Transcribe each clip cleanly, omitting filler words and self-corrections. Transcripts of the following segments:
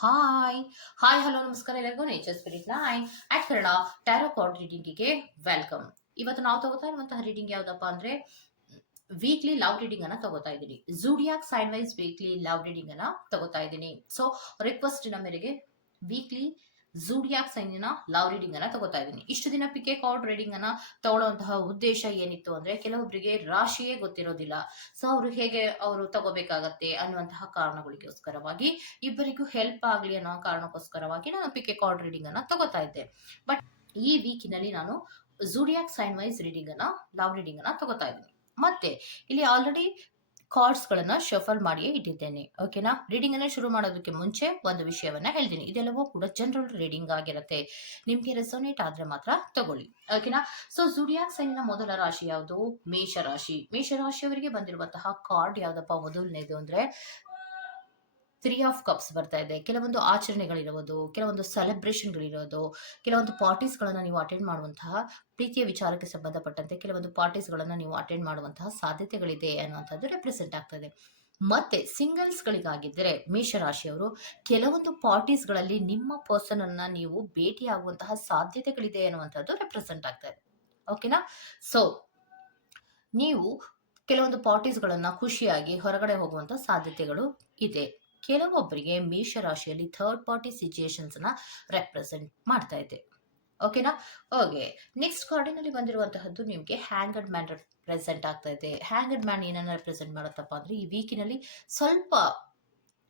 Hi hi hello ನಮಸ್ಕಾರ ಎಲ್ಲರಿಗೂ nature spirit nine ಆಟ್ Kannada tarot card ರೀಡಿಂಗಿಗೆ welcome. ಇವತ್ತು ನಾವು ತಗೋತಾ ಇರುವಂತಹ ರೀಡಿಂಗ್ ಯಾವ್ದಪ್ಪ ಅಂದ್ರೆ ವೀಕ್ಲಿ ಲವ್ ರೀಡಿಂಗ್ ಅನ್ನ ತಗೋತಾ ಇದ್ದೀನಿ. ಜೂಡಿಯಾಕ್ ಸೈಡ್ ವೈಸ್ ವೀಕ್ಲಿ ಲವ್ ರೀಡಿಂಗ್ ಅನ್ನ ತಗೋತಾ ಇದ್ದೀನಿ. ಸೊ ರಿಕ್ವೆಸ್ಟಿನ ಮೇರೆಗೆ ವೀಕ್ಲಿ ಜೂಡಿಯಾಕ್ ಸೈನಿನ ಲವ್ ರೀಡಿಂಗ್ ಅನ್ನ ತಗೋತಾ ಇದ್ದೀನಿ. ಇಷ್ಟು ದಿನ ಪಿಕೆ ಕಾರ್ಡ್ ರೀಡಿಂಗ್ ಅನ್ನ ತಗೊಳ್ಳುವಂತಹ ಉದ್ದೇಶ ಏನಿತ್ತು ಅಂದ್ರೆ ಕೆಲವೊಬ್ಬರಿಗೆ ರಾಶಿಯೇ ಗೊತ್ತಿರೋದಿಲ್ಲ. ಸೊ ಅವರು ತಗೋಬೇಕಾಗತ್ತೆ ಅನ್ನುವಂತಹ ಕಾರಣಗಳಿಗೋಸ್ಕರವಾಗಿ ಇಬ್ಬರಿಗೂ ಹೆಲ್ಪ್ ಆಗ್ಲಿ ಅನ್ನೋ ಕಾರಣಕ್ಕೋಸ್ಕರವಾಗಿ ನಾನು ಪಿಕೆ ಕಾರ್ಡ್ ರೀಡಿಂಗ್ ಅನ್ನ ತಗೋತಾ ಇದ್ದೆ. ಬಟ್ ಈ ವೀಕಿನಲ್ಲಿ ನಾನು ಜೂಡಿಯಾಕ್ ಸೈನ್ ವೈಸ್ ರೀಡಿಂಗ್ ಅನ್ನ ಲವ್ ರೀಡಿಂಗ್ ಅನ್ನ ತಗೋತಾ ಇದ್ದೀನಿ. ಮತ್ತೆ ಇಲ್ಲಿ ಆಲ್ರೆಡಿ ಕಾರ್ಡ್ಸ್ ಗಳನ್ನ ಶಫಲ್ ಮಾಡಿಯೇ ಇಟ್ಟಿದ್ದೇನೆ. ಓಕೆನಾ? ರೀಡಿಂಗ್ ಅನ್ನ ಶುರು ಮಾಡೋದಕ್ಕೆ ಮುಂಚೆ ಒಂದು ವಿಷಯವನ್ನ ಹೇಳ್ತೀನಿ. ಇದೆಲ್ಲವೂ ಕೂಡ ಜನರಲ್ ರೀಡಿಂಗ್ ಆಗಿರುತ್ತೆ. ನಿಮ್ಗೆ ರೆಸೋನೇಟ್ ಆದ್ರೆ ಮಾತ್ರ ತಗೊಳ್ಳಿ. ಓಕೆನಾ? ಸೊ ಜೂಡಿಯಾಕ್ ಸೈನಿನ ಮೊದಲ ರಾಶಿ ಯಾವುದು? ಮೇಷರಾಶಿ. ಮೇಷರಾಶಿಯವರಿಗೆ ಬಂದಿರುವಂತಹ ಕಾರ್ಡ್ ಯಾವ್ದಪ್ಪ ಮೊದಲನೇದು ಅಂದ್ರೆ 3 ಆಫ್ ಕಪ್ಸ್ ಬರ್ತಾ ಇದೆ. ಕೆಲವೊಂದು ಆಚರಣೆಗಳಿರೋದು, ಕೆಲವೊಂದು ಸೆಲೆಬ್ರೇಷನ್ಗಳಿರೋದು, ಕೆಲವೊಂದು ಪಾರ್ಟೀಸ್ಗಳನ್ನ ನೀವು ಅಟೆಂಡ್ ಮಾಡುವಂತಹ ಪ್ರೀತಿಯ ವಿಚಾರಕ್ಕೆ ಸಂಬಂಧಪಟ್ಟಂತೆ ಕೆಲವೊಂದು ಪಾರ್ಟೀಸ್ಗಳನ್ನ ನೀವು ಅಟೆಂಡ್ ಮಾಡುವಂತಹ ಸಾಧ್ಯತೆಗಳಿದೆ ಅನ್ನುವಂಥದ್ದು ರೆಪ್ರೆಸೆಂಟ್ ಆಗ್ತದೆ. ಮತ್ತೆ ಸಿಂಗಲ್ಸ್ ಗಳಿಗಾಗಿದ್ದರೆ ಮೇಷರಾಶಿಯವರು ಕೆಲವೊಂದು ಪಾರ್ಟೀಸ್ಗಳಲ್ಲಿ ನಿಮ್ಮ ಪರ್ಸನ್ ಅನ್ನ ನೀವು ಭೇಟಿಯಾಗುವಂತಹ ಸಾಧ್ಯತೆಗಳಿದೆ ಅನ್ನುವಂಥದ್ದು ರೆಪ್ರೆಸೆಂಟ್ ಆಗ್ತಾ ಇದೆ. ಓಕೆನಾ? ಸೊ ನೀವು ಕೆಲವೊಂದು ಪಾರ್ಟೀಸ್ಗಳನ್ನ ಖುಷಿಯಾಗಿ ಹೊರಗಡೆ ಹೋಗುವಂತ ಸಾಧ್ಯತೆಗಳು ಇದೆ. ಕೆಲವೊಬ್ಬರಿಗೆ ಮೇಷರಾಶಿಯಲ್ಲಿ ಥರ್ಡ್ ಪಾರ್ಟಿ ಸಿಚುಯೇಷನ್ಸ್ ನ ರೆಪ್ರೆಸೆಂಟ್ ಮಾಡ್ತಾ ಇದೆ. ಓಕೆನಾ? ಓಕೆ, ನೆಕ್ಸ್ಟ್ ಕಾರ್ಡಿನಲ್ಲಿ ಬಂದಿರುವಂತಹದ್ದು ನಿಮಗೆ ಹ್ಯಾಂಗಡ್ ಮ್ಯಾನ್ ರೆಪ್ರೆಸೆಂಟ್ ಆಗ್ತಾ ಇದೆ. ಹ್ಯಾಂಗಡ್ ಮ್ಯಾನ್ ಏನನ್ನ ರೆಪ್ರೆಸೆಂಟ್ ಮಾಡುತ್ತಪ್ಪ ಅಂದ್ರೆ ಈ ವೀಕಿನಲ್ಲಿ ಸ್ವಲ್ಪ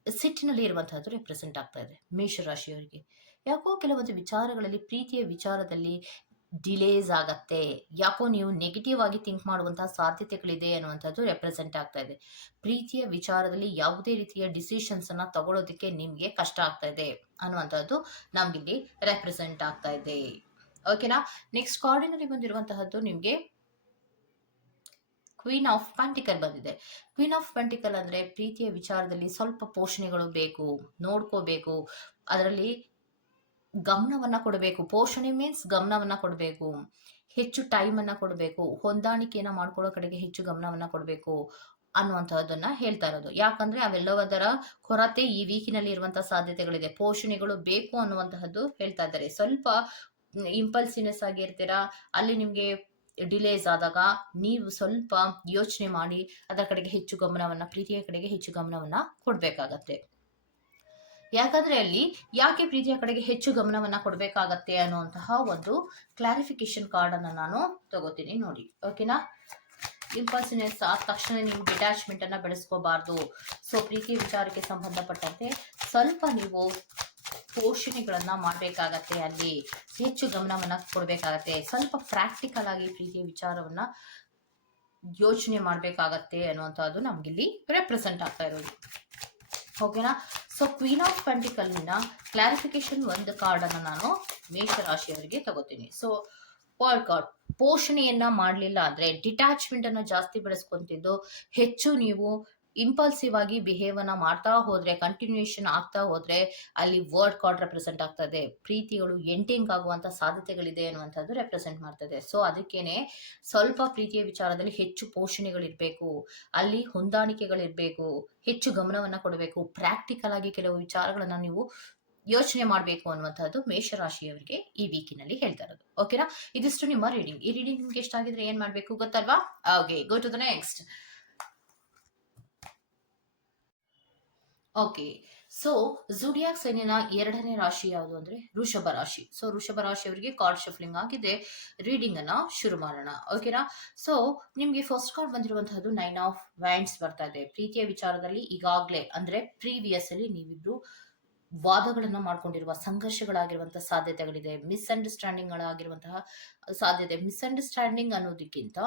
ಸಿಟ್ಟಿನಲ್ಲಿ ಇರುವಂತಹದ್ದು ರೆಪ್ರೆಸೆಂಟ್ ಆಗ್ತಾ ಇದೆ ಮೇಷರಾಶಿಯವರಿಗೆ. ಯಾಕೋ ಕೆಲವೊಂದು ವಿಚಾರಗಳಲ್ಲಿ ಪ್ರೀತಿಯ ವಿಚಾರದಲ್ಲಿ ಡಿಲೇಸ್ ಆಗತ್ತೆ. ಯಾಕೋ ನೀವು ನೆಗೆಟಿವ್ ಆಗಿ ಥಿಂಕ್ ಮಾಡುವಂತಹ ಸಾಧ್ಯತೆಗಳಿದೆ ಅನ್ನುವಂಥದ್ದು ರೆಪ್ರೆಸೆಂಟ್ ಆಗ್ತಾ ಇದೆ. ಪ್ರೀತಿಯ ವಿಚಾರದಲ್ಲಿ ಯಾವುದೇ ರೀತಿಯ ಡಿಸಿಷನ್ಸ್ ಅನ್ನ ತಗೊಳ್ಳೋದಕ್ಕೆ ನಿಮ್ಗೆ ಕಷ್ಟ ಆಗ್ತಾ ಇದೆ ಅನ್ನುವಂಥದ್ದು ನಮ್ಗಿಲ್ಲಿ ರೆಪ್ರೆಸೆಂಟ್ ಆಗ್ತಾ ಇದೆ. ಓಕೆನಾ? ನೆಕ್ಸ್ಟ್ ಕಾರ್ಡಿನಲ್ಲಿ ಬಂದಿರುವಂತಹದ್ದು ನಿಮ್ಗೆ ಕ್ವೀನ್ ಆಫ್ ಪೆಂಟಿಕಲ್ ಬಂದಿದೆ. ಕ್ವೀನ್ ಆಫ್ ಪೆಂಟಿಕಲ್ ಅಂದ್ರೆ ಪ್ರೀತಿಯ ವಿಚಾರದಲ್ಲಿ ಸ್ವಲ್ಪ ಪೋಷಣೆಗಳು ಬೇಕು, ನೋಡ್ಕೋಬೇಕು, ಅದರಲ್ಲಿ ಗಮನವನ್ನ ಕೊಡಬೇಕು. ಪೋಷಣೆ ಮೀನ್ಸ್ ಗಮನವನ್ನ ಕೊಡಬೇಕು, ಹೆಚ್ಚು ಟೈಮ್ ಅನ್ನ ಕೊಡಬೇಕು, ಹೊಂದಾಣಿಕೆಯನ್ನ ಮಾಡ್ಕೊಳ್ಳೋ ಕಡೆಗೆ ಹೆಚ್ಚು ಗಮನವನ್ನ ಕೊಡಬೇಕು ಅನ್ನುವಂತಹದನ್ನ ಹೇಳ್ತಾ ಇರೋದು. ಯಾಕಂದ್ರೆ ಅವೆಲ್ಲದರ ಕೊರತೆ ಈ ವೀಕಿನಲ್ಲಿ ಇರುವಂತಹ ಸಾಧ್ಯತೆಗಳಿದೆ. ಪೋಷಣೆಗಳು ಬೇಕು ಅನ್ನುವಂತಹದ್ದು ಹೇಳ್ತಾ ಇದ್ದಾರೆ. ಸ್ವಲ್ಪ ಇಂಪಲ್ಸಿನೆಸ್ ಆಗಿರ್ತೀರಾ, ಅಲ್ಲಿ ನಿಮ್ಗೆ ಡಿಲೇಸ್ ಆದಾಗ ನೀವು ಸ್ವಲ್ಪ ಯೋಚನೆ ಮಾಡಿ ಅದರ ಕಡೆಗೆ ಹೆಚ್ಚು ಗಮನವನ್ನ, ಪ್ರೀತಿಯ ಕಡೆಗೆ ಹೆಚ್ಚು ಗಮನವನ್ನ ಕೊಡ್ಬೇಕಾಗತ್ತೆ. ಯಾಕಂದ್ರೆ ಅಲ್ಲಿ ಯಾಕೆ ಪ್ರೀತಿಯ ಕಡೆಗೆ ಹೆಚ್ಚು ಗಮನವನ್ನ ಕೊಡಬೇಕಾಗತ್ತೆ ಅನ್ನುವಂತಹ ಒಂದು ಕ್ಲಾರಿಫಿಕೇಶನ್ ಕಾರ್ಡ್ ಅನ್ನ ನಾನು ತಗೋತೀನಿ ನೋಡಿ. ಓಕೆನಾ? ಇಂಪಲ್ಸಿನೆಸ್ ಆದ ತಕ್ಷಣ ನೀವು ಡಿಟ್ಯಾಚ್ಮೆಂಟ್ ಅನ್ನ ಬೆಳೆಸ್ಕೋಬಾರ್ದು. ಸೊ ಪ್ರೀತಿಯ ವಿಚಾರಕ್ಕೆ ಸಂಬಂಧಪಟ್ಟಂತೆ ಸ್ವಲ್ಪ ನೀವು ಪೋಷಣೆಗಳನ್ನ ಮಾಡಬೇಕಾಗತ್ತೆ, ಅಲ್ಲಿ ಹೆಚ್ಚು ಗಮನವನ್ನ ಕೊಡಬೇಕಾಗತ್ತೆ, ಸ್ವಲ್ಪ ಪ್ರಾಕ್ಟಿಕಲ್ ಆಗಿ ಪ್ರೀತಿಯ ವಿಚಾರವನ್ನ ಯೋಚನೆ ಮಾಡಬೇಕಾಗತ್ತೆ ಅನ್ನುವಂಥದ್ದು ನಮ್ಗಿಲ್ಲಿ ರೆಪ್ರೆಸೆಂಟ್ ಆಗ್ತಾ ಇರೋದು. ಓಕೆನಾ? ಸೊ ಕ್ವೀನ್ ಆಫ್ ಪೆಂಟಿಕಲ್ ನಿಂದ ಕ್ಲಾರಿಫಿಕೇಶನ್ ಒಂದು ಕಾರ್ಡ್ ಅನ್ನ ನಾನು ಮೇಷರಾಶಿಯವರಿಗೆ ತಗೋತೀನಿ. ಸೊ ವರ್ಡ್ ಕಾರ್ಡ್, ಪೋಷಣೆಯನ್ನ ಮಾಡಲಿಲ್ಲ ಅಂದ್ರೆ ಡಿಟ್ಯಾಚ್ಮೆಂಟ್ ಅನ್ನ ಜಾಸ್ತಿ ಬೆಳೆಸ್ಕೊಂತಿದ್ದು ಹೆಚ್ಚು ನೀವು ಇಂಪಲ್ಸಿವ್ ಆಗಿ ಬಿಹೇವ್ ಅನ್ನ ಮಾಡ್ತಾ ಹೋದ್ರೆ, ಕಂಟಿನ್ಯೂಷನ್ ಆಗ್ತಾ ಹೋದ್ರೆ ಅಲ್ಲಿ ವರ್ಡ್ ಕಾರ್ಡ್ ರೆಪ್ರೆಸೆಂಟ್ ಆಗ್ತದೆ. ಪ್ರೀತಿಗಳು ಎಂಡಿಂಗ್ ಆಗುವಂತ ಸಾಧ್ಯತೆಗಳಿದೆ ಅನ್ನುವಂಥದ್ದು ರೆಪ್ರೆಸೆಂಟ್ ಮಾಡ್ತದೆ. ಸೊ ಅದಕ್ಕೇನೆ ಸ್ವಲ್ಪ ಪ್ರೀತಿಯ ವಿಚಾರದಲ್ಲಿ ಹೆಚ್ಚು ಪೋಷಣೆಗಳಿರ್ಬೇಕು, ಅಲ್ಲಿ ಹೊಂದಾಣಿಕೆಗಳಿರ್ಬೇಕು, ಹೆಚ್ಚು ಗಮನವನ್ನ ಕೊಡಬೇಕು, ಪ್ರಾಕ್ಟಿಕಲ್ ಆಗಿ ಕೆಲವು ವಿಚಾರಗಳನ್ನ ನೀವು ಯೋಚನೆ ಮಾಡಬೇಕು ಅನ್ನುವಂಥದ್ದು ಮೇಷರಾಶಿಯವರಿಗೆ ಈ ವೀಕಿನಲ್ಲಿ ಹೇಳ್ತಾ ಇರೋದು. ಓಕೆನಾ? ಇದಿಷ್ಟು ನಿಮ್ಮ ರೀಡಿಂಗ್. ಈ ರೀಡಿಂಗ್ ನಿಮ್ಗೆ ಎಷ್ಟ ಆಗಿದ್ರೆ ಏನ್ ಮಾಡ್ಬೇಕು ಗೊತ್ತಲ್ವಾ? Okay, go to the next. Okay, so zodiac ಸೈನಿನ ಎರಡನೇ ರಾಶಿ ಯಾವುದು ಅಂದ್ರೆ ವೃಷಭ ರಾಶಿ. ಸೊ ವೃಷಭ ರಾಶಿಯವರಿಗೆ ಕಾರ್ಡ್ ಶಫ್ಲಿಂಗ್ ಆಗಿದೆ. ರೀಡಿಂಗ್ ಅನ್ನ ಶುರು ಮಾಡೋಣ. ಓಕೆನಾ? ಸೊ ನಿಮ್ಗೆ ಫಸ್ಟ್ ಕಾರ್ಡ್ ಬಂದಿರುವಂತಹದ್ದು 9 ಆಫ್ ವ್ಯಾಂಡ್ಸ್ ಬರ್ತಾ ಇದೆ. ಪ್ರೀತಿಯ ವಿಚಾರದಲ್ಲಿ ಈಗಾಗ್ಲೇ ಅಂದ್ರೆ ಪ್ರೀವಿಯಸ್ ಅಲ್ಲಿ ನೀವಿಬ್ರು ವಾದಗಳನ್ನ ಮಾಡ್ಕೊಂಡಿರುವ ಸಂಘರ್ಷಗಳಾಗಿರುವಂತಹ ಸಾಧ್ಯತೆಗಳಿದೆ. ಮಿಸ್ಅಂಡರ್ಸ್ಟ್ಯಾಂಡಿಂಗ್ ಗಳಾಗಿರುವಂತಹ ಸಾಧ್ಯತೆ. ಮಿಸ್ಅಂಡರ್ಸ್ಟ್ಯಾಂಡಿಂಗ್ ಅನ್ನೋದಕ್ಕಿಂತ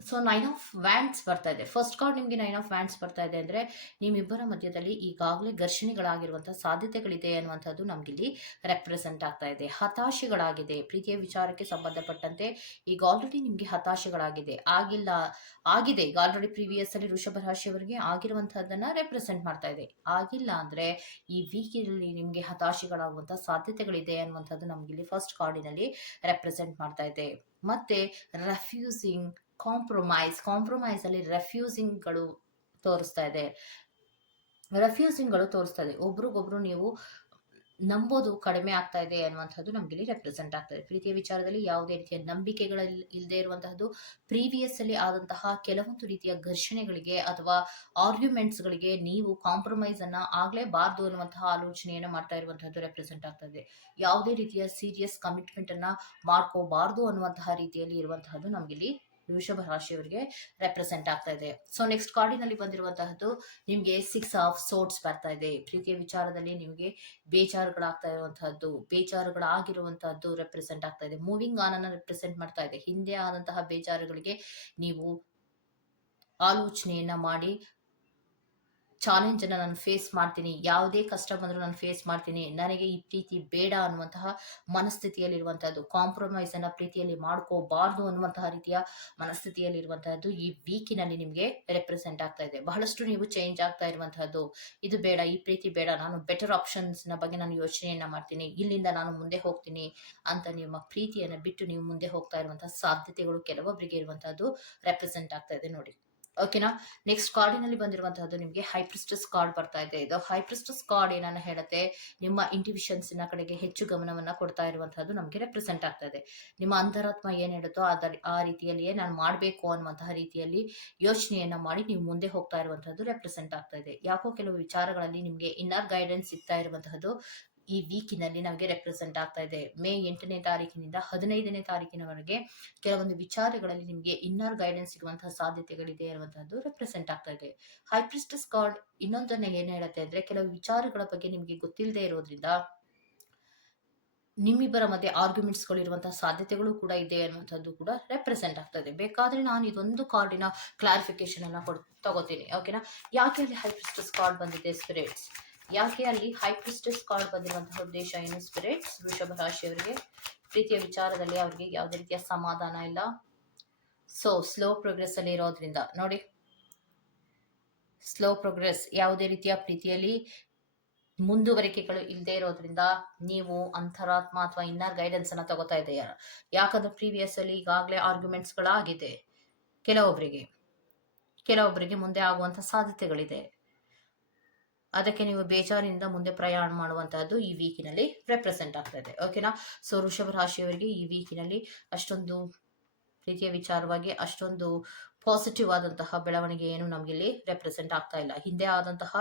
ಸೊ 9 ಆಫ್ ವ್ಯಾಂಡ್ಸ್ ಬರ್ತಾ ಇದೆ. ಫಸ್ಟ್ ಕಾರ್ಡ್ ನಿಮ್ಗೆ 9 ಆಫ್ ವ್ಯಾಂಡ್ಸ್ ಬರ್ತಾ ಇದೆ ಅಂದ್ರೆ ನಿಮ್ಮಿಬ್ಬರ ಮಧ್ಯದಲ್ಲಿ ಈಗಾಗಲೇ ಘರ್ಷಣೆಗಳಾಗಿರುವಂತಹ ಸಾಧ್ಯತೆಗಳಿದೆ ಅನ್ನುವಂಥದ್ದು ನಮ್ಗಿಲ್ಲಿ ರೆಪ್ರೆಸೆಂಟ್ ಆಗ್ತಾ ಇದೆ. ಹತಾಶೆಗಳಾಗಿದೆ ಪ್ರೀತಿಯ ವಿಚಾರಕ್ಕೆ ಸಂಬಂಧಪಟ್ಟಂತೆ. ಈಗ ಆಲ್ರೆಡಿ ನಿಮ್ಗೆ ಹತಾಶೆಗಳಾಗಿದೆ, ಆಗಿದೆ ಈಗ ಆಲ್ರೆಡಿ ಪ್ರೀವಿಯಸ್ ಅಲ್ಲಿ ವೃಷಭ ರಾಶಿಯವರಿಗೆ ಆಗಿರುವಂತಹದನ್ನ ರೆಪ್ರೆಸೆಂಟ್ ಮಾಡ್ತಾ ಇದೆ. ಆಗಿಲ್ಲ ಅಂದ್ರೆ ಈ ವೀಕಿನಲ್ಲಿ ನಿಮ್ಗೆ ಹತಾಶೆಗಳಾಗುವಂತಹ ಸಾಧ್ಯತೆಗಳಿದೆ ಅನ್ನುವಂಥದ್ದು ನಮ್ಗಿಲ್ಲಿ ಫಸ್ಟ್ ಕಾರ್ಡಿನಲ್ಲಿ ರೆಪ್ರೆಸೆಂಟ್ ಮಾಡ್ತಾ ಇದೆ. ಮತ್ತೆ ರೆಫ್ಯೂಸಿಂಗ್, ಕಾಂಪ್ರಮೈಸ್ ಅಲ್ಲಿ ರೆಫ್ಯೂಸಿಂಗ್ ಗಳು ತೋರಿಸ್ತಾ ಇದೆ. ರೆಫ್ಯೂಸಿಂಗ್ಗಳು ತೋರಿಸ್ತಾ ಇದೆ. ಒಬ್ರಿಗೊಬ್ರು ನೀವು ನಂಬೋದು ಕಡಿಮೆ ಆಗ್ತಾ ಇದೆ ಅನ್ನುವಂಥದ್ದು ನಮ್ಗೆ ಇಲ್ಲಿ ರೆಪ್ರೆಸೆಂಟ್ ಆಗ್ತದೆ. ಪ್ರೀತಿಯ ವಿಚಾರದಲ್ಲಿ ಯಾವುದೇ ರೀತಿಯ ನಂಬಿಕೆಗಳ ಇಲ್ಲದೆ ಇರುವಂತಹದ್ದು, ಪ್ರೀವಿಯಸ್ ಅಲ್ಲಿ ಆದಂತಹ ಕೆಲವೊಂದು ರೀತಿಯ ಘರ್ಷಣೆಗಳಿಗೆ ಅಥವಾ ಆರ್ಗ್ಯುಮೆಂಟ್ಸ್ ಗಳಿಗೆ ನೀವು ಕಾಂಪ್ರಮೈಸ್ ಅನ್ನ ಆಗ್ಲೇಬಾರ್ದು ಅನ್ನುವಂತಹ ಆಲೋಚನೆಯನ್ನ ಮಾಡ್ತಾ ಇರುವಂತಹದ್ದು ರೆಪ್ರೆಸೆಂಟ್ ಆಗ್ತದೆ. ಯಾವುದೇ ರೀತಿಯ ಸೀರಿಯಸ್ ಕಮಿಟ್ಮೆಂಟ್ ಅನ್ನ ಮಾಡ್ಕೋಬಾರ್ದು ಅನ್ನುವಂತಹ ರೀತಿಯಲ್ಲಿ ಇರುವಂತಹದ್ದು ನಮ್ಗಿಲ್ಲಿ ವೃಷಭ ರಾಶಿಯವರಿಗೆ ರೆಪ್ರೆಸೆಂಟ್ ಆಗ್ತಾ ಇದೆ. ಸೊ ನೆಕ್ಸ್ಟ್ ಕಾರ್ಡಿನಲ್ಲಿ ಬಂದಿರುವಂತಹದ್ದು ನಿಮ್ಗೆ 6 ಆಫ್ ಸೋರ್ಟ್ಸ್ ಬರ್ತಾ ಇದೆ. ಪ್ರೀತಿಯ ವಿಚಾರದಲ್ಲಿ ನಿಮಗೆ ಬೇಜಾರುಗಳಾಗ್ತಾ ಇರುವಂತಹದ್ದು, ಬೇಜಾರುಗಳಾಗಿರುವಂತಹದ್ದು ರೆಪ್ರೆಸೆಂಟ್ ಆಗ್ತಾ ಇದೆ. ಮೂವಿಂಗ್ ಆನ್ ಅನ್ನ ರೆಪ್ರೆಸೆಂಟ್ ಮಾಡ್ತಾ ಇದೆ. ಹಿಂದೆ ಆದಂತಹ ಬೇಜಾರುಗಳಿಗೆ ನೀವು ಆಲೋಚನೆಯನ್ನ ಮಾಡಿ ಚಾಲೆಂಜ್ ಅನ್ನ ನಾನು ಫೇಸ್ ಮಾಡ್ತೀನಿ, ಯಾವುದೇ ಕಷ್ಟ ಬಂದರೂ ನಾನು ಫೇಸ್ ಮಾಡ್ತೀನಿ, ನನಗೆ ಈ ಪ್ರೀತಿ ಬೇಡ ಅನ್ನುವಂತಹ ಮನಸ್ಥಿತಿಯಲ್ಲಿ ಇರುವಂತಹದ್ದು, ಕಾಂಪ್ರಮೈಸ್ ಅನ್ನ ಪ್ರೀತಿಯಲ್ಲಿ ಮಾಡ್ಕೋಬಾರ್ದು ಅನ್ನುವಂತಹ ರೀತಿಯ ಮನಸ್ಥಿತಿಯಲ್ಲಿ ಇರುವಂತಹದ್ದು ಈ ವೀಕಿನಲ್ಲಿ ನಿಮಗೆ ರೆಪ್ರೆಸೆಂಟ್ ಆಗ್ತಾ ಇದೆ. ಬಹಳಷ್ಟು ನೀವು ಚೇಂಜ್ ಆಗ್ತಾ ಇರುವಂತಹದ್ದು, ಇದು ಬೇಡ, ಈ ಪ್ರೀತಿ ಬೇಡ, ನಾನು ಬೆಟರ್ ಆಪ್ಷನ್ಸ್ ನ ಬಗ್ಗೆ ನಾನು ಯೋಚನೆಯನ್ನ ಮಾಡ್ತೀನಿ, ಇಲ್ಲಿಂದ ನಾನು ಮುಂದೆ ಹೋಗ್ತೀನಿ ಅಂತ ನಿಮ್ಮ ಪ್ರೀತಿಯನ್ನ ಬಿಟ್ಟು ನೀವು ಮುಂದೆ ಹೋಗ್ತಾ ಇರುವಂತಹ ಸಾಧ್ಯತೆಗಳು ಕೆಲವೊಬ್ಬರಿಗೆ ಇರುವಂತಹದ್ದು ರೆಪ್ರೆಸೆಂಟ್ ಆಗ್ತಾ ಇದೆ ನೋಡಿ. ಓಕೆನಾ. ನೆಕ್ಸ್ಟ್ ಕಾರ್ಡಿನಲ್ಲಿ ಬಂದಿರುವಂತಹದ್ದು ನಿಮಗೆ ಹೈಪ್ರಿಸ್ಟಸ್ ಕಾರ್ಡ್ ಬರ್ತಾ ಇದೆ. ಇದು ಹೈಪ್ರಿಸ್ಟಸ್ ಕಾರ್ಡ್ ಏನನ್ನ ಹೇಳುತ್ತೆ, ನಿಮ್ಮ ಇಂಟ್ಯೂಷನ್ಸ್ ನ ಕಡೆಗೆ ಹೆಚ್ಚು ಗಮನವನ್ನ ಕೊಡ್ತಾ ಇರುವಂತಹದ್ದು ನಮಗೆ ರೆಪ್ರೆಸೆಂಟ್ ಆಗ್ತಾ ಇದೆ. ನಿಮ್ಮ ಅಂತರಾತ್ಮ ಏನ್ ಹೇಳುತ್ತೋ ಆ ರೀತಿಯಲ್ಲಿಯೇ ನಾನು ಮಾಡಬೇಕು ಅನ್ನುವಂತಹ ರೀತಿಯಲ್ಲಿ ಯೋಚನೆಯನ್ನ ಮಾಡಿ ನೀವು ಮುಂದೆ ಹೋಗ್ತಾ ಇರುವಂತಹದ್ದು ರೆಪ್ರೆಸೆಂಟ್ ಆಗ್ತಾ ಇದೆ. ಯಾಕೋ ಕೆಲವು ವಿಚಾರಗಳಲ್ಲಿ ನಿಮಗೆ ಇನ್ನರ್ ಗೈಡೆನ್ಸ್ ಸಿಗ್ತಾ ಇರುವಂತಹದ್ದು ಈ ವೀಕಿನಲ್ಲಿ ನಮಗೆ ರೆಪ್ರೆಸೆಂಟ್ ಆಗ್ತಾ ಇದೆ. ಮೇ 8ನೇ ತಾರೀಕಿನಿಂದ 15ನೇ ತಾರೀಕಿನವರೆಗೆ ಕೆಲವೊಂದು ವಿಚಾರಗಳಲ್ಲಿ ನಿಮಗೆ ಇನ್ನರ್ ಗೈಡೆನ್ಸ್ ಸಿಗುವಂತಹ ಸಾಧ್ಯತೆಗಳಿದೆ ಅನ್ನುವಂತಹದ್ದು ರೆಪ್ರೆಸೆಂಟ್ ಆಗ್ತಾ ಇದೆ. ಹೈಪ್ರಿಸ್ಟಸ್ ಕಾರ್ಡ್ ಇನ್ನೊಂದನ್ನ ಏನ್ ಹೇಳುತ್ತೆ ಅಂದ್ರೆ, ಕೆಲವು ವಿಚಾರಗಳ ಬಗ್ಗೆ ನಿಮಗೆ ಗೊತ್ತಿಲ್ಲದೆ ಇರೋದ್ರಿಂದ ನಿಮ್ಮಿಬ್ಬರ ಮಧ್ಯೆ ಆರ್ಗ್ಯುಮೆಂಟ್ಸ್ ಗಳು ಇರುವಂತಹ ಸಾಧ್ಯತೆಗಳು ಕೂಡ ಇದೆ ಅನ್ನುವಂಥದ್ದು ಕೂಡ ರೆಪ್ರೆಸೆಂಟ್ ಆಗ್ತದೆ. ಬೇಕಾದ್ರೆ ನಾನು ಇದೊಂದು ಕಾರ್ಡಿನ ಕ್ಲಾರಿಫಿಕೇಶನ್ ಅನ್ನ ತಗೋತೀನಿ. ಓಕೆನಾ. ಯಾಕೆ ಅಲ್ಲಿ ಹೈಪ್ರಿಸ್ಟಸ್ ಕಾರ್ಡ್ ಬಂದಿದೆ ಸ್ಪಿರಿಟ್ಸ್, ಯಾಕೆ ಅಲ್ಲಿ ಹೈಪ್ರಿಸ್ಟಸ್ ಕಾರ್ಡ್ ಬಂದಿರುವಂತಹ ಉದ್ದೇಶ ಏನು ಸ್ಪಿರಿಟ್ಸ್? ವೃಷಭ ರಾಶಿಯವರಿಗೆ ಪ್ರೀತಿಯ ವಿಚಾರದಲ್ಲಿ ಅವರಿಗೆ ಯಾವುದೇ ರೀತಿಯ ಸಮಾಧಾನ ಇಲ್ಲ. ಸೊ ಸ್ಲೋ ಪ್ರೋಗ್ರೆಸ್ ಅಲ್ಲಿ ಇರೋದ್ರಿಂದ ನೋಡಿ, ಸ್ಲೋ ಪ್ರೋಗ್ರೆಸ್, ಯಾವುದೇ ರೀತಿಯ ಪ್ರೀತಿಯಲ್ಲಿ ಮುಂದುವರಿಕೆಗಳು ಇಲ್ಲದೆ ಇರೋದ್ರಿಂದ ನೀವು ಅಂತರಾತ್ಮ ಅಥವಾ ಇನ್ನರ್ ಗೈಡೆನ್ಸ್ ಅನ್ನ ತಗೋತಾ ಇದೆಯಾ. ಯಾಕಂದ್ರೆ ಪ್ರೀವಿಯಸ್ ಅಲ್ಲಿ ಈಗಾಗಲೇ ಆರ್ಗ್ಯುಮೆಂಟ್ಸ್ ಗಳಾಗಿದೆ, ಕೆಲವೊಬ್ಬರಿಗೆ ಮುಂದೆ ಆಗುವಂತ ಸಾಧ್ಯತೆಗಳಿದೆ. ಅದಕ್ಕೆ ನೀವು ಬೇಜಾರಿನಿಂದ ಮುಂದೆ ಪ್ರಯಾಣ ಮಾಡುವಂತಹದ್ದು ಈ ವೀಕಿನಲ್ಲಿ ರೆಪ್ರೆಸೆಂಟ್ ಆಗ್ತಾ ಇದೆ. ಓಕೆನಾ. ಸೊ ವೃಷಭ ರಾಶಿಯವರಿಗೆ ಈ ವೀಕಿನಲ್ಲಿ ಅಷ್ಟೊಂದು ಪ್ರೀತಿಯ ವಿಚಾರವಾಗಿ ಅಷ್ಟೊಂದು ಪಾಸಿಟಿವ್ ಆದಂತಹ ಬೆಳವಣಿಗೆ ಏನು ನಮ್ಗಿಲ್ಲಿ ರೆಪ್ರೆಸೆಂಟ್ ಆಗ್ತಾ ಇಲ್ಲ. ಹಿಂದೆ ಆದಂತಹ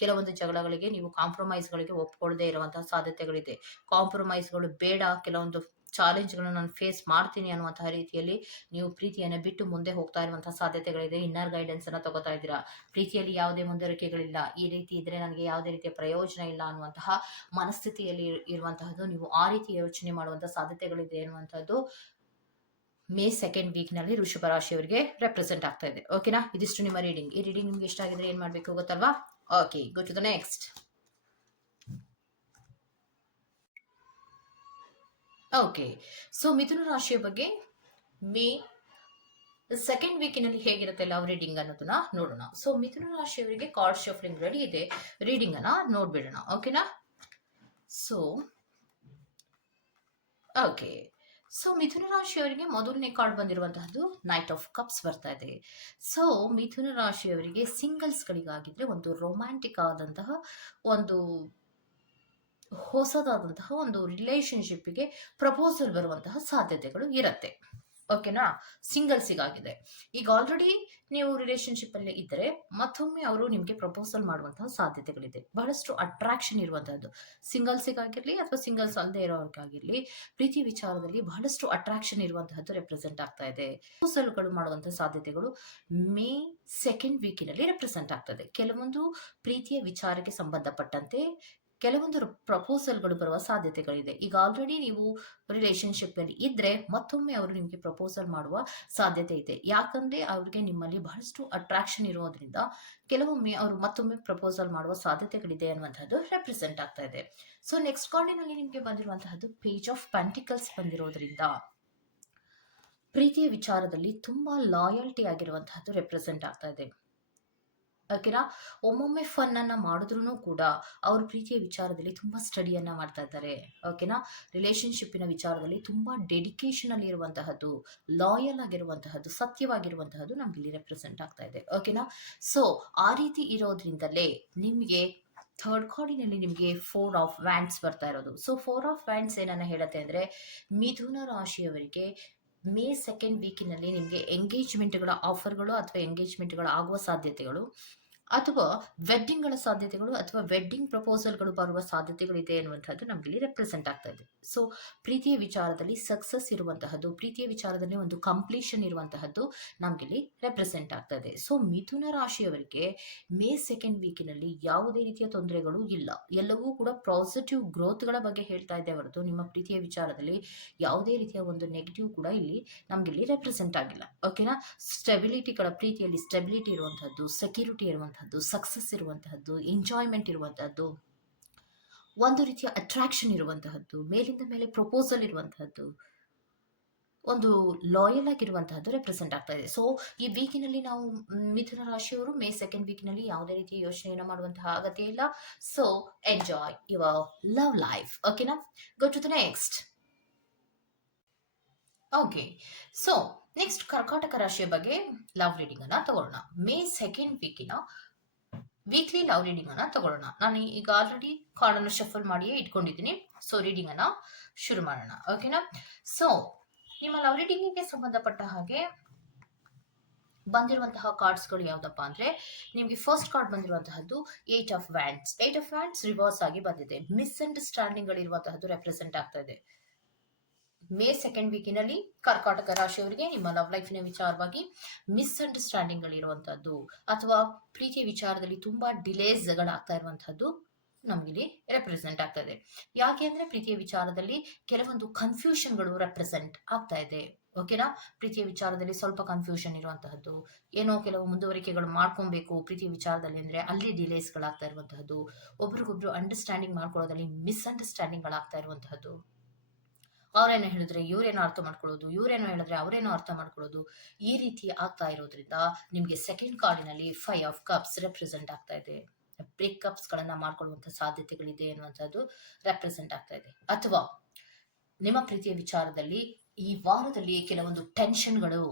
ಕೆಲವೊಂದು ಜಗಳಗಳಿಗೆ ನೀವು ಕಾಂಪ್ರಮೈಸ್ ಗಳಿಗೆ ಒಪ್ಕೊಳ್ಳದೆ ಇರುವಂತಹ ಸಾಧ್ಯತೆಗಳಿದೆ. ಕಾಂಪ್ರಮೈಸ್ಗಳು ಬೇಡ, ಕೆಲವೊಂದು ಚಾಲೆಂಜ್ಗಳನ್ನು ನಾನು ಫೇಸ್ ಮಾಡ್ತೀನಿ ಅನ್ನುವಂತಹ ರೀತಿಯಲ್ಲಿ ನೀವು ಪ್ರೀತಿಯನ್ನು ಬಿಟ್ಟು ಮುಂದೆ ಹೋಗ್ತಾ ಇರುವಂತಹ ಸಾಧ್ಯತೆಗಳಿದೆ. ಇನ್ನರ್ ಗೈಡೆನ್ಸ್ ಅನ್ನ ತಗೋತಾ ಇದ್ದೀರಾ. ಪ್ರೀತಿಯಲ್ಲಿ ಯಾವುದೇ ಮುಂದುವರಿಕೆಗಳಿಲ್ಲ, ಈ ರೀತಿ ಇದ್ರೆ ನನಗೆ ಯಾವುದೇ ರೀತಿಯ ಪ್ರಯೋಜನ ಇಲ್ಲ ಅನ್ನುವಂತಹ ಮನಸ್ಥಿತಿಯಲ್ಲಿ ಇರುವಂತಹದ್ದು, ನೀವು ಆ ರೀತಿ ಯೋಚನೆ ಮಾಡುವಂತಹ ಸಾಧ್ಯತೆಗಳಿದೆ ಅನ್ನುವಂಥದ್ದು ಮೇ 2nd ವೀಕ್ ನಲ್ಲಿ ವೃಷಭ ರಾಶಿಯವರಿಗೆ ರೆಪ್ರೆಸೆಂಟ್ ಆಗ್ತಾ ಇದೆ. ಓಕೆನಾ. ಇದಿಷ್ಟು ನಿಮ್ಮ ರೀಡಿಂಗ್. ಈ ರೀಡಿಂಗ್ ನಿಮ್ಗೆ ಇಷ್ಟ ಆಗಿದ್ರೆ ಏನ್ ಮಾಡ್ಬೇಕು ಗೊತ್ತಲ್ವಾ? Okay, go to the next. Okay, so Mithuna ರಾಶಿಯ ಬಗ್ಗೆ ಮೇ 2nd ವೀಕಿನಲ್ಲಿ ಹೇಗಿರುತ್ತೆ ಲವ್ ರೀಡಿಂಗ್ ಅನ್ನೋದನ್ನ ನೋಡೋಣ. ಸೊ ಮಿಥುನ ರಾಶಿಯವರಿಗೆ ಕಾರ್ಡ್ ಶಫ್ಲಿಂಗ್ ರೆಡಿ ಇದೆ, ರೀಡಿಂಗ್ ಅನ್ನ ನೋಡ್ಬಿಡೋಣ. ಓಕೆನಾ. ಸೊ ಓಕೆ, ಸೊ ಮಿಥುನ ರಾಶಿಯವರಿಗೆ ಮೊದಲನೇ ಕಾರ್ಡ್ ಬಂದಿರುವಂತಹದ್ದು ನೈಟ್ ಆಫ್ ಕಪ್ಸ್ ಬರ್ತಾ ಇದೆ. ಸೊ ಮಿಥುನ ರಾಶಿಯವರಿಗೆ ಸಿಂಗಲ್ಸ್ ಗಳಿಗಾಗಿದ್ರೆ ಒಂದು ರೊಮ್ಯಾಂಟಿಕ್ ಆದಂತಹ ಒಂದು ಹೊಸದಾದಂತಹ ಒಂದು ರಿಲೇಶನ್ಶಿಪ್ಗೆ ಪ್ರಪೋಸಲ್ ಬರುವಂತಹ ಸಾಧ್ಯತೆಗಳು ಇರುತ್ತೆ. ಓಕೆನಾ. ಸಿಂಗಲ್ಸಿಗಾಗಿದೆ. ಈಗ ಆಲ್ರೆಡಿ ನೀವು ರಿಲೇಶನ್ಶಿಪ್ ಅಲ್ಲಿ ಇದ್ದರೆ ಮತ್ತೊಮ್ಮೆ ಅವರು ನಿಮ್ಗೆ ಪ್ರಪೋಸಲ್ ಮಾಡುವಂತಹ ಸಾಧ್ಯತೆಗಳಿದೆ. ಬಹಳಷ್ಟು ಅಟ್ರಾಕ್ಷನ್ ಇರುವಂತಹದ್ದು, ಸಿಂಗಲ್ಸಿಗಾಗಿರ್ಲಿ ಅಥವಾ ಸಿಂಗಲ್ಸ್ ಅಲ್ಲದೆ ಇರೋರ್ಗಾಗಿರ್ಲಿ, ಪ್ರೀತಿ ವಿಚಾರದಲ್ಲಿ ಬಹಳಷ್ಟು ಅಟ್ರಾಕ್ಷನ್ ಇರುವಂತಹದ್ದು ರೆಪ್ರೆಸೆಂಟ್ ಆಗ್ತಾ ಇದೆ. ಪ್ರಪೋಸಲ್ಗಳು ಮಾಡುವಂತಹ ಸಾಧ್ಯತೆಗಳು ಮೇ 2nd ವೀಕಿನಲ್ಲಿ ರೆಪ್ರೆಸೆಂಟ್ ಆಗ್ತದೆ. ಕೆಲವೊಂದು ಪ್ರೀತಿಯ ವಿಚಾರಕ್ಕೆ ಸಂಬಂಧಪಟ್ಟಂತೆ ಕೆಲವೊಂದು ಪ್ರಪೋಸಲ್ಗಳು ಬರುವ ಸಾಧ್ಯತೆಗಳಿದೆ. ಈಗ ಆಲ್ರೆಡಿ ನೀವು ರಿಲೇಶನ್ಶಿಪ್ ಅಲ್ಲಿ ಇದ್ರೆ ಮತ್ತೊಮ್ಮೆ ಅವರು ನಿಮಗೆ ಪ್ರಪೋಸಲ್ ಮಾಡುವ ಸಾಧ್ಯತೆ ಇದೆ. ಯಾಕಂದ್ರೆ ಅವ್ರಿಗೆ ನಿಮ್ಮಲ್ಲಿ ಬಹಳಷ್ಟು ಅಟ್ರಾಕ್ಷನ್ ಇರೋದ್ರಿಂದ ಕೆಲವೊಮ್ಮೆ ಅವರು ಮತ್ತೊಮ್ಮೆ ಪ್ರಪೋಸಲ್ ಮಾಡುವ ಸಾಧ್ಯತೆಗಳಿದೆ ಅನ್ನುವಂಥದ್ದು ರೆಪ್ರೆಸೆಂಟ್ ಆಗ್ತಾ ಇದೆ. ಸೊ ನೆಕ್ಸ್ಟ್ ಕಾರ್ಡಿನಲ್ಲಿ ನಿಮಗೆ ಬಂದಿರುವಂತಹದ್ದು ಪೇಜ್ ಆಫ್ ಪೆಂಟಿಕಲ್ಸ್ ಬಂದಿರೋದ್ರಿಂದ ಪ್ರೀತಿಯ ವಿಚಾರದಲ್ಲಿ ತುಂಬಾ ಲಾಯಲ್ಟಿ ಆಗಿರುವಂತಹದ್ದು ರೆಪ್ರೆಸೆಂಟ್ ಆಗ್ತಾ ಇದೆ. ಓಕೆನಾ. ಒಮ್ಮೊಮ್ಮೆ ಫನ್ ಅನ್ನ ಮಾಡಿದ್ರು ಕೂಡ ಅವ್ರ ಪ್ರೀತಿಯ ವಿಚಾರದಲ್ಲಿ ತುಂಬಾ ಸ್ಟಡಿಯನ್ನ ಮಾಡ್ತಾ ಇದ್ದಾರೆ. ಓಕೆನಾ. ರಿಲೇಶನ್ಶಿಪ್ಪಿನ ವಿಚಾರದಲ್ಲಿ ತುಂಬಾ ಡೆಡಿಕೇಶನ್ ಅಲ್ಲಿ ಇರುವಂತಹದ್ದು, ಲಾಯಲ್ ಆಗಿರುವಂತಹದ್ದು, ಸತ್ಯವಾಗಿರುವಂತಹದ್ದು ನಮ್ಗೆ ಇಲ್ಲಿ ರೆಪ್ರೆಸೆಂಟ್ ಆಗ್ತಾ ಇದೆ. ಓಕೆನಾ. ಸೊ ಆ ರೀತಿ ಇರೋದ್ರಿಂದಲೇ ನಿಮ್ಗೆ ಥರ್ಡ್ ಕಾರ್ಡಿನಲ್ಲಿ ನಿಮಗೆ 4 ಆಫ್ ವ್ಯಾಂಡ್ಸ್ ಬರ್ತಾ ಇರೋದು. ಸೊ 4 ಆಫ್ ವ್ಯಾಂಡ್ಸ್ ಏನನ್ನ ಹೇಳುತ್ತೆ ಅಂದ್ರೆ, ಮಿಥುನ ರಾಶಿಯವರಿಗೆ ಮೇ 2 ವೀಕಿನಲ್ಲಿ ನಿಮಗೆ ಎಂಗೇಜ್ಮೆಂಟ್ಗಳ ಆಫರ್ಗಳು ಅಥವಾ ಎಂಗೇಜ್ಮೆಂಟ್ಗಳ ಆಗುವ ಸಾಧ್ಯತೆಗಳು, ಅಥವಾ ವೆಡ್ಡಿಂಗ್ಗಳ ಸಾಧ್ಯತೆಗಳು, ಅಥವಾ ವೆಡ್ಡಿಂಗ್ ಪ್ರಪೋಸಲ್ಗಳು ಬರುವ ಸಾಧ್ಯತೆಗಳಿದೆ ಅನ್ನುವಂಥದ್ದು ನಮ್ಗೆ ಇಲ್ಲಿ ರೆಪ್ರೆಸೆಂಟ್ ಆಗ್ತಾ ಇದೆ. ಸೊ ಪ್ರೀತಿಯ ವಿಚಾರದಲ್ಲಿ ಸಕ್ಸಸ್ ಇರುವಂತಹದ್ದು, ಪ್ರೀತಿಯ ವಿಚಾರದಲ್ಲಿ ಒಂದು ಕಂಪ್ಲೀಷನ್ ಇರುವಂತಹದ್ದು ನಮ್ಗಿಲ್ಲಿ ರೆಪ್ರೆಸೆಂಟ್ ಆಗ್ತಾ ಇದೆ. ಸೊ ಮಿಥುನ ರಾಶಿಯವರಿಗೆ ಮೇ 2 ವೀಕಿನಲ್ಲಿ ಯಾವುದೇ ರೀತಿಯ ತೊಂದರೆಗಳು ಇಲ್ಲ. ಎಲ್ಲವೂ ಕೂಡ ಪಾಸಿಟಿವ್ ಗ್ರೋತ್ಗಳ ಬಗ್ಗೆ ಹೇಳ್ತಾ ಇದೆ ಹೊರತು ನಿಮ್ಮ ಪ್ರೀತಿಯ ವಿಚಾರದಲ್ಲಿ ಯಾವುದೇ ರೀತಿಯ ಒಂದು ನೆಗೆಟಿವ್ ಕೂಡ ಇಲ್ಲಿ ನಮ್ಗಿಲ್ಲಿ ರೆಪ್ರೆಸೆಂಟ್ ಆಗಿಲ್ಲ. ಓಕೆನಾ. ಸ್ಟೆಬಿಲಿಟಿಗಳ ಪ್ರೀತಿಯಲ್ಲಿ ಸ್ಟೆಬಿಲಿಟಿ ಇರುವಂತಹದ್ದು, ಸೆಕ್ಯೂರಿಟಿ ಇರುವಂತಹದ್ದು, ಸಕ್ಸಸ್ ಇರುವಂತಹದ್ದು, ಎಂಜಾಯ್ಮೆಂಟ್ ಇರುವಂತಹದ್ದು, ಒಂದು ರೀತಿಯ ಅಟ್ರಾಕ್ಷನ್ ಇರುವಂತಹದ್ದು, ಮೇಲಿಂದ ಮೇಲೆ ಪ್ರಪೋಸಲ್ ಇರುವಂತಹದ್ದು, ಒಂದು ಲಾಯಲ್ ಆಗಿರುವಂತಹದ್ದು ರೆಪ್ರೆಸೆಂಟ್ ಆಗ್ತಾ ಇದೆ. ಸೊ ಈ ವೀಕಿನಲ್ಲಿ ನಾವು ಮಿಥುನ ರಾಶಿಯವರು ಮೇ 2 ವೀಕಿನಲ್ಲಿ ಯಾವುದೇ ರೀತಿಯ ಯೋಚನೆಯನ್ನು ಮಾಡುವಂತಹ ಅಗತ್ಯ ಇಲ್ಲ. So enjoy your love life. ಓಕೆನಾ. Go to the next. Okay. So next ಕರ್ಕಾಟಕ ರಾಶಿಯ ಬಗ್ಗೆ ಲವ್ ರೀಡಿಂಗ್ ಅನ್ನ ತಗೊಳ್ಳೋಣ. ಮೇ 2 ವೀಕಿನ ವೀಕ್ಲಿ ಲವ್ ರೀಡಿಂಗ್ ಅನ್ನ ತಗೊಳ್ಳೋಣ. ನಾನು ಈಗ ಆಲ್ರೆಡಿ ಕಾರ್ಡ್ ಅನ್ನು ಶಫಲ್ ಮಾಡಿಯೇ ಇಟ್ಕೊಂಡಿದ್ದೀನಿ. ಸೊ ರೀಡಿಂಗ್ ಅನ್ನ ಶುರು ಮಾಡೋಣ. ಓಕೆನಾ. ಸೊ ನಿಮ್ಮ ಲವ್ ರೀಡಿಂಗಿಗೆ ಸಂಬಂಧಪಟ್ಟ ಹಾಗೆ ಬಂದಿರುವಂತಹ ಕಾರ್ಡ್ಸ್ಗಳು ಯಾವ್ದಪ್ಪ ಅಂದ್ರೆ, ನಿಮಗೆ ಫಸ್ಟ್ ಕಾರ್ಡ್ ಬಂದಿರುವಂತಹದ್ದು 8 of wands. 8 of wands reverse ಆಗಿ ಬಂದಿದೆ. ಮಿಸ್ಅಂಡರ್ಸ್ಟ್ಯಾಂಡಿಂಗ್ ಗಳಿರುವಂತಹದ್ದು ರೆಪ್ರೆಸೆಂಟ್ ಆಗ್ತಾ ಇದೆ. ಮೇ 2 ವೀಕಿನಲ್ಲಿ ಕರ್ಕಾಟಕ ರಾಶಿಯವರಿಗೆ ನಿಮ್ಮ ಲವ್ ಲೈಫಿನ ವಿಚಾರವಾಗಿ ಮಿಸ್ಅಂಡರ್ಸ್ಟ್ಯಾಂಡಿಂಗ್ ಗಳಿರುವಂತಹದ್ದು ಅಥವಾ ಪ್ರೀತಿಯ ವಿಚಾರದಲ್ಲಿ ತುಂಬಾ ಡಿಲೇಸ್ಗಳಾಗ್ತಾ ಇರುವಂತಹದ್ದು ನಮ್ಗಿಲ್ಲಿ ರೆಪ್ರೆಸೆಂಟ್ ಆಗ್ತಾ ಇದೆ. ಯಾಕೆ ಅಂದ್ರೆ ಪ್ರೀತಿಯ ವಿಚಾರದಲ್ಲಿ ಕೆಲವೊಂದು ಕನ್ಫ್ಯೂಷನ್ಗಳು ರೆಪ್ರೆಸೆಂಟ್ ಆಗ್ತಾ ಇದೆ. ಓಕೆನಾ. ಪ್ರೀತಿಯ ವಿಚಾರದಲ್ಲಿ ಸ್ವಲ್ಪ ಕನ್ಫ್ಯೂಷನ್ ಇರುವಂತಹದ್ದು, ಏನೋ ಕೆಲವು ಮುಂದುವರಿಕೆಗಳು ಮಾಡ್ಕೊಬೇಕು ಪ್ರೀತಿಯ ವಿಚಾರದಲ್ಲಿ ಅಂದ್ರೆ ಅಲ್ಲಿ ಡಿಲೇಸ್ಗಳಾಗ್ತಾ ಇರುವಂತಹದ್ದು, ಒಬ್ರಿಗೊಬ್ರು ಅಂಡರ್ಸ್ಟ್ಯಾಂಡಿಂಗ್ ಮಾಡ್ಕೊಳ್ಳೋದ್ರಲ್ಲಿ ಮಿಸ್ಅಂಡರ್ಸ್ಟ್ಯಾಂಡಿಂಗ್ ಗಳಾಗ್ತಾ ಇರುವಂತಹದ್ದು, ಅವರೇನೋ ಹೇಳಿದ್ರೆ ಇವರೇನೋ ಅರ್ಥ ಮಾಡ್ಕೊಳ್ಳೋದು, ಇವರೇನೋ ಹೇಳಿದ್ರೆ ಅವರೇನೋ ಅರ್ಥ ಮಾಡ್ಕೊಳ್ಳೋದು, ಈ ರೀತಿ ಆಗ್ತಾ ಇರೋದ್ರಿಂದ ನಿಮ್ಗೆ ಸೆಕೆಂಡ್ ಕಾರ್ಡಿನಲ್ಲಿ 5 ಆಫ್ ಕಪ್ಸ್ ರೆಪ್ರೆಸೆಂಟ್ ಆಗ್ತಾ ಇದೆ. ಬ್ರೇಕಪ್ಸ್ ಗಳನ್ನ ಮಾಡ್ಕೊಳ್ಳುವಂತ ಸಾಧ್ಯತೆಗಳಿದೆ ಅನ್ನುವಂಥದ್ದು ರೆಪ್ರೆಸೆಂಟ್ ಆಗ್ತಾ ಇದೆ. ಅಥವಾ ನಿಮ್ಮ ಪ್ರೀತಿಯ ವಿಚಾರದಲ್ಲಿ ಈ ವಾರದಲ್ಲಿ ಕೆಲವೊಂದು ಟೆನ್ಷನ್ಗಳು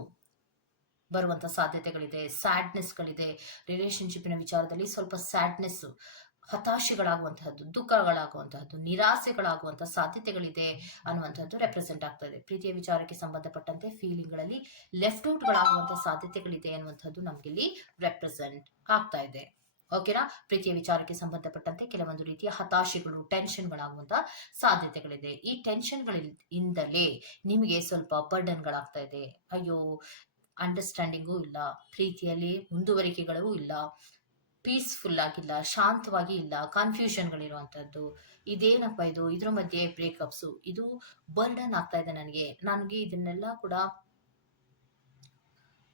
ಬರುವಂತ ಸಾಧ್ಯತೆಗಳಿದೆ, ಸ್ಯಾಡ್ನೆಸ್ಗಳಿದೆ. ರಿಲೇಶನ್ಶಿಪ್ಪಿನ ವಿಚಾರದಲ್ಲಿ ಸ್ವಲ್ಪ ಸ್ಯಾಡ್ನೆಸ್, ಹತಾಶೆಗಳಾಗುವಂತಹದ್ದು, ದುಃಖಗಳಾಗುವಂತಹದ್ದು, ನಿರಾಸೆಗಳಾಗುವಂತಹ ಸಾಧ್ಯತೆಗಳಿದೆ ಅನ್ನುವಂಥದ್ದು ರೆಪ್ರೆಸೆಂಟ್ ಆಗ್ತಾ ಇದೆ. ಪ್ರೀತಿಯ ವಿಚಾರಕ್ಕೆ ಸಂಬಂಧಪಟ್ಟಂತೆ ಫೀಲಿಂಗ್ಗಳಲ್ಲಿ ಲೆಫ್ಟ್ ಔಟ್ಗಳಾಗುವಂತಹ ಸಾಧ್ಯತೆಗಳಿದೆ ಅನ್ನುವಂಥದ್ದು ನಮ್ಗಿಲ್ಲಿ ರೆಪ್ರೆಸೆಂಟ್ ಆಗ್ತಾ ಇದೆ. ಓಕೆನಾ. ಪ್ರೀತಿಯ ವಿಚಾರಕ್ಕೆ ಸಂಬಂಧಪಟ್ಟಂತೆ ಕೆಲವೊಂದು ರೀತಿಯ ಹತಾಶೆಗಳು, ಟೆನ್ಷನ್ಗಳಾಗುವಂತ ಸಾಧ್ಯತೆಗಳಿದೆ. ಈ ಟೆನ್ಷನ್ಗಳಿಂದಲೇ ನಿಮಗೆ ಸ್ವಲ್ಪ ಬರ್ಡನ್ಗಳಾಗ್ತಾ ಇದೆ. ಅಯ್ಯೋ, ಅಂಡರ್ಸ್ಟ್ಯಾಂಡಿಂಗು ಇಲ್ಲ, ಪ್ರೀತಿಯಲ್ಲಿ ಮುಂದುವರಿಕೆಗಳೂ ಇಲ್ಲ, ಪೀಸ್ಫುಲ್ ಆಗಿಲ್ಲ, ಶಾಂತವಾಗಿ ಇಲ್ಲ, ಕನ್ಫ್ಯೂಷನ್ಗಳಿರುವಂತದ್ದು, ಇದೇನಪ್ಪ ಇದು, ಇದ್ರ ಮಧ್ಯೆ ಬ್ರೇಕಪ್ಸು, ಇದು ಬರ್ಡನ್ ಆಗ್ತಾ ಇದೆ ನನಗೆ ಇದನ್ನೆಲ್ಲ ಕೂಡ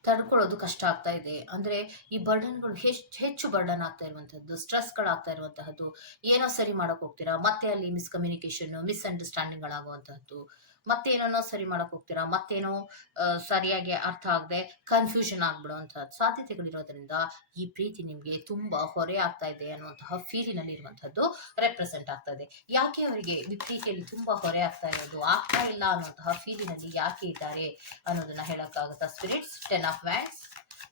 ತಡ್ಕೊಳ್ಳೋದು ಕಷ್ಟ ಆಗ್ತಾ ಇದೆ. ಅಂದ್ರೆ ಈ ಬರ್ಡನ್ಗಳು ಹೆಚ್ಚು ಬರ್ಡನ್ ಆಗ್ತಾ ಇರುವಂತಹದ್ದು, ಸ್ಟ್ರೆಸ್ಗಳಾಗ್ತಾ ಇರುವಂತಹದ್ದು, ಏನೋ ಸರಿ ಮಾಡಕ್ ಹೋಗ್ತೀರಾ ಮತ್ತೆ ಅಲ್ಲಿ ಮಿಸ್ಕಮ್ಯುನಿಕೇಶನ್, ಮಿಸ್ಅಂಡರ್ಸ್ಟ್ಯಾಂಡಿಂಗ್ ಗಳಾಗುವಂತಹದ್ದು, ಮತ್ತೇನೋ ಸರಿ ಮಾಡಕ್ ಹೋಗ್ತೀರಾ ಮತ್ತೇನೋ ಸರಿಯಾಗಿ ಅರ್ಥ ಆಗದೆ ಕನ್ಫ್ಯೂಷನ್ ಆಗ್ಬಿಡುವಂತಹ ಸಾಧ್ಯತೆಗಳಿರೋದ್ರಿಂದ ಈ ಪ್ರೀತಿ ನಿಮ್ಗೆ ತುಂಬಾ ಹೊರೆ ಆಗ್ತಾ ಇದೆ ಅನ್ನುವಂತಹ ಫೀಲಿನಲ್ಲಿ ಇರುವಂತಹದ್ದು ರೆಪ್ರೆಸೆಂಟ್ ಆಗ್ತಾ ಇದೆ. ಯಾಕೆ ಅವರಿಗೆ ಈ ಪ್ರೀತಿಯಲ್ಲಿ ತುಂಬಾ ಹೊರೆ ಆಗ್ತಾ ಇರೋದು, ಆಗ್ತಾ ಇಲ್ಲ ಅನ್ನುವಂತಹ ಫೀಲಿನಲ್ಲಿ ಯಾಕೆ ಇದ್ದಾರೆ ಅನ್ನೋದನ್ನ ಹೇಳಕ್ಕಾಗತ್ತಾ ಸ್ಪಿರಿಟ್ಸ್? 10 of wands.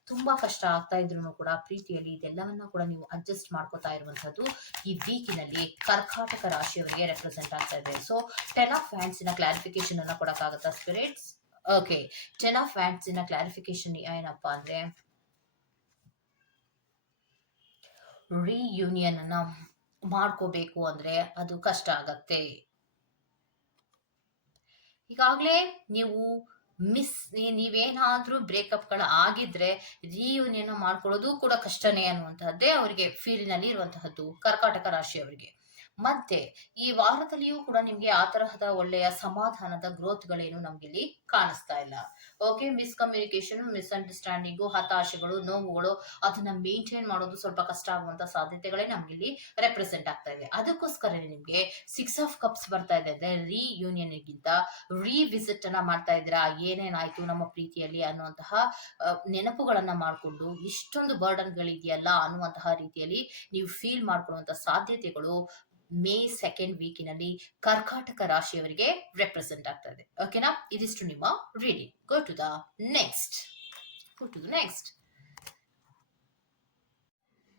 ತುಂಬಾ ಕಷ್ಟ ಆಗ್ತಾ ಇದ್ರು ಕೂಡ ಪ್ರೀತಿಯಲ್ಲಿ ಇದೆಲ್ಲವನ್ನ ಕೂಡ ನೀವು ಅಡ್ಜಸ್ಟ್ ಮಾಡ್ಕೋತಾ ಇರುವಂತದ್ದು ಈ ವೀಕಿನಲ್ಲಿ ಕರ್ಕಾಟಕ ರಾಶಿಯವರಿಗೆ ರೆಪ್ರೆಸೆಂಟ್ ಆಗ್ತಾ ಇದೆ. ಸೊ 10 ಆಫ್ ವ್ಯಾಂಡ್ಸ್ ನ ಕ್ಲಾರಿಫಿಕೇಶನ್ ಅನ್ನ ಕೊಡಕ್ಕಾಗತ್ತಾ ಸ್ಪಿರಿಟ್ಸ್? ಓಕೆ. 10 ಆಫ್ ವ್ಯಾಂಡ್ಸ್ ನ ಕ್ಲಾರಿಫಿಕೇಶನ್ ಏನಪ್ಪಾ ಅಂದ್ರೆ, ರಿಯೂನಿಯನ್ ಅನ್ನ ಮಾಡ್ಕೋಬೇಕು ಅಂದ್ರೆ ಅದು ಕಷ್ಟ ಆಗತ್ತೆ. ಈಗಾಗ್ಲೇ ನೀವು ನೀವೇನಾದ್ರೂ ಬ್ರೇಕಪ್ ಗಳ ಆಗಿದ್ರೆ ರಿಯೂನಿಯನ್ ಮಾಡ್ಕೊಳ್ಳೋದು ಕೂಡ ಕಷ್ಟನೇ ಅನ್ನುವಂತಹದ್ದೇ ಅವರಿಗೆ ಫೀಲಿನಲ್ಲಿ ಇರುವಂತಹದ್ದು ಕರ್ಕಾಟಕ ರಾಶಿಯವರಿಗೆ. ಮತ್ತೆ ಈ ವಾರದಲ್ಲಿಯೂ ಕೂಡ ನಿಮ್ಗೆ ಆ ತರಹದ ಒಳ್ಳೆಯ ಸಮಾಧಾನದ ಗ್ರೋತ್ಗಳೇನು ನಮ್ಗಿಲ್ಲಿ ಕಾಣಿಸ್ತಾ ಇಲ್ಲ. ಓಕೆ, ಮಿಸ್ಕಮ್ಯುನಿಕೇಶನ್, ಮಿಸ್ಅಂಡರ್ಸ್ಟ್ಯಾಂಡಿಂಗು, ಹತಾಶೆಗಳು, ನೋವುಗಳು, ಅದನ್ನ ಮೇಂಟೈನ್ ಮಾಡೋದು ಸ್ವಲ್ಪ ಕಷ್ಟ ಆಗುವಂತ ಸಾಧ್ಯತೆಗಳೇ ನಮ್ಗಿಲ್ಲಿ ರೆಪ್ರೆಸೆಂಟ್ ಆಗ್ತಾ ಇದೆ. ಅದಕ್ಕೋಸ್ಕರನೇ ನಿಮ್ಗೆ 6 ಆಫ್ ಕಪ್ಸ್ ಬರ್ತಾ ಇದೆ. ಅಂದ್ರೆ ರಿಯೂನಿಯನ್ ಗಿಂತ ವಿಸಿಟ್ ಅನ್ನ ಮಾಡ್ತಾ ಇದ್ದೀರಾ. ಏನೇನಾಯ್ತು ನಮ್ಮ ಪ್ರೀತಿಯಲ್ಲಿ ಅನ್ನುವಂತಹ ನೆನಪುಗಳನ್ನ ಮಾಡ್ಕೊಂಡು ಇಷ್ಟೊಂದು ಬರ್ಡನ್ಗಳಿದೆಯಲ್ಲ ಅನ್ನುವಂತಹ ರೀತಿಯಲ್ಲಿ ನೀವು ಫೀಲ್ ಮಾಡ್ಕೊಳ್ಳುವಂತ ಸಾಧ್ಯತೆಗಳು ಮೇ 2 ವೀಕಿನಲ್ಲಿ ಕರ್ಕಾಟಕ ರಾಶಿಯವರಿಗೆ ರೆಪ್ರೆಸೆಂಟ್ ಆಗ್ತಾ ಇದೆ. ಓಕೆನಾ, ಇದಿಷ್ಟು ನಿಮ್ಮ reading. Go to the next.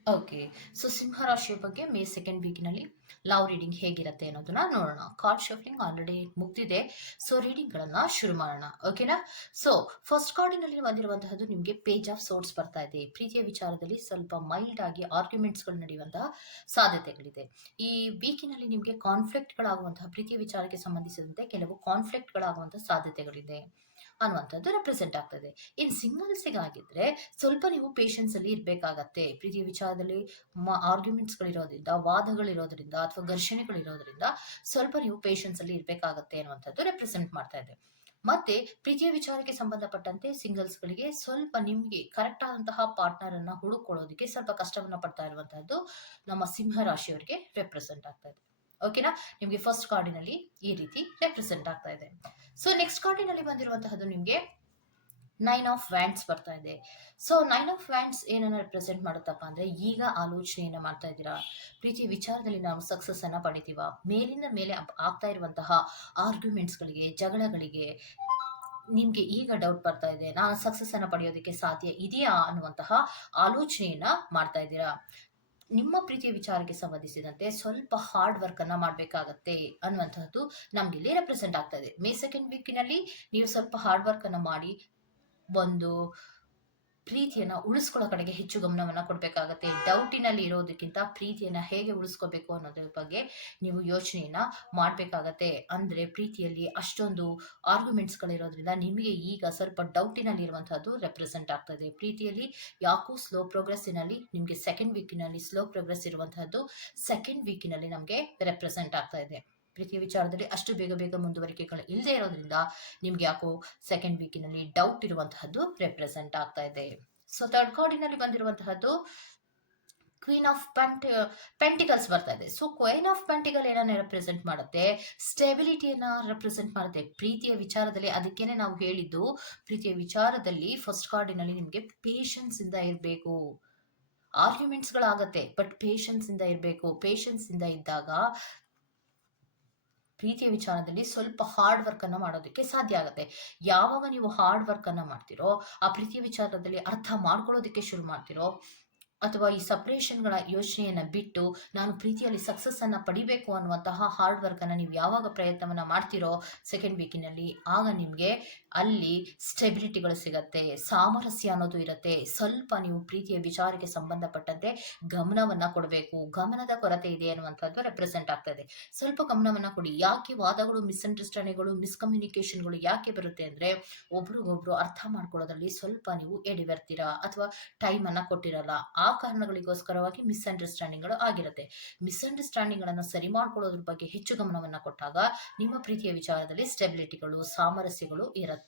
Okay, so ಸಿಂಹ ರಾಶಿಯ ಬಗ್ಗೆ ಮೇ 2 ವೀಕಿನಲ್ಲಿ ಲವ್ ರೀಡಿಂಗ್ ಹೇಗಿರುತ್ತೆ ಅನ್ನೋದನ್ನ ನೋಡೋಣ. ಕಾರ್ಡ್ ಶಫ್ಲಿಂಗ್ ಆಲ್ರೆಡಿ ಮುಗ್ದಿದೆ, ಸೊ ರೀಡಿಂಗ್ ಗಳನ್ನ ಶುರು ಮಾಡೋಣ. ಓಕೆನಾ, ಸೊ ಫಸ್ಟ್ ಕಾರ್ಡಿನಲ್ಲಿ ಬಂದಿರುವಂತಹದ್ದು ನಿಮಗೆ ಪೇಜ್ ಆಫ್ ಸೋರ್ಟ್ಸ್ ಬರ್ತಾ ಇದೆ. ಪ್ರೀತಿಯ ವಿಚಾರದಲ್ಲಿ ಸ್ವಲ್ಪ ಮೈಲ್ಡ್ ಆಗಿ ಆರ್ಗ್ಯುಮೆಂಟ್ಸ್ ಗಳು ನಡೆಯುವಂತಹ ಸಾಧ್ಯತೆಗಳಿದೆ. ಈ ವೀಕಿನಲ್ಲಿ ನಿಮಗೆ ಕಾನ್ಫ್ಲಿಕ್ಟ್ ಗಳಾಗುವಂತಹ, ಪ್ರೀತಿಯ ವಿಚಾರಕ್ಕೆ ಸಂಬಂಧಿಸಿದಂತೆ ಕೆಲವು ಕಾನ್ಫ್ಲಿಕ್ಟ್ ಗಳಾಗುವಂತಹ ಸಾಧ್ಯತೆಗಳಿದೆ ಅನ್ನುವಂಥದ್ದು ರೆಪ್ರೆಸೆಂಟ್ ಆಗ್ತದೆ. ಇನ್ ಸಿಂಗಲ್ಸಿಗಾಗಿದ್ರೆ ಸ್ವಲ್ಪ ನೀವು ಪೇಷನ್ಸ್ ಅಲ್ಲಿ ಇರ್ಬೇಕಾಗತ್ತೆ. ಪ್ರೀತಿಯ ವಿಚಾರದಲ್ಲಿ ಆರ್ಗ್ಯುಮೆಂಟ್ಸ್ ಗಳಿರೋದ್ರಿಂದ, ವಾದಗಳಿರೋದ್ರಿಂದ ಅಥವಾ ಘರ್ಷಣೆಗಳಿರೋದ್ರಿಂದ ಸ್ವಲ್ಪ ನೀವು ಪೇಷನ್ಸ್ ಅಲ್ಲಿ ಇರ್ಬೇಕಾಗತ್ತೆ ಅನ್ನುವಂಥದ್ದು ರೆಪ್ರೆಸೆಂಟ್ ಮಾಡ್ತಾ ಇದೆ. ಮತ್ತೆ ಪ್ರೀತಿಯ ವಿಚಾರಕ್ಕೆ ಸಂಬಂಧಪಟ್ಟಂತೆ ಸಿಂಗಲ್ಸ್ ಗಳಿಗೆ ಸ್ವಲ್ಪ ನಿಮ್ಗೆ ಕರೆಕ್ಟ್ ಆದಂತಹ ಪಾರ್ಟ್ನರ್ ಅನ್ನ ಹುಡುಕೊಳ್ಳೋದಕ್ಕೆ ಸ್ವಲ್ಪ ಕಷ್ಟವನ್ನ ಪಡ್ತಾ ಇರುವಂತಹದ್ದು ನಮ್ಮ ಸಿಂಹ ರಾಶಿಯವರಿಗೆ ರೆಪ್ರೆಸೆಂಟ್ ಆಗ್ತಾ ಇದೆ. ಓಕೆನಾ, ನಿಮ್ಗೆ ಫಸ್ಟ್ ಕಾರ್ಡಿನಲ್ಲಿ ಈ ರೀತಿ ರೆಪ್ರೆಸೆಂಟ್ ಆಗ್ತಾ ಇದೆ. ಸೊ ನೆಕ್ಸ್ಟ್ ಕಾರ್ಡಿನಲ್ಲಿ ಬಂದಿರುವಂತಹದ್ದು ನಿಮ್ಗೆ 9 ಆಫ್ ವ್ಯಾಂಡ್ಸ್ ಬರ್ತಾ ಇದೆ. ಸೊ 9 ಆಫ್ ವ್ಯಾಂಡ್ಸ್ ಏನನ್ನ ರೆಪ್ರೆಸೆಂಟ್ ಮಾಡುತ್ತಪ್ಪ ಅಂದ್ರೆ, ಈಗ ಆಲೋಚನೆಯನ್ನ ಮಾಡ್ತಾ ಇದ್ದೀರಾ, ಪ್ರೀತಿಯ ವಿಚಾರದಲ್ಲಿ ನಾವು ಸಕ್ಸಸ್ ಅನ್ನ ಪಡಿತೀವ. ಮೇಲಿಂದ ಮೇಲೆ ಆಗ್ತಾ ಇರುವಂತಹ ಆರ್ಗ್ಯುಮೆಂಟ್ಸ್ ಗಳಿಗೆ, ಜಗಳಗಳಿಗೆ ನಿಮ್ಗೆ ಈಗ ಡೌಟ್ ಬರ್ತಾ ಇದೆ, ನಾನು ಸಕ್ಸಸ್ ಅನ್ನ ಪಡೆಯೋದಕ್ಕೆ ಸಾಧ್ಯ ಇದೆಯಾ ಅನ್ನುವಂತಹ ಆಲೋಚನೆಯನ್ನ ಮಾಡ್ತಾ ಇದ್ದೀರಾ. ನಿಮ್ಮ ಪ್ರೀತಿಯ ವಿಚಾರಕ್ಕೆ ಸಂಬಂಧಿಸಿದಂತೆ ಸ್ವಲ್ಪ ಹಾರ್ಡ್ ವರ್ಕ್ ಅನ್ನ ಮಾಡ್ಬೇಕಾಗತ್ತೆ ಅನ್ನುವಂತಹದ್ದು ನಮ್ಗೆ ಇಲ್ಲಿ ರೆಪ್ರೆಸೆಂಟ್ ಆಗ್ತಾ ಇದೆ. ಮೇ 2 ವೀಕಿನಲ್ಲಿ ನೀವು ಸ್ವಲ್ಪ ಹಾರ್ಡ್ ವರ್ಕ್ ಅನ್ನ ಮಾಡಿ ಒಂದು ಪ್ರೀತಿಯನ್ನ ಉಳಿಸ್ಕೊಳ್ಳೋ ಕಡೆಗೆ ಹೆಚ್ಚು ಗಮನವನ್ನ ಕೊಡ್ಬೇಕಾಗತ್ತೆ. ಡೌಟಿನಲ್ಲಿ ಇರೋದಕ್ಕಿಂತ ಪ್ರೀತಿಯನ್ನ ಹೇಗೆ ಉಳಿಸ್ಕೋಬೇಕು ಅನ್ನೋದ್ರ ಬಗ್ಗೆ ನೀವು ಯೋಚನೆಯನ್ನ ಮಾಡ್ಬೇಕಾಗತ್ತೆ. ಅಂದ್ರೆ ಪ್ರೀತಿಯಲ್ಲಿ ಅಷ್ಟೊಂದು ಆರ್ಗ್ಯುಮೆಂಟ್ಸ್ ಗಳಿರೋದ್ರಿಂದ ನಿಮಗೆ ಈಗ ಸ್ವಲ್ಪ ಡೌಟಿನಲ್ಲಿ ಇರುವಂತಹದ್ದು ರೆಪ್ರೆಸೆಂಟ್ ಆಗ್ತದೆ. ಪ್ರೀತಿಯಲ್ಲಿ ಯಾಕೋ ಸ್ಲೋ ಪ್ರೋಗ್ರೆಸ್ಸಿನಲ್ಲಿ ನಿಮ್ಗೆ 2 ವೀಕಿನಲ್ಲಿ ಸ್ಲೋ ಪ್ರೋಗ್ರೆಸ್ ಇರುವಂತಹದ್ದು 2 ವೀಕಿನಲ್ಲಿ ನಮ್ಗೆ ರೆಪ್ರೆಸೆಂಟ್ ಆಗ್ತಾ ಇದೆ. ಪ್ರೀತಿಯ ವಿಚಾರದಲ್ಲಿ ಅಷ್ಟು ಬೇಗ ಮುಂದುವರಿಕೆಗಳು ಇಲ್ಲದೆ ಇರೋದ್ರಿಂದ ನಿಮ್ಗೆ ಯಾಕೋ 2 ವೀಕಿನಲ್ಲಿ ಡೌಟ್ ಇರುವಂತಹದ್ದು ರೆಪ್ರೆಸೆಂಟ್ ಆಗ್ತಾ ಇದೆ. ಸೊ ಥರ್ಡ್ ಕಾರ್ಡಿನಲ್ಲಿ ಬಂದಿರುವಂತಹದ್ದು ಕ್ವೀನ್ ಆಫ್ ಪೆಂಟಿಕಲ್ಸ್ ಬರ್ತಾ ಇದೆ. ಸೊ ಕ್ವೀನ್ ಆಫ್ ಪೆಂಟಿಕಲ್ ಏನನ್ನ ರೆಪ್ರೆಸೆಂಟ್ ಮಾಡುತ್ತೆ, ಸ್ಟೆಬಿಲಿಟಿಯನ್ನ ರೆಪ್ರೆಸೆಂಟ್ ಮಾಡುತ್ತೆ ಪ್ರೀತಿಯ ವಿಚಾರದಲ್ಲಿ. ಅದಕ್ಕೇನೆ ನಾವು ಹೇಳಿದ್ದು, ಪ್ರೀತಿಯ ವಿಚಾರದಲ್ಲಿ ಫಸ್ಟ್ ಕಾರ್ಡಿನಲ್ಲಿ ನಿಮ್ಗೆ ಪೇಷನ್ಸ್ ಇಂದ ಇರಬೇಕು. ಆರ್ಗ್ಯುಮೆಂಟ್ಸ್ ಗಳಾಗತ್ತೆ, ಬಟ್ ಪೇಷನ್ಸ್ ಇಂದ ಇರಬೇಕು. ಪೇಷನ್ಸ್ ಇಂದ ಇದ್ದಾಗ ಪ್ರೀತಿಯ ವಿಚಾರದಲ್ಲಿ ಸ್ವಲ್ಪ ಹಾರ್ಡ್ ವರ್ಕ್ ಅನ್ನ ಮಾಡೋದಕ್ಕೆ ಸಾಧ್ಯ ಆಗುತ್ತೆ. ಯಾವಾಗ ನೀವು ಹಾರ್ಡ್ ವರ್ಕ್ ಅನ್ನ ಮಾಡ್ತಿರೋ, ಆ ಪ್ರೀತಿಯ ವಿಚಾರದಲ್ಲಿ ಅರ್ಥ ಮಾಡ್ಕೊಳ್ಳೋದಕ್ಕೆ ಶುರು ಮಾಡ್ತಿರೋ, ಅಥವಾ ಈ ಸಪರೇಷನ್ಗಳ ಯೋಚನೆಯನ್ನ ಬಿಟ್ಟು ನಾನು ಪ್ರೀತಿಯಲ್ಲಿ ಸಕ್ಸಸ್ ಅನ್ನ ಪಡಿಬೇಕು ಅನ್ನುವಂತಹ ಹಾರ್ಡ್ ವರ್ಕ್ ಅನ್ನ ನೀವು ಯಾವಾಗ ಪ್ರಯತ್ನವನ್ನ ಮಾಡ್ತಿರೋ 2 ವೀಕಿನಲ್ಲಿ, ಆಗ ನಿಮ್ಗೆ ಅಲ್ಲಿ ಸ್ಟೆಬಿಲಿಟಿಗಳು ಸಿಗತ್ತೆ, ಸಾಮರಸ್ಯ ಅನ್ನೋದು ಇರುತ್ತೆ. ಸ್ವಲ್ಪ ನೀವು ಪ್ರೀತಿಯ ವಿಚಾರಕ್ಕೆ ಸಂಬಂಧಪಟ್ಟಂತೆ ಗಮನವನ್ನ ಕೊಡಬೇಕು. ಗಮನದ ಕೊರತೆ ಇದೆ ಅನ್ನುವಂಥದ್ದು ರೆಪ್ರೆಸೆಂಟ್ ಆಗ್ತದೆ. ಸ್ವಲ್ಪ ಗಮನವನ್ನ ಕೊಡಿ. ಯಾಕೆ ವಾದಗಳು, ಮಿಸ್ಅಂಡರ್ಸ್ಟ್ಯಾಂಡಿಂಗ್ಗಳು, ಮಿಸ್ಕಮ್ಯುನಿಕೇಶನ್ಗಳು ಯಾಕೆ ಬರುತ್ತೆ ಅಂದ್ರೆ, ಒಬ್ರಿಗೊಬ್ರು ಅರ್ಥ ಮಾಡ್ಕೊಳ್ಳೋದ್ರಲ್ಲಿ ಸ್ವಲ್ಪ ನೀವು ಎಡಿಬರ್ತೀರಾ ಅಥವಾ ಟೈಮ್ ಅನ್ನ ಕೊಟ್ಟಿರಲ್ಲ. ಆ ಕಾರಣಗಳಿಗೋಸ್ಕರವಾಗಿ ಮಿಸ್ಅಂಡರ್ಸ್ಟ್ಯಾಂಡಿಂಗ್ ಗಳು ಆಗಿರುತ್ತೆ. ಮಿಸ್ಅಂಡರ್ಸ್ಟ್ಯಾಂಡಿಂಗ್ ಗಳನ್ನ ಸರಿ ಮಾಡ್ಕೊಳ್ಳೋದ್ರ ಬಗ್ಗೆ ಹೆಚ್ಚು ಗಮನವನ್ನ ಕೊಟ್ಟಾಗ ನಿಮ್ಮ ಪ್ರೀತಿಯ ವಿಚಾರದಲ್ಲಿ ಸ್ಟೆಬಿಲಿಟಿಗಳು, ಸಾಮರಸ್ಯಗಳು ಇರುತ್ತೆ.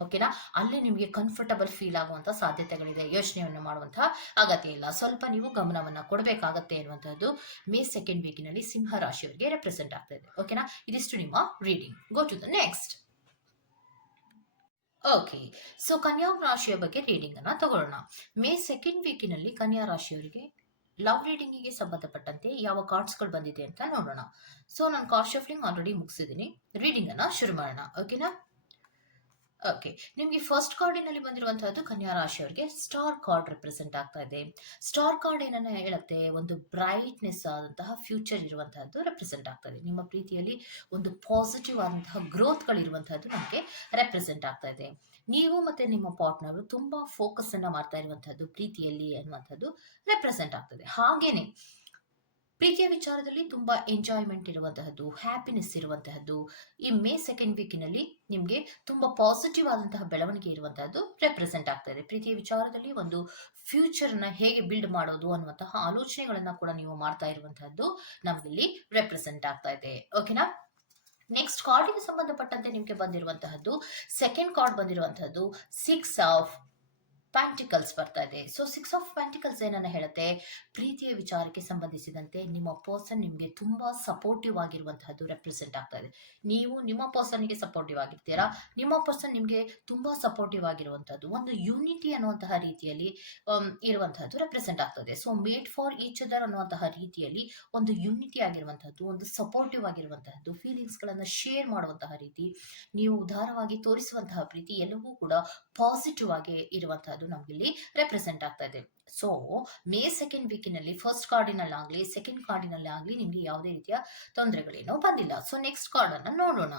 ಓಕೆನಾ, ಅಲ್ಲಿ ನಿಮಗೆ ಕಂಫರ್ಟಬಲ್ ಫೀಲ್ ಆಗುವಂತ ಸಾಧ್ಯತೆಗಳಿದೆ. ಯೋಚನೆಯನ್ನು ಮಾಡುವಂತಹ ಅಗತ್ಯ ಇಲ್ಲ. ಸ್ವಲ್ಪ ನೀವು ಗಮನವನ್ನ ಕೊಡಬೇಕಾಗತ್ತೆ ಅನ್ನುವಂಥದ್ದು ಮೇ 2 ವೀಕಿನಲ್ಲಿ ಸಿಂಹ ರಾಶಿಯವರಿಗೆ ರೆಪ್ರೆಸೆಂಟ್ ಆಗ್ತಾ ಇದೆ. ಓಕೆನಾ, ಇದಿಷ್ಟು ನಿಮ್ಮ reading. Go to the next. Okay, so Kanya ರಾಶಿಯ ಬಗ್ಗೆ ರೀಡಿಂಗ್ ಅನ್ನ ತಗೊಳ್ಳೋಣ. ಮೇ 2 ವೀಕಿನಲ್ಲಿ ಕನ್ಯಾ ರಾಶಿಯವರಿಗೆ ಲವ್ ರೀಡಿಂಗಿಗೆ ಸಂಬಂಧಪಟ್ಟಂತೆ ಯಾವ ಕಾರ್ಡ್ಸ್ ಗಳು ಬಂದಿದೆ ಅಂತ ನೋಡೋಣ. ಸೊ ನಾನು ಕಾರ್ಡ್ ಶಫ್ಲಿಂಗ್ ಆಲ್ರೆಡಿ ಮುಗಿಸಿದ್ದೀನಿ. ರೀಡಿಂಗ್ ಅನ್ನ ಶುರು ಮಾಡೋಣ. ಓಕೆನಾ, ಓಕೆ, ನಿಮ್ಗೆ ಫಸ್ಟ್ ಕಾರ್ಡಿನಲ್ಲಿ ಬಂದಿರುವಂತಹದ್ದು ಕನ್ಯಾ ರಾಶಿಯವರಿಗೆ ಸ್ಟಾರ್ ಕಾರ್ಡ್ ರೆಪ್ರೆಸೆಂಟ್ ಆಗ್ತಾ ಇದೆ. ಸ್ಟಾರ್ ಕಾರ್ಡ್ ಏನನ್ನ ಹೇಳುತ್ತೆ, ಒಂದು ಬ್ರೈಟ್ನೆಸ್ ಆದಂತಹ ಫ್ಯೂಚರ್ ಇರುವಂತಹದ್ದು ರೆಪ್ರೆಸೆಂಟ್ ಆಗ್ತದೆ. ನಿಮ್ಮ ಪ್ರೀತಿಯಲ್ಲಿ ಒಂದು ಪಾಸಿಟಿವ್ ಆದಂತಹ ಗ್ರೋತ್ ಗಳಿರುವಂತಹದ್ದು ನಮಗೆ ರೆಪ್ರೆಸೆಂಟ್ ಆಗ್ತಾ ಇದೆ. ನೀವು ಮತ್ತೆ ನಿಮ್ಮ ಪಾರ್ಟ್ನರ್ ತುಂಬಾ ಫೋಕಸ್ ಅನ್ನ ಮಾಡ್ತಾ ಇರುವಂತಹದ್ದು ಪ್ರೀತಿಯಲ್ಲಿ ಅನ್ನುವಂಥದ್ದು ರೆಪ್ರೆಸೆಂಟ್ ಆಗ್ತದೆ. ಹಾಗೇನೆ ಪ್ರೀತಿಯ ವಿಚಾರದಲ್ಲಿ ತುಂಬಾ ಎಂಜಾಯ್ಮೆಂಟ್ ಇರುವಂತಹದ್ದು, ಹ್ಯಾಪಿನೆಸ್ ಇರುವಂತಹದ್ದು. ಈ ಮೇ ಸೆಕೆಂಡ್ ವೀಕಿನಲ್ಲಿ ನಿಮಗೆ ತುಂಬಾ ಪಾಸಿಟಿವ್ ಆದಂತಹ ಬೆಳವಣಿಗೆ ಇರುವಂತಹದ್ದು ರೆಪ್ರೆಸೆಂಟ್ ಆಗ್ತಾ ಇದೆ. ಪ್ರೀತಿಯ ವಿಚಾರದಲ್ಲಿ ಒಂದು ಫ್ಯೂಚರ್ನ ಹೇಗೆ ಬಿಲ್ಡ್ ಮಾಡೋದು ಅನ್ನುವಂತಹ ಆಲೋಚನೆಗಳನ್ನ ಕೂಡ ನೀವು ಮಾಡ್ತಾ ಇರುವಂತಹದ್ದು ನಮಗಿಲ್ಲಿ ರೆಪ್ರೆಸೆಂಟ್ ಆಗ್ತಾ ಇದೆ. ಓಕೆನಾ? ನೆಕ್ಸ್ಟ್ ಕಾರ್ಡಿಗೆ ಸಂಬಂಧಪಟ್ಟಂತೆ ನಿಮಗೆ ಬಂದಿರುವಂತಹದ್ದು ಸೆಕೆಂಡ್ ಕಾರ್ಡ್ ಬಂದಿರುವಂತಹದ್ದು 6 ಆಫ್ ಪ್ಯಾಂಟಿಕಲ್ಸ್ ಬರ್ತಾ ಇದೆ. ಸೊ 6 ಆಫ್ ಪ್ಯಾಂಟಿಕಲ್ಸ್ ಏನನ್ನ ಹೇಳುತ್ತೆ? ಪ್ರೀತಿಯ ವಿಚಾರಕ್ಕೆ ಸಂಬಂಧಿಸಿದಂತೆ ನಿಮ್ಮ ಪರ್ಸನ್ ನಿಮಗೆ ತುಂಬಾ ಸಪೋರ್ಟಿವ್ ಆಗಿರುವಂತಹದ್ದು ರೆಪ್ರೆಸೆಂಟ್ ಆಗ್ತಾ ಇದೆ. ನೀವು ನಿಮ್ಮ ಪರ್ಸನ್ಗೆ ಸಪೋರ್ಟಿವ್ ಆಗಿರ್ತೀರಾ, ನಿಮ್ಮ ಪರ್ಸನ್ ನಿಮಗೆ ತುಂಬಾ ಸಪೋರ್ಟಿವ್ ಆಗಿರುವಂತಹದ್ದು, ಒಂದು ಯೂನಿಟಿ ಅನ್ನುವಂತಹ ರೀತಿಯಲ್ಲಿ ಇರುವಂತಹದ್ದು ರೆಪ್ರೆಸೆಂಟ್ ಆಗ್ತದೆ. So made for each other ಅನ್ನುವಂತಹ ರೀತಿಯಲ್ಲಿ ಒಂದು ಯೂನಿಟಿ ಆಗಿರುವಂತಹದ್ದು, ಒಂದು ಸಪೋರ್ಟಿವ್ ಆಗಿರುವಂತಹದ್ದು, ಫೀಲಿಂಗ್ಸ್ ಗಳನ್ನ ಶೇರ್ ಮಾಡುವಂತಹ ರೀತಿ, ನೀವು ಉದಾರವಾಗಿ ತೋರಿಸುವಂತಹ ಪ್ರೀತಿ ಎಲ್ಲವೂ ಕೂಡ ಪಾಸಿಟಿವ್ ಆಗಿ ಇರುವಂತಹದ್ದು ನಮಗಿಲ್ಲಿ ರೆಪ್ರೆಸೆಂಟ್ ಆಗ್ತಾ ಇದೆ. ಸೊ ಮೇ ಸೆಕೆಂಡ್ ವೀಕಿನಲ್ಲಿ ಫಸ್ಟ್ ಕಾರ್ಡಿನಲ್ಲಾಗ್ಲಿ ಸೆಕೆಂಡ್ ಕಾರ್ಡಿನಲ್ಲಾಗ್ಲಿ ನಿಮ್ಗೆ ಯಾವುದೇ ರೀತಿಯ ತೊಂದರೆಗಳೇನೋ ಬಂದಿಲ್ಲ. ಸೊ ನೆಕ್ಸ್ಟ್ ಕಾರ್ಡ್ ಅನ್ನ ನೋಡೋಣ.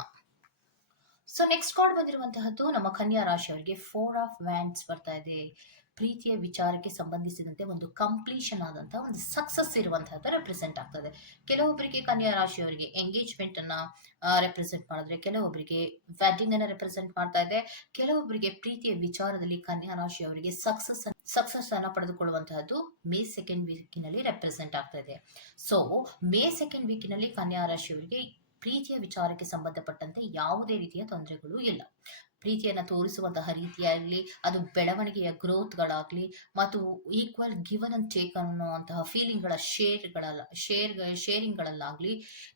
ಸೊ ನೆಕ್ಸ್ಟ್ ಕಾರ್ಡ್ ಬಂದಿರುವಂತಹದ್ದು ನಮ್ಮ ಕನ್ಯಾ ರಾಶಿಯವರಿಗೆ 4 ಆಫ್ ವ್ಯಾಂಡ್ಸ್ ಬರ್ತಾ ಇದೆ. ಪ್ರೀತಿಯ ವಿಚಾರಕ್ಕೆ ಸಂಬಂಧಿಸಿದಂತೆ ಒಂದು ಕಂಪ್ಲೀಷನ್ ಆದಂತಹ ಒಂದು ಸಕ್ಸಸ್ ಇರುವಂತಹದ್ದು ರೆಪ್ರೆಸೆಂಟ್ ಆಗ್ತದೆ. ಕೆಲವೊಬ್ಬರಿಗೆ ಕನ್ಯಾ ರಾಶಿಯವರಿಗೆ ಎಂಗೇಜ್ಮೆಂಟ್ ಅನ್ನ ರೆಪ್ರೆಸೆಂಟ್ ಮಾಡಿದ್ರೆ, ಕೆಲವೊಬ್ಬರಿಗೆ ವೆಡ್ಡಿಂಗ್ ಅನ್ನ ರೆಪ್ರೆಸೆಂಟ್ ಮಾಡ್ತಾ ಇದೆ, ಕೆಲವೊಬ್ಬರಿಗೆ ಪ್ರೀತಿಯ ವಿಚಾರದಲ್ಲಿ ಕನ್ಯಾ ರಾಶಿಯವರಿಗೆ ಸಕ್ಸಸ್ ಅನ್ನ ಪಡೆದುಕೊಳ್ಳುವಂತಹದ್ದು ಮೇ ಸೆಕೆಂಡ್ ವೀಕಿನಲ್ಲಿ ರೆಪ್ರೆಸೆಂಟ್ ಆಗ್ತಾ ಇದೆ. ಸೊ ಮೇ ಸೆಕೆಂಡ್ ವೀಕಿನಲ್ಲಿ ಕನ್ಯಾ ರಾಶಿಯವರಿಗೆ ಪ್ರೀತಿಯ ವಿಚಾರಕ್ಕೆ ಸಂಬಂಧಪಟ್ಟಂತೆ ಯಾವುದೇ ರೀತಿಯ ತೊಂದರೆಗಳು ಇಲ್ಲ. ಪ್ರೀತಿಯನ್ನ ತೋರಿಸುವಂತಹ ರೀತಿಯಾಗಲಿ, ಅದು ಬೆಳವಣಿಗೆಯ ಗ್ರೋತ್ಗಳಾಗ್ಲಿ, ಮತ್ತು ಈಕ್ವಲ್ ಗಿವನ್ ಅಂಡ್ ಟೇಕ್ ಅನ್ನುವಂತಹ ಫೀಲಿಂಗ್ಗಳ ಶೇರಿಂಗ್ಗಳಲ್ಲಾಗ್ಲಿ,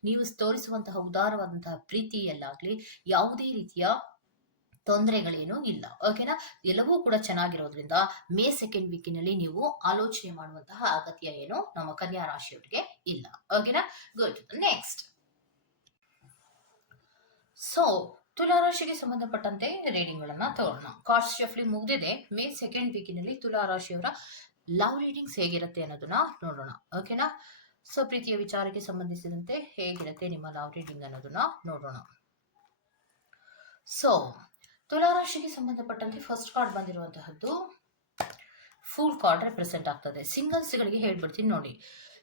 ನೀವು ತೋರಿಸುವಂತಹ ಉದಾರವಾದಂತಹ ಪ್ರೀತಿಯಲ್ಲಾಗ್ಲಿ ಯಾವುದೇ ರೀತಿಯ ತೊಂದರೆಗಳೇನೂ ಇಲ್ಲ. ಓಕೆನಾ? ಎಲ್ಲವೂ ಕೂಡ ಚೆನ್ನಾಗಿರೋದ್ರಿಂದ ಮೇ ಸೆಕೆಂಡ್ ವೀಕಿನಲ್ಲಿ ನೀವು ಆಲೋಚನೆ ಮಾಡುವಂತಹ ಅಗತ್ಯ ಏನು ನಮ್ಮ ಕನ್ಯಾ ರಾಶಿಯವರಿಗೆ ಇಲ್ಲ. ಓಕೆನಾ? ಗುಡ್. ನೆಕ್ಸ್ಟ್, ಸೊ ತುಲಾರಾಶಿಗೆ ಸಂಬಂಧಪಟ್ಟಂತೆ ರೀಡಿಂಗ್ ಗಳನ್ನ ತಗೋಣ. ಕಾರ್ಡ್ಸ್ ಶಫ್ಲಿ ಮುಗಿದಿದೆ. ಮೇ ಸೆಕೆಂಡ್ ವೀಕಿನಲ್ಲಿ ತುಲಾರಾಶಿಯವರ ಲವ್ ರೀಡಿಂಗ್ಸ್ ಹೇಗಿರುತ್ತೆ ಅನ್ನೋದನ್ನ ನೋಡೋಣ. ಓಕೆನಾ? ಸೊ ಪ್ರೀತಿಯ ವಿಚಾರಕ್ಕೆ ಸಂಬಂಧಿಸಿದಂತೆ ಹೇಗಿರುತ್ತೆ ನಿಮ್ಮ ಲವ್ ರೀಡಿಂಗ್ ಅನ್ನೋದನ್ನ ನೋಡೋಣ. ಸೊ ತುಲಾರಾಶಿಗೆ ಸಂಬಂಧಪಟ್ಟಂತೆ ಫಸ್ಟ್ ಕಾರ್ಡ್ ಬಂದಿರುವಂತಹದ್ದು ಫುಲ್ ಕಾರ್ಡ್ ರೆಪ್ರೆಸೆಂಟ್ ಆಗ್ತದೆ. ಸಿಂಗಲ್ಸ್ ಗಳಿಗೆ ಹೇಳ್ಬಿಡ್ತೀನಿ ನೋಡಿ.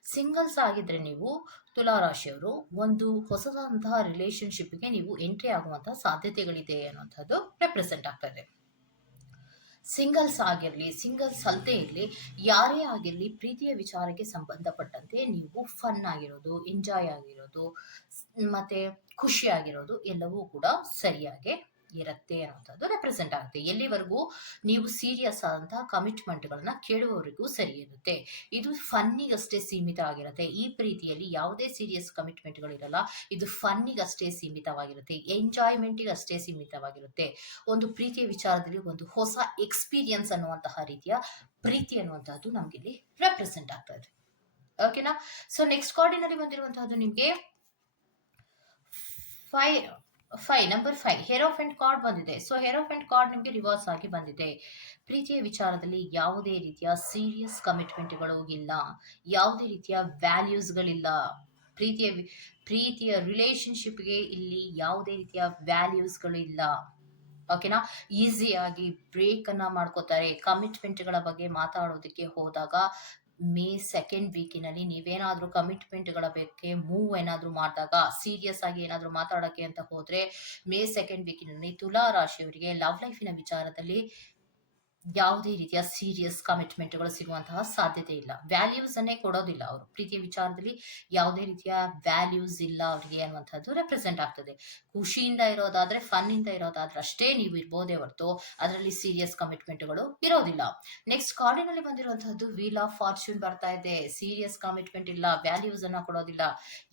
ಸಿಂಗಲ್ಸ್ ಆಗಿದ್ರೆ ನೀವು ತುಲಾರಾಶಿಯವರು ಒಂದು ಹೊಸದಾದಂತಹ ರಿಲೇಶನ್ಶಿಪ್ಗೆ ನೀವು ಎಂಟ್ರಿ ಆಗುವಂತಹ ಸಾಧ್ಯತೆಗಳಿದೆ ಅನ್ನುವಂಥದ್ದು ರೆಪ್ರೆಸೆಂಟ್ ಆಗ್ತದೆ. ಸಿಂಗಲ್ಸ್ ಆಗಿರಲಿ, ಸಿಂಗಲ್ಸ್ ಅಲ್ಲದೆ ಇರಲಿ, ಯಾರೇ ಆಗಿರಲಿ, ಪ್ರೀತಿಯ ವಿಚಾರಕ್ಕೆ ಸಂಬಂಧಪಟ್ಟಂತೆ ನೀವು ಫನ್ ಆಗಿರೋದು, ಎಂಜಾಯ್ ಆಗಿರೋದು, ಮತ್ತೆ ಖುಷಿ ಆಗಿರೋದು ಎಲ್ಲವೂ ಕೂಡ ಸರಿಯಾಗಿ ಇರುತ್ತೆ ಅನ್ನೋಂಥದ್ದು ರೆಪ್ರೆಸೆಂಟ್ ಆಗುತ್ತೆ. ಎಲ್ಲಿವರೆಗೂ ನೀವು ಸೀರಿಯಸ್ ಆದಂತಹ ಕಮಿಟ್ಮೆಂಟ್ಗಳನ್ನ ಕೇಳುವವರೆಗೂ ಸರಿ ಇರುತ್ತೆ. ಇದು ಫನ್ನಿಗಷ್ಟೇ ಸೀಮಿತ ಆಗಿರುತ್ತೆ. ಈ ಪ್ರೀತಿಯಲ್ಲಿ ಯಾವುದೇ ಸೀರಿಯಸ್ ಕಮಿಟ್ಮೆಂಟ್ಗಳಿರಲ್ಲ. ಇದು ಫನ್ನಿಗಷ್ಟೇ ಸೀಮಿತವಾಗಿರುತ್ತೆ, ಎಂಜಾಯ್ಮೆಂಟಿಗೆ ಅಷ್ಟೇ ಸೀಮಿತವಾಗಿರುತ್ತೆ. ಒಂದು ಪ್ರೀತಿಯ ವಿಚಾರದಲ್ಲಿ ಒಂದು ಹೊಸ ಎಕ್ಸ್ಪೀರಿಯನ್ಸ್ ಅನ್ನುವಂತಹ ರೀತಿಯ ಪ್ರೀತಿ ಅನ್ನುವಂತಹದ್ದು ನಮಗಿಲ್ಲಿ ರೆಪ್ರೆಸೆಂಟ್ ಆಗ್ತಾ ಇದೆ. ಓಕೆನಾ? ಸೊ ನೆಕ್ಸ್ಟ್ ಕಾರ್ಡಿನಲ್ಲಿ ಬಂದಿರುವಂತಹದ್ದು ನಿಮಗೆ ನಂಬರ್ 5 ಹೆರೋಫೆಂಟ್ ಕಾರ್ಡ್ ಬಂದಿದೆ. ಸೊ ಹೆರೋಫೆಂಟ್ ಕಾರ್ಡ್ ನಿಮಗೆ ರಿವರ್ಸ್ ಆಗಿ ಬಂದಿದೆ. ಪ್ರೀತಿಯ ವಿಚಾರದಲ್ಲಿ ಯಾವುದೇ ರೀತಿಯ ಸೀರಿಯಸ್ ಕಮಿಟ್ಮೆಂಟ್ಗಳು ಇಲ್ಲ, ಯಾವುದೇ ರೀತಿಯ ವ್ಯಾಲ್ಯೂಸ್ಗಳಿಲ್ಲ. ಪ್ರೀತಿಯ ರಿಲೇಶನ್ಶಿಪ್ಗೆ ಇಲ್ಲಿ ಯಾವುದೇ ರೀತಿಯ ವ್ಯಾಲ್ಯೂಸ್ಗಳು ಇಲ್ಲ. ಓಕೆನಾ? ಈಸಿಯಾಗಿ ಬ್ರೇಕ್ ಅನ್ನ ಮಾಡ್ಕೋತಾರೆ. ಕಮಿಟ್ಮೆಂಟ್ಗಳ ಬಗ್ಗೆ ಮಾತಾಡೋದಕ್ಕೆ ಹೋದಾಗ ಮೇ ಸೆಕೆಂಡ್ ವೀಕಿನಲ್ಲಿ ನೀವೇನಾದ್ರೂ ಕಮಿಟ್ಮೆಂಟ್ಗಳ ಬಗ್ಗೆ ಮೂವ್ ಏನಾದ್ರೂ ಮಾಡಿದಾಗ, ಸೀರಿಯಸ್ ಆಗಿ ಏನಾದ್ರೂ ಮಾತಾಡಕ್ಕೆ ಅಂತ ಹೋದ್ರೆ, ಮೇ ಸೆಕೆಂಡ್ ವೀಕಿನಲ್ಲಿ ತುಲಾ ರಾಶಿಯವರಿಗೆ ಲವ್ ಲೈಫಿನ ವಿಚಾರದಲ್ಲಿ ಯಾವುದೇ ರೀತಿಯ ಸೀರಿಯಸ್ ಕಮಿಟ್ಮೆಂಟ್ಗಳು ಸಿಗುವಂತಹ ಸಾಧ್ಯತೆ ಇಲ್ಲ. ವ್ಯಾಲ್ಯೂಸ್ ಅನ್ನೇ ಕೊಡೋದಿಲ್ಲ ಅವರು. ಪ್ರೀತಿಯ ವಿಚಾರದಲ್ಲಿ ಯಾವುದೇ ರೀತಿಯ ವ್ಯಾಲ್ಯೂಸ್ ಇಲ್ಲ ಅವರಿಗೆ ಅನ್ನುವಂಥದ್ದು ರೆಪ್ರೆಸೆಂಟ್ ಆಗ್ತದೆ. ಖುಷಿಯಿಂದ ಇರೋದಾದ್ರೆ, ಫನ್ ಇಂದ ಇರೋದಾದ್ರೆ ಅಷ್ಟೇ ನೀವು ಇರ್ಬೋದೇ ಹೊರತು ಅದರಲ್ಲಿ ಸೀರಿಯಸ್ ಕಮಿಟ್ಮೆಂಟ್ಗಳು ಇರೋದಿಲ್ಲ. ನೆಕ್ಸ್ಟ್ ಕಾರ್ಡಿನಲ್ಲಿ ಬಂದಿರುವಂತಹದ್ದು ವೀಲ್ ಆಫ್ ಫಾರ್ಚೂನ್ ಬರ್ತಾ ಇದೆ. ಸೀರಿಯಸ್ ಕಮಿಟ್ಮೆಂಟ್ ಇಲ್ಲ, ವ್ಯಾಲ್ಯೂಸ್ ಅನ್ನ ಕೊಡೋದಿಲ್ಲ.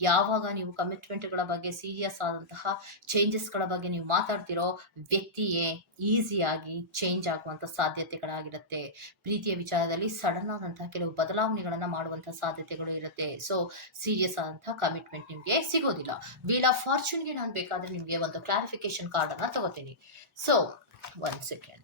ಯಾವಾಗ ನೀವು ಕಮಿಟ್ಮೆಂಟ್ಗಳ ಬಗ್ಗೆ, ಸೀರಿಯಸ್ ಆದಂತಹ ಚೇಂಜಸ್ ಗಳ ಬಗ್ಗೆ ನೀವು ಮಾತಾಡ್ತಿರೋ, ವ್ಯಕ್ತಿಯೇ ಈಸಿಯಾಗಿ ಚೇಂಜ್ ಆಗುವಂತ ಸಾಧ್ಯತೆಗಳಾಗಿರುತ್ತೆ. ಪ್ರೀತಿಯ ವಿಚಾರದಲ್ಲಿ ಸಡನ್ ಆದಂತಹ ಕೆಲವು ಬದಲಾವಣೆಗಳನ್ನ ಮಾಡುವಂತಹ ಸಾಧ್ಯತೆಗಳು ಇರುತ್ತೆ. ಸೊ ಸೀರಿಯಸ್ ಆದಂತಹ ಕಮಿಟ್ಮೆಂಟ್ ನಿಮ್ಗೆ ಸಿಗೋದಿಲ್ಲ. ವೀಲ್ ಆಫ್ ಫಾರ್ಚೂನ್ಗೆ ನಾನು ಬೇಕಾದ್ರೆ ನಿಮ್ಗೆ ಒಂದು ಕ್ಲಾರಿಫಿಕೇಶನ್ ಕಾರ್ಡ್ ಅನ್ನ ತಗೋತೀನಿ. So 1 second.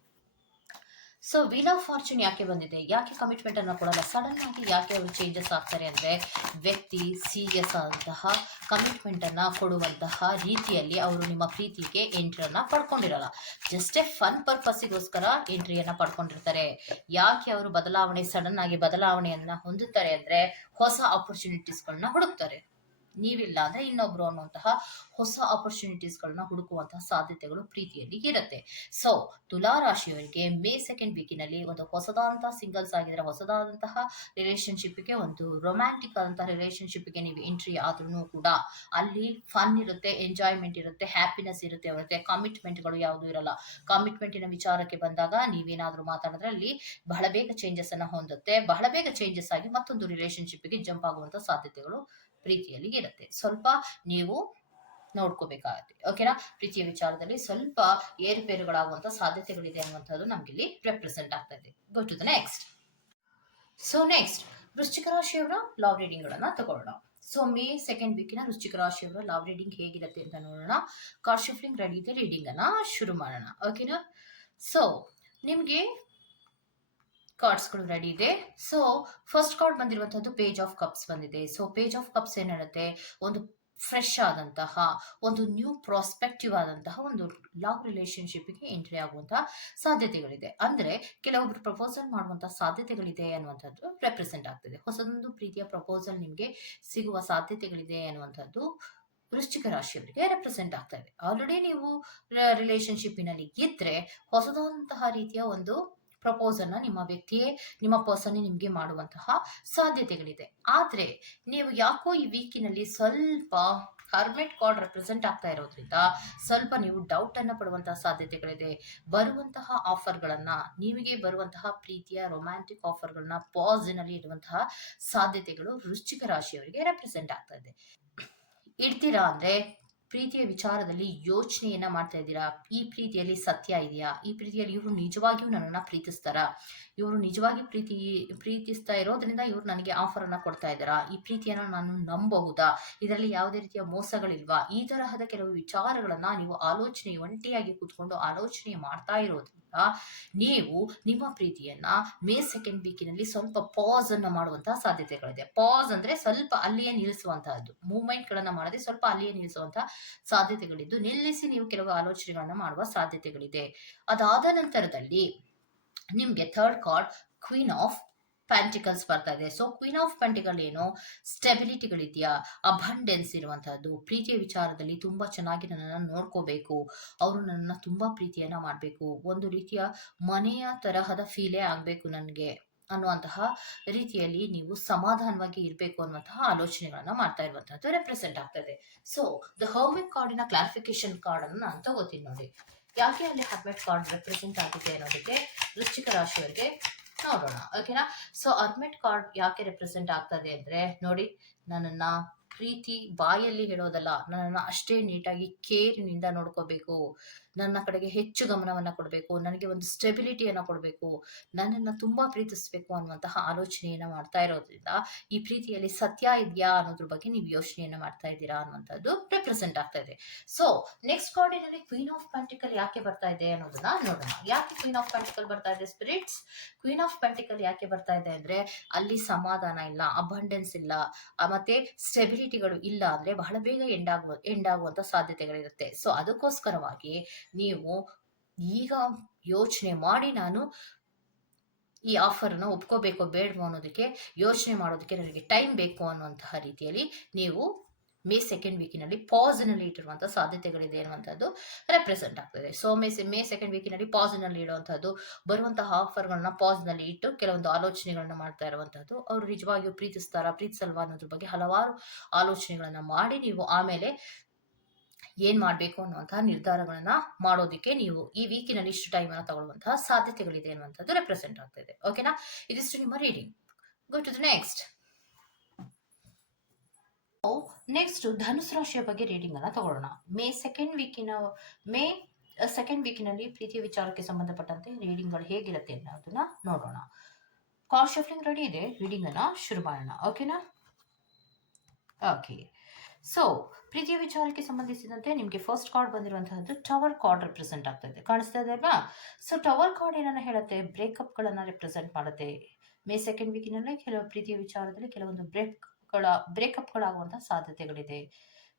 So wheel of fortune ಯಾಕೆ ಬಂದಿದೆ, ಯಾಕೆ ಕಮಿಟ್ಮೆಂಟ್ ಅನ್ನು ಕೊಡಲ್ಲ, ಸಡನ್ ಆಗಿ ಯಾಕೆ ಅವರು ಚೇಂಜಸ್ ಆಗ್ತಾರೆ ಅಂದರೆ, ವ್ಯಕ್ತಿ ಸೀರಿಯಸ್ ಆದಂತಹ ಕಮಿಟ್ಮೆಂಟ್ ಅನ್ನ ಕೊಡುವಂತಹ ರೀತಿಯಲ್ಲಿ ಅವರು ನಿಮ್ಮ ಪ್ರೀತಿಗೆ ಎಂಟ್ರಿಯನ್ನ ಪಡ್ಕೊಂಡಿರಲ್ಲ. ಜಸ್ಟ್ ಎ ಫನ್ ಪರ್ಪಸ್ಗೋಸ್ಕರ ಎಂಟ್ರಿಯನ್ನ ಪಡ್ಕೊಂಡಿರ್ತಾರೆ. ಯಾಕೆ ಅವರು ಸಡನ್ ಆಗಿ ಬದಲಾವಣೆಯನ್ನ ಹೊಂದುತ್ತಾರೆ ಅಂದ್ರೆ, ಹೊಸ ಆಪರ್ಚುನಿಟೀಸ್ಗಳನ್ನ ಹುಡುಕ್ತಾರೆ. ನೀವಿಲ್ಲ ಅಂದ್ರೆ ಇನ್ನೊಬ್ರು ಅನ್ನುವಂತಹ ಹೊಸ ಆಪರ್ಚುನಿಟೀಸ್ಗಳನ್ನ ಹುಡುಕುವಂತಹ ಸಾಧ್ಯತೆಗಳು ಪ್ರೀತಿಯಲ್ಲಿ ಇರುತ್ತೆ. ಸೊ ತುಲಾ ರಾಶಿಯವರಿಗೆ ಮೇ ಸೆಕೆಂಡ್ ವೀಕಿನಲ್ಲಿ ಒಂದು ಹೊಸದಾದಂತಹ ಸಿಂಗಲ್ಸ್ ಆಗಿದ್ರೆ ಹೊಸದಾದಂತಹ ರಿಲೇಶನ್ಶಿಪ್ಗೆ, ಒಂದು ರೊಮ್ಯಾಂಟಿಕ್ ಆದಂತಹ ರಿಲೇಶನ್ಶಿಪ್ಗೆ ನೀವು ಎಂಟ್ರಿ ಆದ್ರೂ ಕೂಡ ಅಲ್ಲಿ ಫನ್ ಇರುತ್ತೆ, ಎಂಜಾಯ್ಮೆಂಟ್ ಇರುತ್ತೆ, ಹ್ಯಾಪಿನೆಸ್ ಇರುತ್ತೆ ಅವರಿಗೆ. ಕಮಿಟ್ಮೆಂಟ್ಗಳು ಯಾವುದು ಇರಲ್ಲ. ಕಮಿಟ್ಮೆಂಟಿನ ವಿಚಾರಕ್ಕೆ ಬಂದಾಗ ನೀವೇನಾದ್ರೂ ಮಾತಾಡಿದ್ರೆ ಅಲ್ಲಿ ಬಹಳ ಬೇಗ ಚೇಂಜಸ್ ಅನ್ನ ಹೊಂದುತ್ತೆ. ಬಹಳ ಬೇಗ ಚೇಂಜಸ್ ಆಗಿ ಮತ್ತೊಂದು ರಿಲೇಶನ್ಶಿಪ್ಗೆ ಜಂಪ್ ಆಗುವಂತಹ ಸಾಧ್ಯತೆಗಳು ಪ್ರೀತಿಯಲ್ಲಿ ಇರುತ್ತೆ. ಸ್ವಲ್ಪ ನೀವು ನೋಡ್ಕೋಬೇಕಾಗತ್ತೆ. ಓಕೆನಾ? ಪ್ರೀತಿಯ ವಿಚಾರದಲ್ಲಿ ಸ್ವಲ್ಪ ಏರುಪೇರುಗಳಾಗುವಂತ ಸಾಧ್ಯತೆಗಳಿದೆ ಅನ್ನುವಂಥದ್ದು ನಮ್ಗಿಲ್ಲಿ ರೆಪ್ರೆಸೆಂಟ್ ಆಗ್ತಾ ಇದೆ. Go to the next. So next Vrishchika ರಾಶಿಯವರ ಲವ್ ರೀಡಿಂಗ್ ಗಳನ್ನ ತಗೊಳ್ಳೋಣ. ಸೊ ಮೇ ಸೆಕೆಂಡ್ ವೀಕಿನ ವೃಶ್ಚಿಕ ರಾಶಿಯವರ ಲವ್ ರೀಡಿಂಗ್ ಹೇಗಿರುತ್ತೆ ಅಂತ ನೋಡೋಣ. ಕಾರ್ಡ್ ಶಫ್ಲಿಂಗ್ ರೆಡಿ ಇದೆ, ರೀಡಿಂಗ್ ಅನ್ನ ಶುರು ಮಾಡೋಣ. ಓಕೆನಾ? ಸೊ ನಿಮ್ಗೆ ಕಾರ್ಡ್ಸ್ಗಳು ರೆಡಿ ಇದೆ. ಸೊ ಫಸ್ಟ್ ಕಾರ್ಡ್ ಬಂದಿರುವಂತದ್ದು ಪೇಜ್ ಆಫ್ ಕಪ್ಸ್ ಬಂದಿದೆ. ಸೊ ಪೇಜ್ ಆಫ್ ಕಪ್ಸ್ ಏನ್ ಹೇಳುತ್ತೆ, ಒಂದು ಫ್ರೆಶ್ ಆದಂತಹ, ಒಂದು ನ್ಯೂ ಪ್ರಾಸ್ಪೆಕ್ಟಿವ್ ಆದಂತಹ ಒಂದು ಲವ್ ರಿಲೇಶನ್ಶಿಪ್ಗೆ ಎಂಟ್ರಿ ಆಗುವಂತಹ ಸಾಧ್ಯತೆಗಳಿದೆ. ಅಂದ್ರೆ ಕೆಲವೊಬ್ರು ಪ್ರಪೋಸಲ್ ಮಾಡುವಂತಹ ಸಾಧ್ಯತೆಗಳಿದೆ ಅನ್ನುವಂಥದ್ದು ರೆಪ್ರೆಸೆಂಟ್ ಆಗ್ತದೆ. ಹೊಸದೊಂದು ಪ್ರೀತಿಯ ಪ್ರಪೋಸಲ್ ನಿಮ್ಗೆ ಸಿಗುವ ಸಾಧ್ಯತೆಗಳಿದೆ ಅನ್ನುವಂಥದ್ದು ವೃಶ್ಚಿಕ ರಾಶಿಯವರಿಗೆ ರೆಪ್ರೆಸೆಂಟ್ ಆಗ್ತಾ ಇದೆ. ಆಲ್ರೆಡಿ ನೀವು ರಿಲೇಶನ್ಶಿಪ್ನಲ್ಲಿ ಇದ್ರೆ ಹೊಸದಾದಂತಹ ರೀತಿಯ ಒಂದು ಪ್ರಪೋಸಲ್ನ ನಿಮ್ಮ ವ್ಯಕ್ತಿಯೇ, ನಿಮ್ಮ ಪರ್ಸನ್ ನಿಮ್ಗೆ ಮಾಡುವಂತಹ ಸಾಧ್ಯತೆಗಳಿದೆ. ಆದ್ರೆ ನೀವು ಯಾಕೋ ಈ ವೀಕಿನಲ್ಲಿ ಸ್ವಲ್ಪ ಹರ್ಮೆಟ್ ಕಾರ್ಡ್ ರೆಪ್ರೆಸೆಂಟ್ ಆಗ್ತಾ ಇರೋದ್ರಿಂದ ಸ್ವಲ್ಪ ನೀವು ಡೌಟ್ ಅನ್ನ ಪಡುವಂತಹ ಸಾಧ್ಯತೆಗಳಿದೆ. ಬರುವಂತಹ ಆಫರ್ಗಳನ್ನ, ನಿಮಗೆ ಬರುವಂತಹ ಪ್ರೀತಿಯ ರೊಮ್ಯಾಂಟಿಕ್ ಆಫರ್ಗಳನ್ನ ಪಾಸಿನಲ್ಲಿ ಇರುವಂತಹ ಸಾಧ್ಯತೆಗಳು ವೃಶ್ಚಿಕ ರಾಶಿಯವರಿಗೆ ರೆಪ್ರೆಸೆಂಟ್ ಆಗ್ತಾ ಇದೆ. ಇಡ್ತೀರಾ ಅಂದ್ರೆ ಪ್ರೀತಿಯ ವಿಚಾರದಲ್ಲಿ ಯೋಚನೆಯನ್ನ ಮಾಡ್ತಾ ಇದ್ದೀರಾ. ಈ ಪ್ರೀತಿಯಲ್ಲಿ ಸತ್ಯ ಇದೆಯಾ, ಈ ಪ್ರೀತಿಯಲ್ಲಿ ಇವರು ನಿಜವಾಗಿಯೂ ನನ್ನನ್ನ ಪ್ರೀತಿಸ್ತಾರಾ, ಇವರು ನಿಜವಾಗಿ ಪ್ರೀತಿಸ್ತಾ ಇರೋದ್ರಿಂದ ಇವರು ನನಗೆ ಆಫರ್ ಅನ್ನ ಕೊಡ್ತಾ ಇದ್ದಾರಾ, ಈ ಪ್ರೀತಿಯನ್ನು ನಾನು ನಂಬಬಹುದಾ, ಇದರಲ್ಲಿ ಯಾವುದೇ ರೀತಿಯ ಮೋಸಗಳಿಲ್ವಾ, ಈ ತರಹದ ಕೆಲವು ವಿಚಾರಗಳನ್ನ ನೀವು ಒಂಟಿಯಾಗಿ ಕೂತ್ಕೊಂಡು ಆಲೋಚನೆ ಮಾಡ್ತಾ ಇರೋದ್ರಿಂದ ನೀವು ನಿಮ್ಮ ಪ್ರೀತಿಯನ್ನ ಮೇ ಸೆಕೆಂಡ್ ವೀಕಿನಲ್ಲಿ ಸ್ವಲ್ಪ ಪಾಸ್ ಅನ್ನ ಮಾಡುವಂತಹ ಸಾಧ್ಯತೆಗಳಿದೆ. ಪಾಸ್ ಅಂದ್ರೆ ಸ್ವಲ್ಪ ಅಲ್ಲಿಯೇ ನಿಲ್ಲಿಸುವಂತಹದ್ದು, ಮೂವ್ಮೆಂಟ್ ಗಳನ್ನ ಮಾಡದೆ ಸ್ವಲ್ಪ ಅಲ್ಲಿಯೇ ನಿಲ್ಲಿಸುವಂತಹ ಸಾಧ್ಯತೆಗಳಿದ್ದು, ನಿಲ್ಲಿಸಿ ನೀವು ಕೆಲವು ಆಲೋಚನೆಗಳನ್ನ ಮಾಡುವ ಸಾಧ್ಯತೆಗಳಿದೆ. ಅದಾದ ನಂತರದಲ್ಲಿ ನಿಮ್ಗೆ third card queen of pentacles ಬರ್ತಾ ಇದೆ. ಸೊ ಕ್ವೀನ್ ಆಫ್ ಪ್ಯಾಂಟಿಕಲ್ ಏನು, ಸ್ಟೆಬಿಲಿಟಿಗಳಿದೆಯಾ, ಅಬಂಡೆನ್ಸ್ ಇರುವಂತಹದ್ದು, ಪ್ರೀತಿಯ ವಿಚಾರದಲ್ಲಿ ತುಂಬಾ ಚೆನ್ನಾಗಿ ನನ್ನನ್ನು ನೋಡ್ಕೋಬೇಕು, ಅವರು ನನ್ನನ್ನು ತುಂಬಾ ಪ್ರೀತಿಯನ್ನ ಮಾಡಬೇಕು, ಒಂದು ರೀತಿಯ ಮನೆಯ ತರಹದ ಫೀಲೇ ಆಗ್ಬೇಕು ನನಗೆ ಅನ್ನುವಂತಹ ರೀತಿಯಲ್ಲಿ ನೀವು ಸಮಾಧಾನವಾಗಿ ಇರಬೇಕು ಅನ್ನುವಂತಹ ಆಲೋಚನೆಗಳನ್ನ ಮಾಡ್ತಾ ಇರುವಂತಹದ್ದು ರೆಪ್ರೆಸೆಂಟ್ ಆಗ್ತದೆ. ಸೊ ದ ಹರ್ಮೆಟ್ ಕಾರ್ಡಿನ ಕ್ಲಾರಿಫಿಕೇಶನ್ ಕಾರ್ಡ್ ಅನ್ನು ನಾನು ತಗೋತೀನಿ ನೋಡಿ. ಯಾಕೆ ಅಲ್ಲಿ ಹರ್ಮೆಟ್ ಕಾರ್ಡ್ ರೆಪ್ರೆಸೆಂಟ್ ಆಗಿದೆ ಅನ್ನೋದಕ್ಕೆ ವೃಶ್ಚಿಕ ರಾಶಿಯವರಿಗೆ ನೋಡೋಣ. ಓಕೆನಾ? ಸೊ ಹರ್ಮೆಟ್ ಕಾರ್ಡ್ ಯಾಕೆ ರೆಪ್ರೆಸೆಂಟ್ ಆಗ್ತದೆ ಅಂದ್ರೆ, ನೋಡಿ, ನನ್ನನ್ನ ಪ್ರೀತಿ ಬಾಯಲ್ಲಿ ಹೇಳೋದಲ್ಲ, ನನ್ನನ್ನ ಅಷ್ಟೇ ನೀಟಾಗಿ ಕೇರಿನಿಂದ ನೋಡ್ಕೋಬೇಕು, ನನ್ನ ಕಡೆಗೆ ಹೆಚ್ಚು ಗಮನವನ್ನ ಕೊಡಬೇಕು, ನನಗೆ ಒಂದು ಸ್ಟೆಬಿಲಿಟಿಯನ್ನ ಕೊಡಬೇಕು, ನನ್ನನ್ನ ತುಂಬಾ ಪ್ರೀತಿಸ್ಬೇಕು ಅನ್ನುವಂತಹ ಆಲೋಚನೆಯನ್ನ ಮಾಡ್ತಾ ಇರೋದ್ರಿಂದ ಈ ಪ್ರೀತಿಯಲ್ಲಿ ಸತ್ಯ ಇದೆಯಾ ಅನ್ನೋದ್ರ ಬಗ್ಗೆ ನೀವು ಯೋಚನೆಯನ್ನ ಮಾಡ್ತಾ ಇದ್ದೀರಾ ಅನ್ನುವಂಥದ್ದು ರೆಪ್ರೆಸೆಂಟ್ ಆಗ್ತಾ ಇದೆ. ಸೊ ನೆಕ್ಸ್ಟ್ ಕಾರ್ಡಿನಲ್ಲಿ ಕ್ವೀನ್ ಆಫ್ ಪ್ಯಾಂಟಿಕಲ್ ಯಾಕೆ ಬರ್ತಾ ಇದೆ ಅನ್ನೋದನ್ನ ನೋಡೋಣ. ಯಾಕೆ ಕ್ವೀನ್ ಆಫ್ ಪ್ಯಾಂಟಿಕಲ್ ಬರ್ತಾ ಇದೆ ಸ್ಪಿರಿಟ್ಸ್? ಕ್ವೀನ್ ಆಫ್ ಪ್ಯಾಂಟಿಕಲ್ ಯಾಕೆ ಬರ್ತಾ ಇದೆ ಅಂದ್ರೆ, ಅಲ್ಲಿ ಸಮಾಧಾನ ಇಲ್ಲ, ಅಬಂಡೆನ್ಸ್ ಇಲ್ಲ, ಮತ್ತೆ ಸ್ಟೆಬಿಲಿಟಿಗಳು ಇಲ್ಲ ಅಂದ್ರೆ ಬಹಳ ಬೇಗ ಎಂಡ್ ಆಗುವಂತ ಸಾಧ್ಯತೆಗಳಿರುತ್ತೆ. ಸೊ ಅದಕ್ಕೋಸ್ಕರವಾಗಿ ನೀವು ಈಗ ಯೋಚನೆ ಮಾಡಿ, ನಾನು ಈ ಆಫರ್ ಅನ್ನು ಒಪ್ಕೋಬೇಕೋ ಬೇಡವೋ ಅನ್ನೋದಕ್ಕೆ ಯೋಚನೆ ಮಾಡೋದಕ್ಕೆ ನನಗೆ ಟೈಮ್ ಬೇಕು ಅನ್ನುವಂತಹ ರೀತಿಯಲ್ಲಿ ನೀವು ಮೇ ಸೆಕೆಂಡ್ ವೀಕಿನಲ್ಲಿ ಪಾಸ್ನಲ್ಲಿ ಇಟ್ಟಿರುವಂತಹ ಸಾಧ್ಯತೆಗಳಿದೆ ಅನ್ನುವಂಥದ್ದು ರೆಪ್ರೆಸೆಂಟ್ ಆಗ್ತದೆ. ಸೊ ಮೇ ಸೆಕೆಂಡ್ ವೀಕಿನಲ್ಲಿ ಪಾಸ್ನಲ್ಲಿ ಇಡುವಂತಹದ್ದು, ಬರುವಂತಹ ಆಫರ್ಗಳನ್ನ ಪಾಸ್ನಲ್ಲಿ ಇಟ್ಟು ಕೆಲವೊಂದು ಆಲೋಚನೆಗಳನ್ನ ಮಾಡ್ತಾ ಇರುವಂತಹದ್ದು, ಅವರು ನಿಜವಾಗಿಯೂ ಪ್ರೀತಿಸಲ್ವಾ ಅನ್ನೋದ್ರ ಬಗ್ಗೆ ಹಲವಾರು ಆಲೋಚನೆಗಳನ್ನ ಮಾಡಿ ನೀವು ಆಮೇಲೆ ಏನ್ ಮಾಡ್ಬೇಕು ಅನ್ನುವಂತಹ ನಿರ್ಧಾರಗಳನ್ನ ಮಾಡೋದಕ್ಕೆ ನೀವು ಈ ವೀಕಿನಲ್ಲಿ ಇಷ್ಟು ಟೈಮ್ ಅನ್ನ ತಗೊಳ್ಳುವಂತಹ ಸಾಧ್ಯತೆಗಳಿದೆ ಅನ್ನುವಂಥದ್ದು ರೆಪ್ರೆಸೆಂಟ್ ಆಗ್ತದೆ. ಓಕೆನಾ? ಇದಿಷ್ಟು ನಿಮ್ಮ reading. Go to the next. Next ಧನುಸ್ ರಾಶಿಯ ಬಗ್ಗೆ ರೀಡಿಂಗ್ ಅನ್ನ ತಗೊಳ್ಳೋಣ. ಮೇ ಸೆಕೆಂಡ್ ವೀಕಿನಲ್ಲಿ ಪ್ರೀತಿಯ ವಿಚಾರಕ್ಕೆ ಸಂಬಂಧಪಟ್ಟಂತೆ ರೀಡಿಂಗ್ ಗಳು ಹೇಗಿರುತ್ತೆ ಅನ್ನೋದನ್ನ ನೋಡೋಣ. ಕಾರ್ಡ್ ಶಫ್ಲಿಂಗ್ ರೆಡಿ ಇದೆ, ರೀಡಿಂಗ್ ಅನ್ನ ಶುರು ಮಾಡೋಣ. ಓಕೆನಾ? ಓಕೆ. ಸೊ ಪ್ರೀತಿಯ ವಿಚಾರಕ್ಕೆ ಸಂಬಂಧಿಸಿದಂತೆ ನಿಮಗೆ ಫಸ್ಟ್ ಕಾರ್ಡ್ ಬಂದಿರುವಂತಹದ್ದು ಟವರ್ ಕಾರ್ಡ್ ರೆಪ್ರೆಸೆಂಟ್ ಆಗ್ತಾ ಇದೆ, ಕಾಣಿಸ್ತಾ ಇದೆ ಅಲ್ವಾ? ಸೊ ಟವರ್ ಕಾರ್ಡ್ ಏನನ್ನ ಹೇಳುತ್ತೆ, ಬ್ರೇಕಪ್ಗಳನ್ನು ರೆಪ್ರೆಸೆಂಟ್ ಮಾಡುತ್ತೆ. ಮೇ ಸೆಕೆಂಡ್ ವೀಕಿನಲ್ಲೇ ಕೆಲವು ಪ್ರೀತಿಯ ವಿಚಾರದಲ್ಲಿ ಕೆಲವೊಂದು ಬ್ರೇಕಪ್ಗಳಾಗುವಂತಹ ಸಾಧ್ಯತೆಗಳಿದೆ.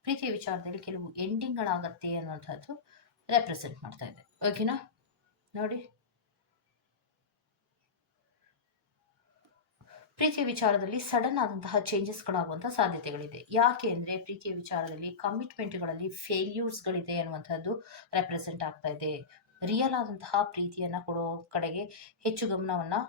ಪ್ರೀತಿಯ ವಿಚಾರದಲ್ಲಿ ಕೆಲವು ಎಂಡಿಂಗ್ಗಳಾಗತ್ತೆ ಅನ್ನುವಂಥದ್ದು ರೆಪ್ರೆಸೆಂಟ್ ಮಾಡ್ತಾ ಇದೆ. ಓಕೆನಾ? ನೋಡಿ, ಪ್ರೀತಿಯ ವಿಚಾರದಲ್ಲಿ ಸಡನ್ ಆದಂತಹ ಚೇಂಜಸ್ಗಳಾಗುವಂತಹ ಸಾಧ್ಯತೆಗಳಿದೆ. ಯಾಕೆ ಅಂದ್ರೆ ಪ್ರೀತಿಯ ವಿಚಾರದಲ್ಲಿ ಕಮಿಟ್ಮೆಂಟ್ಗಳಲ್ಲಿ ಫೇಲ್ಯೂರ್ಸ್ಗಳಿದೆ ಅನ್ನುವಂಥದ್ದು ರೆಪ್ರೆಸೆಂಟ್ ಆಗ್ತಾ ಇದೆ. ರಿಯಲ್ ಆದಂತಹ ಪ್ರೀತಿಯನ್ನ ಕೊಡೋ ಕಡೆಗೆ ಹೆಚ್ಚು ಗಮನವನ್ನ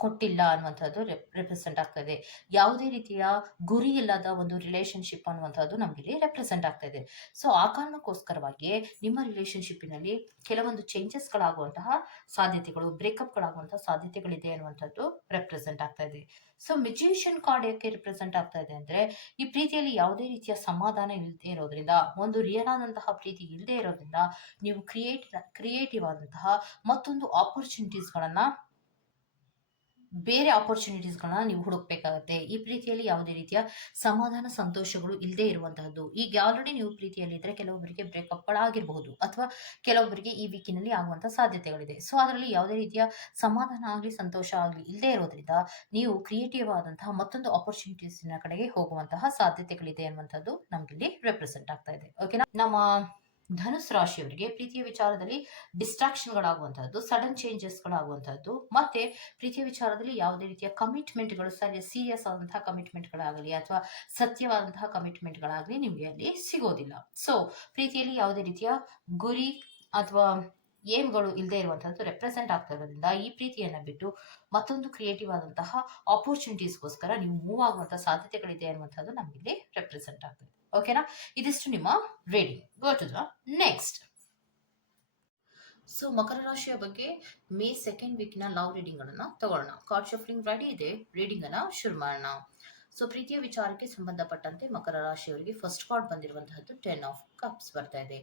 ಕೊಟ್ಟಿಲ್ಲ ಅನ್ನುವಂಥದ್ದು ರೆಪ್ರೆಸೆಂಟ್ ಆಗ್ತಾ ಇದೆ. ಯಾವುದೇ ರೀತಿಯ ಗುರಿ ಇಲ್ಲದ ಒಂದು ರಿಲೇಶನ್ಶಿಪ್ ಅನ್ನುವಂಥದ್ದು ನಮ್ಗೆ ರೆಪ್ರೆಸೆಂಟ್ ಆಗ್ತಾ ಇದೆ. ಸೊ ಆ ಕಾರಣಕ್ಕೋಸ್ಕರವಾಗಿ ನಿಮ್ಮ ರಿಲೇಶನ್ಶಿಪ್ಪಿನಲ್ಲಿ ಕೆಲವೊಂದು ಚೇಂಜಸ್ಗಳಾಗುವಂತಹ ಸಾಧ್ಯತೆಗಳು, ಬ್ರೇಕಪ್ಗಳಾಗುವಂತಹ ಸಾಧ್ಯತೆಗಳಿದೆ ಅನ್ನುವಂಥದ್ದು ರೆಪ್ರೆಸೆಂಟ್ ಆಗ್ತಾ ಇದೆ. ಸೊ ಮ್ಯೂಜಿಷಿಯನ್ ಕಾರ್ಡ್ ಯಾಕೆ ರಿಪ್ರೆಸೆಂಟ್ ಆಗ್ತಾ ಇದೆ ಅಂದ್ರೆ, ಈ ಪ್ರೀತಿಯಲ್ಲಿ ಯಾವುದೇ ರೀತಿಯ ಸಮಾಧಾನ ಇಲ್ಲದೆ ಇರೋದ್ರಿಂದ, ಒಂದು ರಿಯಲ್ ಆದಂತಹ ಪ್ರೀತಿ ಇಲ್ಲದೆ ಇರೋದ್ರಿಂದ ನೀವು ಕ್ರಿಯೇಟಿವ್ ಆದಂತಹ ಮತ್ತೊಂದು ಆಪರ್ಚುನಿಟೀಸ್ಗಳನ್ನ, ಬೇರೆ ಆಪರ್ಚುನಿಟೀಸ್ಗಳನ್ನ ನೀವು ಹುಡುಕ್ಬೇಕಾಗತ್ತೆ. ಈ ಪ್ರೀತಿಯಲ್ಲಿ ಯಾವುದೇ ರೀತಿಯ ಸಮಾಧಾನ ಸಂತೋಷಗಳು ಇಲ್ಲದೆ ಇರುವಂತಹದ್ದು. ಈಗ ಆಲ್ರೆಡಿ ನೀವು ಪ್ರೀತಿಯಲ್ಲಿ ಇದ್ರೆ ಕೆಲವೊಬ್ಬರಿಗೆ ಬ್ರೇಕಪ್ಗಳಾಗಿರಬಹುದು, ಅಥವಾ ಕೆಲವೊಬ್ಬರಿಗೆ ಈ ವೀಕಿನಲ್ಲಿ ಆಗುವಂತಹ ಸಾಧ್ಯತೆಗಳಿದೆ. ಸೊ ಅದರಲ್ಲಿ ಯಾವುದೇ ರೀತಿಯ ಸಮಾಧಾನ ಆಗಲಿ ಸಂತೋಷ ಆಗಲಿ ಇಲ್ಲದೆ ಇರೋದ್ರಿಂದ ನೀವು ಕ್ರಿಯೇಟಿವ್ ಆದಂತಹ ಮತ್ತೊಂದು ಆಪರ್ಚುನಿಟೀಸ್ನ ಕಡೆಗೆ ಹೋಗುವಂತಹ ಸಾಧ್ಯತೆಗಳಿದೆ ಅನ್ನುವಂಥದ್ದು ನಮ್ಗಿಲ್ಲಿ ರೆಪ್ರೆಸೆಂಟ್ ಆಗ್ತಾ ಇದೆ. ಓಕೆನಾ? ನಮ್ಮ ಧನುಸ್ ರಾಶಿಯವರಿಗೆ ಪ್ರೀತಿಯ ವಿಚಾರದಲ್ಲಿ ಡಿಸ್ಟ್ರಾಕ್ಷನ್ಗಳಾಗುವಂತಹದ್ದು, ಸಡನ್ ಚೇಂಜಸ್ಗಳಾಗುವಂತಹದ್ದು, ಮತ್ತೆ ಪ್ರೀತಿಯ ವಿಚಾರದಲ್ಲಿ ಯಾವುದೇ ರೀತಿಯ ಕಮಿಟ್ಮೆಂಟ್ಗಳು, ಸೀರಿಯಸ್ ಆದಂತಹ ಕಮಿಟ್ಮೆಂಟ್ಗಳಾಗಲಿ ಅಥವಾ ಸತ್ಯವಾದಂತಹ ಕಮಿಟ್ಮೆಂಟ್ಗಳಾಗಲಿ ನಿಮಗೆ ಅಲ್ಲಿ ಸಿಗೋದಿಲ್ಲ. ಸೊ ಪ್ರೀತಿಯಲ್ಲಿ ಯಾವುದೇ ರೀತಿಯ ಗುರಿ ಅಥವಾ ಏಮ್ಗಳು ಇಲ್ಲದೆ ಇರುವಂತಹದ್ದು ರೆಪ್ರೆಸೆಂಟ್ ಆಗ್ತಾ ಇರೋದ್ರಿಂದ ಈ ಪ್ರೀತಿಯನ್ನ ಬಿಟ್ಟು ಮತ್ತೊಂದು ಕ್ರಿಯೇಟಿವ್ ಆದಂತಹ ಆಪರ್ಚುನಿಟೀಸ್ಗೋಸ್ಕರ ನೀವು ಮೂವ್ ಆಗುವಂತಹ ಸಾಧ್ಯತೆಗಳಿದೆ ಅನ್ನುವಂಥದ್ದು ನಮಗೆ ರೆಪ್ರೆಸೆಂಟ್ ಆಗ್ತದೆ. ಓಕೆನಾ? ಇದಿಷ್ಟು ನಿಮ್ಮ reading. Go to the next. So ಮಕರ ರಾಶಿಯ ಬಗ್ಗೆ ಮೇ ಸೆಕೆಂಡ್ ವೀಕ್ನ ಲವ್ ರೀಡಿಂಗ್ ಅನ್ನ ತಗೊಳ್ಳೋಣ. ಕಾರ್ಡ್ ಶಫ್ಲಿಂಗ್ ರೆಡಿ ಇದೆ, ರೀಡಿಂಗ್ ಅನ್ನ ಶುರು ಮಾಡೋಣ. ಸೊ ಪ್ರೀತಿಯ ವಿಚಾರಕ್ಕೆ ಸಂಬಂಧಪಟ್ಟಂತೆ ಮಕರ ರಾಶಿಯವರಿಗೆ ಫಸ್ಟ್ ಕಾರ್ಡ್ ಬಂದಿರುವಂತಹದ್ದು 10 ಆಫ್ ಕಪ್ಸ್ ಬರ್ತಾ ಇದೆ.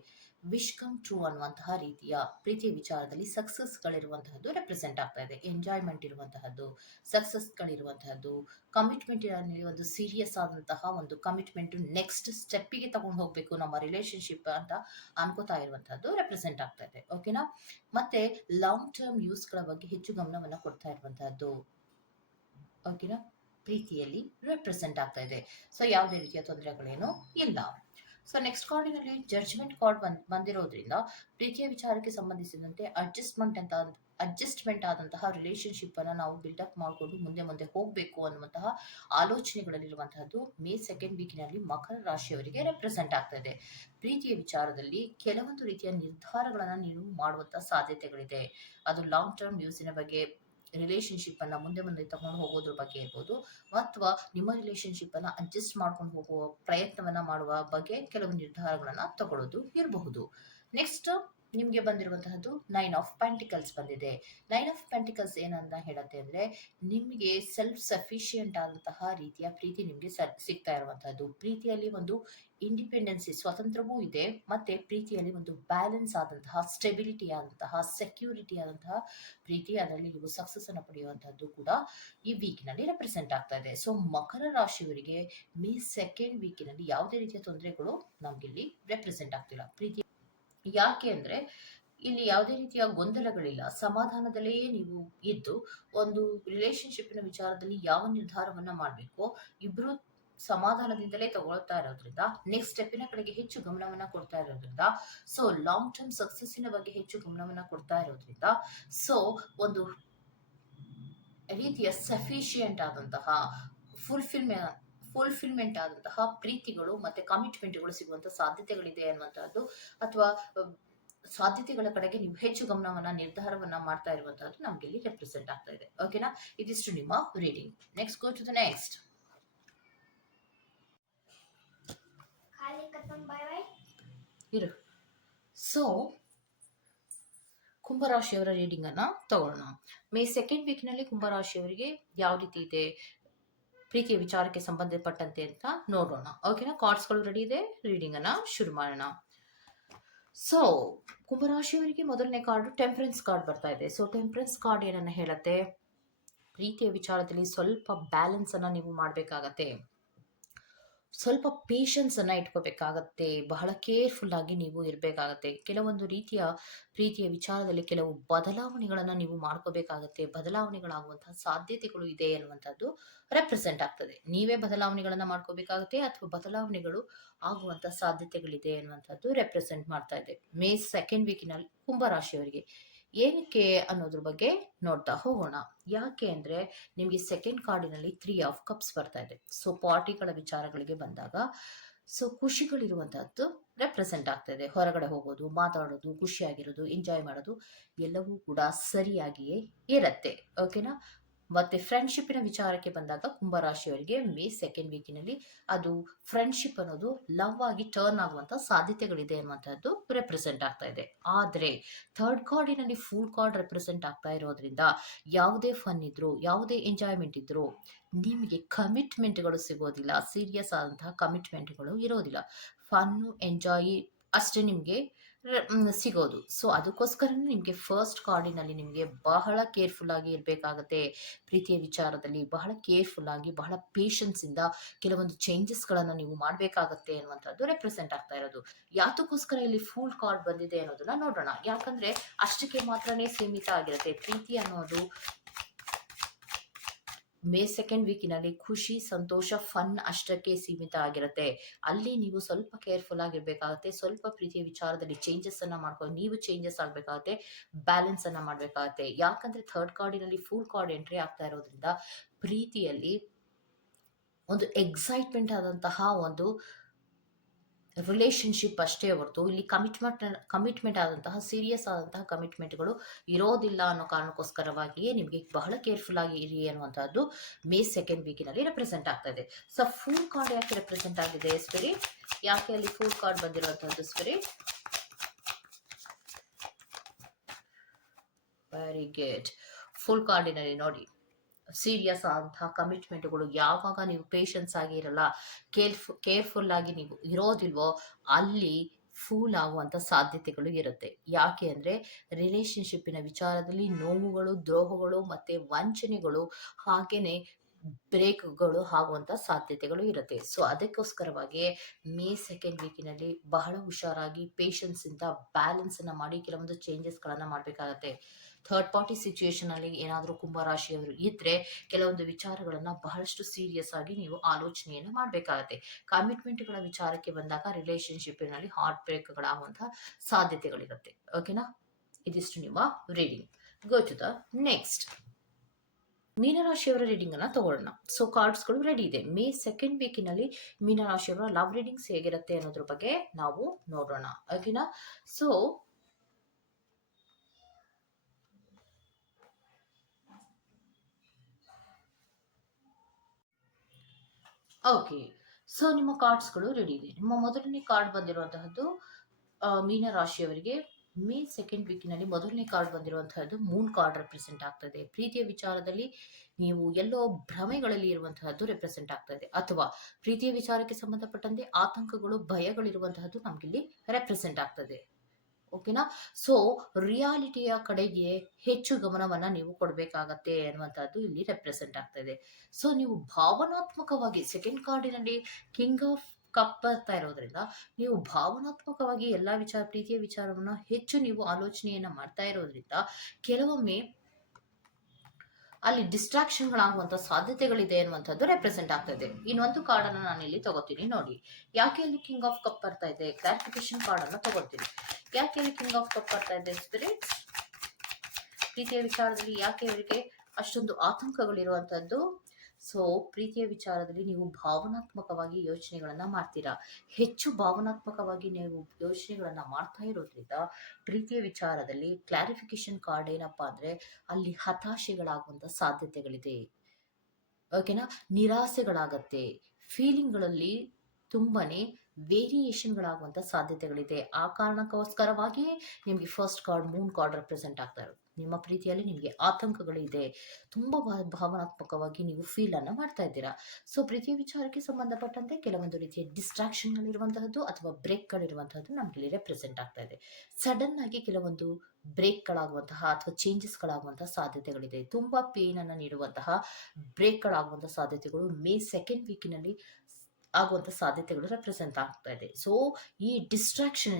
ವಿಶ್ ಕಮ್ ಟ್ರೂ ಅನ್ನುವಂತಹ ರೀತಿಯ ಪ್ರೀತಿಯ ವಿಚಾರದಲ್ಲಿ ಸಕ್ಸಸ್ಗಳಿರುವಂತಹದ್ದು ರೆಪ್ರೆಸೆಂಟ್ ಆಗ್ತಾ ಇದೆ. ಎಂಜಾಯ್ಮೆಂಟ್ ಇರುವಂತಹದ್ದು, ಸಕ್ಸಸ್ಗಳಿರುವಂತಹದ್ದು, ಕಮಿಟ್ಮೆಂಟ್ ಒಂದು ಸೀರಿಯಸ್ ಆದಂತಹ ಒಂದು ಕಮಿಟ್ಮೆಂಟ್ ನೆಕ್ಸ್ಟ್ ಸ್ಟೆಪ್ಪಿಗೆ ತಗೊಂಡು ಹೋಗ್ಬೇಕು ನಮ್ಮ ರಿಲೇಶನ್ಶಿಪ್ ಅಂತ ಅನ್ಕೋತಾ ಇರುವಂತಹದ್ದು ರೆಪ್ರೆಸೆಂಟ್ ಆಗ್ತಾ ಇದೆ. ಓಕೆನಾ? ಮತ್ತೆ ಲಾಂಗ್ ಟರ್ಮ್ ಯೂಸ್ಗಳ ಬಗ್ಗೆ ಹೆಚ್ಚು ಗಮನವನ್ನ ಕೊಡ್ತಾ ಇರುವಂತಹದ್ದು, ಓಕೆನಾ, ಪ್ರೀತಿಯಲ್ಲಿ ರೆಪ್ರೆಸೆಂಟ್ ಆಗ್ತಾ ಇದೆ. ಸೊ ಯಾವುದೇ ರೀತಿಯ ತೊಂದರೆಗಳೇನು ಇಲ್ಲ. ಸೊ ನೆಕ್ಸ್ಟ್ ಕಾರ್ಡಿನಲ್ಲಿ ಜಡ್ಜ್ಮೆಂಟ್ ಕಾರ್ಡ್ ಬಂದಿರೋದ್ರಿಂದ ಪ್ರೀತಿಯ ವಿಚಾರಕ್ಕೆ ಸಂಬಂಧಿಸಿದಂತೆ ಅಡ್ಜಸ್ಟ್ಮೆಂಟ್ ಆದಂತಹ ರಿಲೇಶನ್ಶಿಪ್ ಅನ್ನ ನಾವು ಬಿಲ್ಡಪ್ ಮಾಡಿಕೊಂಡು ಮುಂದೆ ಹೋಗಬೇಕು ಅನ್ನುವಂತಹ ಆಲೋಚನೆಗಳಲ್ಲಿರುವಂತಹದ್ದು ಮೇ ಸೆಕೆಂಡ್ ವೀಕಿನಲ್ಲಿ ಮಕರ ರಾಶಿಯವರಿಗೆ ರೆಪ್ರೆಸೆಂಟ್ ಆಗ್ತಾ ಇದೆ. ಪ್ರೀತಿಯ ವಿಚಾರದಲ್ಲಿ ಕೆಲವೊಂದು ರೀತಿಯ ನಿರ್ಧಾರಗಳನ್ನ ನೀವು ಮಾಡುವಂತಹ ಸಾಧ್ಯತೆಗಳಿದೆ. ಅದು ಲಾಂಗ್ ಟರ್ಮ್ ಯೂಸಿನ ಬಗ್ಗೆ, ರಿಲೇಶನ್ಶಿಪ್ ಅನ್ನ ಮುಂದೆ ತಗೊಂಡು ಹೋಗೋದ್ರ ಬಗ್ಗೆ ಇರ್ಬೋದು, ಅಥವಾ ನಿಮ್ಮ ರಿಲೇಶನ್ಶಿಪ್ ಅನ್ನ ಅಡ್ಜಸ್ಟ್ ಮಾಡ್ಕೊಂಡು ಹೋಗುವ ಪ್ರಯತ್ನವನ್ನ ಮಾಡುವ ಬಗ್ಗೆ ಕೆಲವು ನಿರ್ಧಾರಗಳನ್ನ ತಗೊಳ್ಳೋದು ಇರಬಹುದು. ನೆಕ್ಸ್ಟ್ ನಿಮ್ಗೆ ಬಂದಿರುವಂತಹದ್ದು 9 ಆಫ್ ಪೆಂಟಿಕಲ್ಸ್ ಬಂದಿದೆ. 9 ಆಫ್ ಪೆಂಟಿಕಲ್ಸ್ ಏನಂತ ಹೇಳುತ್ತೆ ಅಂದ್ರೆ, ನಿಮಗೆ ಸೆಲ್ಫ್ ಸಫಿಶಿಯಂಟ್ ಆದಂತಹ ರೀತಿಯ ಪ್ರೀತಿ ನಿಮ್ಗೆ ಸಿಗ್ತಾ ಇರುವಂತಹದ್ದು. ಪ್ರೀತಿಯಲ್ಲಿ ಒಂದು ಇಂಡಿಪೆಂಡೆನ್ಸಿ, ಸ್ವತಂತ್ರವೂ ಇದೆ, ಮತ್ತೆ ಪ್ರೀತಿಯಲ್ಲಿ ಒಂದು ಬ್ಯಾಲೆನ್ಸ್ ಆದಂತಹ, ಸ್ಟೆಬಿಲಿಟಿ ಆದಂತಹ, ಸೆಕ್ಯೂರಿಟಿ ಆದಂತಹ ಪ್ರೀತಿ, ಅದರಲ್ಲಿ ನೀವು ಸಕ್ಸಸ್ ಅನ್ನು ಪಡೆಯುವಂತಹದ್ದು ಕೂಡ ಈ ವೀಕಿನಲ್ಲಿ ರೆಪ್ರೆಸೆಂಟ್ ಆಗ್ತಾ ಇದೆ. ಸೊ ಮಕರ ರಾಶಿಯವರಿಗೆ ಮೇ ಸೆಕೆಂಡ್ ವೀಕಿನಲ್ಲಿ ಯಾವುದೇ ರೀತಿಯ ತೊಂದರೆಗಳು ನಮ್ಗಿಲ್ಲಿ ರೆಪ್ರೆಸೆಂಟ್ ಆಗ್ತಿಲ್ಲ. ಪ್ರೀತಿ ಯಾಕೆ ಅಂದ್ರೆ ಇಲ್ಲಿ ಯಾವುದೇ ರೀತಿಯ ಗೊಂದಲಗಳಿಲ್ಲ, ಸಮಾಧಾನದಲ್ಲೇ ನೀವು ಇದ್ದು ಒಂದು ರಿಲೇಶನ್ಶಿಪ್ನ ವಿಚಾರದಲ್ಲಿ ಯಾವ ನಿರ್ಧಾರವನ್ನ ಮಾಡಬೇಕು ಇಬ್ರು ಸಮಾಧಾನದಿಂದಲೇ ತಗೊಳ್ತಾ ಇರೋದ್ರಿಂದ, ನೆಕ್ಸ್ಟ್ ಸ್ಟೆಪ್ಪಿನ ಕಡೆಗೆ ಹೆಚ್ಚು ಗಮನವನ್ನ ಕೊಡ್ತಾ ಇರೋದ್ರಿಂದ, ಸೊ ಲಾಂಗ್ ಟರ್ಮ್ ಸಕ್ಸಸ್ಸಿನ ಬಗ್ಗೆ ಹೆಚ್ಚು ಗಮನವನ್ನ ಕೊಡ್ತಾ ಇರೋದ್ರಿಂದ, ಸೊ ಒಂದು ರೀತಿಯ ಸಫಿಶಿಯಂಟ್ ಆದಂತಹ ಫುಲ್ಫಿಲ್ಮೆಂಟ್ ಆದಂತಹ ಪ್ರೀತಿಗಳು ಮತ್ತೆ ಕಮಿಟ್ಮೆಂಟ್ಗಳು ಸಿಗುವಂತಹ ಸಾಧ್ಯತೆಗಳಿದೆ ಅನ್ನುವಂತಹದ್ದು, ಅಥವಾ ಸಾಧ್ಯತೆಗಳ ಕಡೆಗೆ ನೀವು ಹೆಚ್ಚು ಗಮನವನ್ನ, ನಿರ್ಧಾರವನ್ನ ಮಾಡ್ತಾ ಇರುವಂತಹದ್ದು ನಮ್ಗೆ ಇಲ್ಲಿ ರೆಪ್ರೆಸೆಂಟ್ ಆಗ್ತಾ ಇದೆ. ಓಕೆನಾ? ಇದಿಷ್ಟು ನಿಮ್ಮ reading. Next go to the next. ಇರು. ಸೊ ಕುಂಭರಾಶಿಯವರ ರೀಡಿಂಗ್ ಅನ್ನ ತಗೊಳ್ಳೋಣ. ಮೇ ಸೆಕೆಂಡ್ ವೀಕ್ನಲ್ಲಿ ಕುಂಭರಾಶಿಯವರಿಗೆ ಯಾವ ರೀತಿ ಇದೆ ಪ್ರೀತಿಯ ವಿಚಾರಕ್ಕೆ ಸಂಬಂಧಪಟ್ಟಂತೆ ಅಂತ ನೋಡೋಣ. ಓಕೆನಾ? ಕಾರ್ಡ್ಸ್ಗಳು ರೆಡಿ ಇದೆ, ರೀಡಿಂಗ್ ಅನ್ನ ಶುರು ಮಾಡೋಣ. ಸೊ ಕುಂಭರಾಶಿಯವರಿಗೆ ಮೊದಲನೇ ಕಾರ್ಡ್ ಟೆಂಪರೆನ್ಸ್ ಕಾರ್ಡ್ ಬರ್ತಾ ಇದೆ. ಸೊ ಟೆಂಪರೆನ್ಸ್ ಕಾರ್ಡ್ ಏನನ್ನ ಹೇಳುತ್ತೆ, ಪ್ರೀತಿಯ ವಿಚಾರದಲ್ಲಿ ಸ್ವಲ್ಪ ಬ್ಯಾಲೆನ್ಸ್ ಅನ್ನ ನೀವು ಮಾಡಬೇಕಾಗತ್ತೆ. ಸ್ವಲ್ಪ ಪೇಷನ್ಸ್ ಅನ್ನ ಇಟ್ಕೋಬೇಕಾಗತ್ತೆ. ಬಹಳ ಕೇರ್‌ಫುಲ್ ಆಗಿ ನೀವು ಇರಬೇಕಾಗತ್ತೆ. ಕೆಲವೊಂದು ರೀತಿಯ ಪ್ರೀತಿಯ ವಿಚಾರದಲ್ಲಿ ಕೆಲವು ಬದಲಾವಣೆಗಳನ್ನ ನೀವು ಮಾಡ್ಕೋಬೇಕಾಗತ್ತೆ. ಬದಲಾವಣೆಗಳಾಗುವಂತಹ ಸಾಧ್ಯತೆಗಳು ಇದೆ ಅನ್ನುವಂಥದ್ದು ರೆಪ್ರೆಸೆಂಟ್ ಆಗ್ತದೆ. ನೀವೇ ಬದಲಾವಣೆಗಳನ್ನ ಮಾಡ್ಕೋಬೇಕಾಗತ್ತೆ ಅಥವಾ ಬದಲಾವಣೆಗಳು ಆಗುವಂತ ಸಾಧ್ಯತೆಗಳಿದೆ ಅನ್ನುವಂಥದ್ದು ರೆಪ್ರೆಸೆಂಟ್ ಮಾಡ್ತಾ ಇದೆ. ಮೇ 2nd ವೀಕಿನಲ್ಲಿ ಕುಂಭ ರಾಶಿಯವರಿಗೆ. ಏನಕ್ಕೆ ಅನ್ನೋದ್ರ ಬಗ್ಗೆ ನೋಡ್ತಾ ಹೋಗೋಣ. ಯಾಕೆ ಅಂದ್ರೆ ನಿಮ್ಗೆ ಸೆಕೆಂಡ್ ಕಾರ್ಡಿನಲ್ಲಿ 3 ಆಫ್ ಕಪ್ಸ್ ಬರ್ತಾ ಇದೆ. ಸೊ ಪಾರ್ಟಿಗಳ ವಿಚಾರಗಳಿಗೆ ಬಂದಾಗ ಖುಷಿಗಳಿರುವಂತಹದ್ದು ರೆಪ್ರೆಸೆಂಟ್ ಆಗ್ತಾ ಇದೆ. ಹೊರಗಡೆ ಹೋಗೋದು, ಮಾತಾಡೋದು, ಖುಷಿಯಾಗಿರೋದು, ಎಂಜಾಯ್ ಮಾಡೋದು ಎಲ್ಲವೂ ಕೂಡ ಸರಿಯಾಗಿಯೇ ಇರತ್ತೆ. ಓಕೆನಾ? ಮತ್ತೆ ಫ್ರೆಂಡ್ಶಿಪ್ಪಿನ ವಿಚಾರಕ್ಕೆ ಬಂದಾಗ ಕುಂಭರಾಶಿಯವರಿಗೆ ಮೇ 2nd ವೀಕಿನಲ್ಲಿ ಅದು ಫ್ರೆಂಡ್ಶಿಪ್ ಅನ್ನೋದು ಲವ್ ಆಗಿ ಟರ್ನ್ ಆಗುವಂತ ಸಾಧ್ಯತೆಗಳಿದೆ ಅನ್ನುವಂಥದ್ದು ರೆಪ್ರೆಸೆಂಟ್ ಆಗ್ತಾ ಇದೆ. ಆದ್ರೆ ಥರ್ಡ್ ಕಾರ್ಡಿನಲ್ಲಿ ಫುಲ್ ಕಾರ್ಡ್ ರೆಪ್ರೆಸೆಂಟ್ ಆಗ್ತಾ ಇರೋದ್ರಿಂದ ಯಾವುದೇ ಫನ್ ಇದ್ರು, ಯಾವುದೇ ಎಂಜಾಯ್ಮೆಂಟ್ ಇದ್ರು ನಿಮಗೆ ಕಮಿಟ್ಮೆಂಟ್ಗಳು ಸಿಗೋದಿಲ್ಲ. ಸೀರಿಯಸ್ ಆದಂತಹ ಕಮಿಟ್ಮೆಂಟ್ಗಳು ಇರೋದಿಲ್ಲ. ಫನ್ನು ಎಂಜಾಯ್ ಅಷ್ಟೇ ನಿಮಗೆ ಸಿಗೋದು. ಸೊ ಅದಕ್ಕೋಸ್ಕರನೇ ನಿಮಗೆ ಫಸ್ಟ್ ಕಾರ್ಡಿನಲ್ಲಿ ನಿಮಗೆ ಬಹಳ ಕೇರ್ಫುಲ್ ಆಗಿ ಇರಬೇಕಾಗತ್ತೆ. ಪ್ರೀತಿಯ ವಿಚಾರದಲ್ಲಿ ಬಹಳ ಕೇರ್ಫುಲ್ ಆಗಿ, ಬಹಳ ಪೇಷನ್ಸ್ ಇಂದ ಕೆಲವೊಂದು ಚೇಂಜಸ್ ಗಳನ್ನ ನೀವು ಮಾಡಬೇಕಾಗತ್ತೆ ಅನ್ನುವಂಥದ್ದು ರೆಪ್ರೆಸೆಂಟ್ ಆಗ್ತಾ ಇರೋದು. ಯಾತಕ್ಕೋಸ್ಕರ ಇಲ್ಲಿ ಫುಲ್ ಕಾರ್ಡ್ ಬಂದಿದೆ ಅನ್ನೋದನ್ನ ನೋಡೋಣ. ಯಾಕಂದ್ರೆ ಅಷ್ಟಕ್ಕೆ ಮಾತ್ರನೇ ಸೀಮಿತ ಆಗಿರುತ್ತೆ. ಪ್ರೀತಿ ಅನ್ನೋದು ಮೇ 2nd ವೀಕಿನಲ್ಲಿ ಖುಷಿ, ಸಂತೋಷ, ಫನ್ ಅಷ್ಟಕ್ಕೆ ಸೀಮಿತ ಆಗಿರುತ್ತೆ. ಅಲ್ಲಿ ನೀವು ಸ್ವಲ್ಪ ಕೇರ್ಫುಲ್ ಆಗಿರ್ಬೇಕಾಗತ್ತೆ. ಸ್ವಲ್ಪ ಪ್ರೀತಿಯ ವಿಚಾರದಲ್ಲಿ ಚೇಂಜಸ್ ಅನ್ನ ಮಾಡ್ಕೊಂಡು ನೀವು ಚೇಂಜಸ್ ಆಗ್ಬೇಕಾಗತ್ತೆ. ಬ್ಯಾಲೆನ್ಸ್ ಅನ್ನ ಮಾಡ್ಬೇಕಾಗತ್ತೆ. ಯಾಕಂದ್ರೆ ಥರ್ಡ್ ಕಾರ್ಡಿನಲ್ಲಿ ಫುಲ್ ಕಾರ್ಡ್ ಎಂಟ್ರಿ ಆಗ್ತಾ ಇರೋದ್ರಿಂದ ಪ್ರೀತಿಯಲ್ಲಿ ಒಂದು ಎಕ್ಸೈಟ್ಮೆಂಟ್ ಆದಂತಹ ಒಂದು ರಿಲೇಶನ್ಶಿಪ್ ಅಷ್ಟೇ ಹೊರತು ಇಲ್ಲಿ ಕಮಿಟ್ಮೆಂಟ್ ಆದಂತಹ ಸೀರಿಯಸ್ ಆದಂತಹ ಕಮಿಟ್ಮೆಂಟ್ಗಳು ಇರೋದಿಲ್ಲ ಅನ್ನೋ ಕಾರಣಕ್ಕೋಸ್ಕರವಾಗಿಯೇ ನಿಮಗೆ ಬಹಳ ಕೇರ್ಫುಲ್ ಆಗಿ ಇರಿ ಅನ್ನುವಂತಹದ್ದು ಮೇ 2nd ವೀಕಿನಲ್ಲಿ ರೆಪ್ರೆಸೆಂಟ್ ಆಗ್ತಾ ಇದೆ. ಸೊ ಫುಲ್ ಕಾರ್ಡ್ ಯಾಕೆ ರೆಪ್ರೆಸೆಂಟ್ ಆಗಿದೆ ಸ್ಪಿರಿಟ್? ಯಾಕೆ ಅಲ್ಲಿ ಫುಲ್ ಕಾರ್ಡ್ ಬಂದಿರುವಂತಹದ್ದು ಸ್ಪಿರಿಟ್? Very good. ಫುಲ್ ಕಾರ್ಡಿನಲ್ಲಿ ನೋಡಿ, ಸೀರಿಯಸ್ ಆದಂತಹ ಕಮಿಟ್ಮೆಂಟ್ಗಳು ಯಾವಾಗ ನೀವು ಪೇಷನ್ಸ್ ಆಗಿ ಇರಲ್ಲ, ಕೇರ್ಫುಲ್ ಆಗಿ ನೀವು ಇರೋದಿಲ್ವೋ ಅಲ್ಲಿ ಫೂಲ್ ಆಗುವಂತ ಸಾಧ್ಯತೆಗಳು ಇರುತ್ತೆ. ಯಾಕೆ ಅಂದ್ರೆ ರಿಲೇಶನ್ಶಿಪ್ಪಿನ ವಿಚಾರದಲ್ಲಿ ನೋವುಗಳು, ದ್ರೋಹಗಳು ಮತ್ತೆ ವಂಚನೆಗಳು, ಹಾಗೇನೆ ಬ್ರೇಕ್ಗಳು ಆಗುವಂತ ಸಾಧ್ಯತೆಗಳು ಇರುತ್ತೆ. ಸೊ ಅದಕ್ಕೋಸ್ಕರವಾಗಿ ಮೇ 2nd ವೀಕಿನಲ್ಲಿ ಬಹಳ ಹುಷಾರಾಗಿ ಪೇಷನ್ಸ್ ಇಂದ ಬ್ಯಾಲೆನ್ಸ್ ಅನ್ನ ಮಾಡಿ ಕೆಲವೊಂದು ಚೇಂಜಸ್ ಗಳನ್ನ ಮಾಡ್ಬೇಕಾಗತ್ತೆ. ಥರ್ಡ್ ಪಾರ್ಟಿ ಸಿಚುಯೇಷನ್ ಅಲ್ಲಿ ಏನಾದರೂ ಕುಂಭರಾಶಿಯವರು ಇದ್ರೆ ಕೆಲವೊಂದು ವಿಚಾರಗಳನ್ನ ಬಹಳಷ್ಟು ಸೀರಿಯಸ್ ಆಗಿ ನೀವು ಆಲೋಚನೆಯನ್ನು ಮಾಡಬೇಕಾಗತ್ತೆ. ಕಮಿಟ್ಮೆಂಟ್ಗಳ ವಿಚಾರಕ್ಕೆ ಬಂದಾಗ ರಿಲೇಶನ್ಶಿಪ್ಪಿನಲ್ಲಿ ಹಾರ್ಟ್ ಬ್ರೇಕ್ಗಳಾಗುವಂತಹ ಸಾಧ್ಯತೆಗಳಿರುತ್ತೆ. ಓಕೆನಾ? ಇದಿಷ್ಟು ನಿಮ್ಮ reading. Go to the next. ಮೀನರಾಶಿಯವರ ರೀಡಿಂಗ್ ಅನ್ನ ತಗೊಳ್ಳೋಣ. ಸೊ ಕಾರ್ಡ್ಸ್ಗಳು ರೆಡಿ ಇದೆ. ಮೇ 2nd ವೀಕಿನಲ್ಲಿ ಮೀನರಾಶಿಯವರ ಲವ್ ರೀಡಿಂಗ್ಸ್ ಹೇಗಿರುತ್ತೆ ಅನ್ನೋದ್ರ ಬಗ್ಗೆ ನಾವು ನೋಡೋಣ. ಓಕೆನಾ? So okay. ಸೊ ನಿಮ್ಮ ಕಾರ್ಡ್ಸ್ಗಳು ರೆಡಿ ಇದೆ. ನಿಮ್ಮ ಮೊದಲನೇ ಕಾರ್ಡ್ ಬಂದಿರುವಂತಹದ್ದು ಮೀನ ರಾಶಿಯವರಿಗೆ ಮೇ 2nd ವೀಕಿನಲ್ಲಿ ಮೊದಲನೇ ಕಾರ್ಡ್ ಬಂದಿರುವಂತಹದ್ದು ಮೂನ್ ಕಾರ್ಡ್ ರೆಪ್ರೆಸೆಂಟ್ ಆಗ್ತದೆ. ಪ್ರೀತಿಯ ವಿಚಾರದಲ್ಲಿ ನೀವು ಎಲ್ಲೋ ಭ್ರಮೆಗಳಲ್ಲಿ ಇರುವಂತಹದ್ದು ರೆಪ್ರೆಸೆಂಟ್ ಆಗ್ತದೆ, ಅಥವಾ ಪ್ರೀತಿಯ ವಿಚಾರಕ್ಕೆ ಸಂಬಂಧಪಟ್ಟಂತೆ ಆತಂಕಗಳು, ಭಯಗಳಿರುವಂತಹದ್ದು ನಮ್ಗಿಲ್ಲಿ ರೆಪ್ರೆಸೆಂಟ್ ಆಗ್ತದೆ. ಓಕೆನಾ? ಸೊ ರಿಯಾಲಿಟಿಯ ಕಡೆಗೆ ಹೆಚ್ಚು ಗಮನವನ್ನ ನೀವು ಕೊಡಬೇಕಾಗತ್ತೆ ಅನ್ನುವಂಥದ್ದು ಇಲ್ಲಿ ರೆಪ್ರೆಸೆಂಟ್ ಆಗ್ತಾ ಇದೆ. ಸೊ ನೀವು ಭಾವನಾತ್ಮಕವಾಗಿ ಸೆಕೆಂಡ್ ಕಾರ್ಡಿನಲ್ಲಿ ಕಿಂಗ್ ಆಫ್ ಕಪ್ ಬರ್ತಾ ಇರೋದ್ರಿಂದ ನೀವು ಭಾವನಾತ್ಮಕವಾಗಿ ಎಲ್ಲಾ ಪ್ರೀತಿಯ ವಿಚಾರವನ್ನ ಹೆಚ್ಚು ನೀವು ಆಲೋಚನೆಯನ್ನ ಮಾಡ್ತಾ ಇರೋದ್ರಿಂದ ಕೆಲವೊಮ್ಮೆ ಅಲ್ಲಿ ಡಿಸ್ಟ್ರಾಕ್ಷನ್ಗಳಾಗುವಂತ ಸಾಧ್ಯತೆಗಳಿದೆ ಅನ್ನುವಂಥದ್ದು ರೆಪ್ರೆಸೆಂಟ್ ಆಗ್ತಾ ಇದೆ. ಇನ್ನೊಂದು ಕಾರ್ಡ್ ಅನ್ನು ನಾನು ಇಲ್ಲಿ ತಗೋತೀನಿ ನೋಡಿ. ಯಾಕೆ ಅಲ್ಲಿ ಕಿಂಗ್ ಆಫ್ ಕಪ್ ಬರ್ತಾ ಇದೆ? ಕ್ಲಾರಿಫಿಕೇಶನ್ ಕಾರ್ಡ್ ಅನ್ನು ತಗೊಳ್ತೀನಿ. ಯಾಕೆ ಇಲ್ಲಿ ಕಿಂಗ್ ಆಫ್ ಕಪ್ ಬರ್ತಾ ಇದೆ ಸ್ಪಿರಿಟ್ಸ್? ಪ್ರೀತಿಯ ವಿಚಾರದಲ್ಲಿ ಯಾಕೆ ಇವರಿಗೆ ಅಷ್ಟೊಂದು ಆತಂಕಗಳಿರುವಂತದ್ದು? ಸೊ ಪ್ರೀತಿಯ ವಿಚಾರದಲ್ಲಿ ನೀವು ಭಾವನಾತ್ಮಕವಾಗಿ ಯೋಚನೆಗಳನ್ನ ಮಾಡ್ತೀರಾ. ಹೆಚ್ಚು ಭಾವನಾತ್ಮಕವಾಗಿ ನೀವು ಯೋಚನೆಗಳನ್ನ ಮಾಡ್ತಾ ಇರೋದ್ರಿಂದ ಪ್ರೀತಿಯ ವಿಚಾರದಲ್ಲಿ ಕ್ಲಾರಿಫಿಕೇಶನ್ ಕಾರ್ಡ್ ಏನಪ್ಪಾ ಅಂದ್ರೆ ಅಲ್ಲಿ ಹತಾಶೆಗಳಾಗುವಂತ ಸಾಧ್ಯತೆಗಳಿದೆ. ಓಕೆನಾ? ನಿರಾಸೆಗಳಾಗತ್ತೆ. ಫೀಲಿಂಗ್ಗಳಲ್ಲಿ ತುಂಬಾನೇ ವೇರಿಯೇಷನ್ಗಳಾಗುವಂತ ಸಾಧ್ಯತೆಗಳಿದೆ. ಆ ಕಾರಣಕ್ಕೋಸ್ಕರವಾಗಿಯೇ ನಿಮಗೆ first card Moon card represent ಆಗ್ತಾ ಇರೋದು. ನಿಮ್ಮ ಪ್ರೀತಿಯಲ್ಲಿ ನಿಮಗೆ ಆತಂಕಗಳು ಇದೆ. ತುಂಬಾ ಭಾವನಾತ್ಮಕವಾಗಿ ನೀವು ಫೀಲ್ ಅನ್ನ ಮಾಡ್ತಾ ಇದ್ದೀರಾ. ಸೊ ಪ್ರೀತಿಯ ವಿಚಾರಕ್ಕೆ ಸಂಬಂಧಪಟ್ಟಂತೆ ಕೆಲವೊಂದು ರೀತಿಯ ಡಿಸ್ಟ್ರಾಕ್ಷನ್ಗಳಿರುವಂತಹದ್ದು ಅಥವಾ ಬ್ರೇಕ್ಗಳಿರುವಂತಹದ್ದು ನಮ್ಗೆ ರೆಪ್ರೆಸೆಂಟ್ ಆಗ್ತಾ ಇದೆ. ಸಡನ್ ಆಗಿ ಕೆಲವೊಂದು ಬ್ರೇಕ್ಗಳಾಗುವಂತಹ ಅಥವಾ ಚೇಂಜಸ್ಗಳಾಗುವಂತಹ ಸಾಧ್ಯತೆಗಳಿದೆ. ತುಂಬಾ ಪೇನ್ ಅನ್ನ ನೀಡುವಂತಹ ಬ್ರೇಕ್ಗಳಾಗುವಂತಹ ಸಾಧ್ಯತೆಗಳು ಮೇ 2nd ವೀಕಿನಲ್ಲಿ ಆಗುವಂತ ಸಾಧ್ಯತೆಗಳು ರೆಪ್ರೆಸೆಂಟ್ ಆಗ್ತಾ ಇದೆ. ಸೊ ಈ ಡಿಸ್ಟ್ರಾಕ್ಷನ್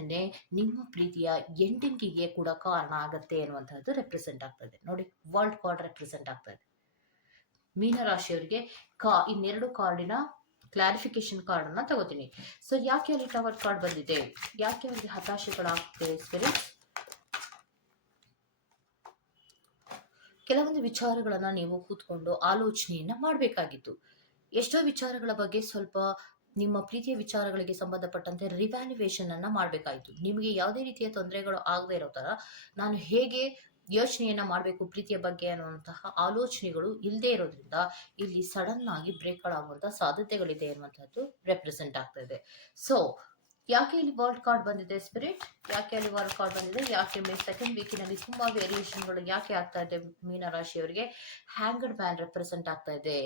ನಿಮ್ಮ ಪ್ರೀತಿಯ ಎಂಡಿಂಗಿಗೆ ಕೂಡ ಕಾರಣ ಆಗತ್ತೆ ಅನ್ನುವಂತಹದ್ದು ರೆಪ್ರೆಸೆಂಟ್ ಆಗ್ತಾ ಇದೆ. ನೋಡಿ, ವರ್ಲ್ಡ್ ಕಾರ್ಡ್ ರೆಪ್ರೆಸೆಂಟ್ ಆಗ್ತಾ ಇದೆ. ಮೀನರಾಶಿಯವರಿಗೆ ಇನ್ನೆರಡು ಕಾರ್ಡಿನ ಕ್ಲಾರಿಫಿಕೇಶನ್ ಕಾರ್ಡ್ ಅನ್ನ ತಗೋತೀನಿ. ಸೊ ಯಾಕೆ ಅಲ್ಲಿ ಟವರ್ ಕಾರ್ಡ್ ಬಂದಿದೆ, ಯಾಕೆ ಅವರಿಗೆ ಹತಾಶೆಗಳಾಗ್ತಿದೆ ಸ್ಪಿರಿಟ್? ಕೆಲವೊಂದು ವಿಚಾರಗಳನ್ನ ನೀವು ಕೂತ್ಕೊಂಡು ಆಲೋಚನೆಯನ್ನ ಮಾಡಬೇಕಾಗಿತ್ತು. ಎಷ್ಟೋ ವಿಚಾರಗಳ ಬಗ್ಗೆ ಸ್ವಲ್ಪ ನಿಮ್ಮ ಪ್ರೀತಿಯ ವಿಚಾರಗಳಿಗೆ ಸಂಬಂಧಪಟ್ಟಂತೆ ರಿವ್ಯಾಲ್ಯುವೇಷನ್ ಅನ್ನ ಮಾಡಬೇಕಾಯಿತು. ನಿಮಗೆ ಯಾವುದೇ ರೀತಿಯ ತೊಂದರೆಗಳು ಆಗದೆ ಇರೋ ತರ ನಾನು ಹೇಗೆ ಯೋಚನೆಯನ್ನ ಮಾಡಬೇಕು ಪ್ರೀತಿಯ ಬಗ್ಗೆ ಅನ್ನುವಂತಹ ಆಲೋಚನೆಗಳು ಇಲ್ಲದೆ ಇರೋದ್ರಿಂದ ಇಲ್ಲಿ ಸಡನ್ ಆಗಿ ಬ್ರೇಕ್ಗಳಾಗುವಂತಹ ಸಾಧ್ಯತೆಗಳಿದೆ ಅನ್ನುವಂಥದ್ದು ರೆಪ್ರೆಸೆಂಟ್ ಆಗ್ತಾ ಇದೆ. ಸೊ ಯಾಕೆ ಇಲ್ಲಿ ವರ್ಲ್ಡ್ ಕಾರ್ಡ್ ಬಂದಿದೆ ಸ್ಪಿರಿಟ್? ಯಾಕೆ ಅಲ್ಲಿ ವರ್ಲ್ಡ್ ಕಾರ್ಡ್ ಬಂದಿದೆ? ಯಾಕೆ ಸೆಕೆಂಡ್ ವೀಕಿನಲ್ಲಿ ತುಂಬಾ ವೇರಿಯೇಷನ್ಗಳು ಯಾಕೆ ಆಗ್ತಾ ಇದೆ ಮೀನರಾಶಿಯವರಿಗೆ? ಹ್ಯಾಂಗಡ್ ಮ್ಯಾನ್ ರೆಪ್ರೆಸೆಂಟ್ ಆಗ್ತಾ ಇದೆ.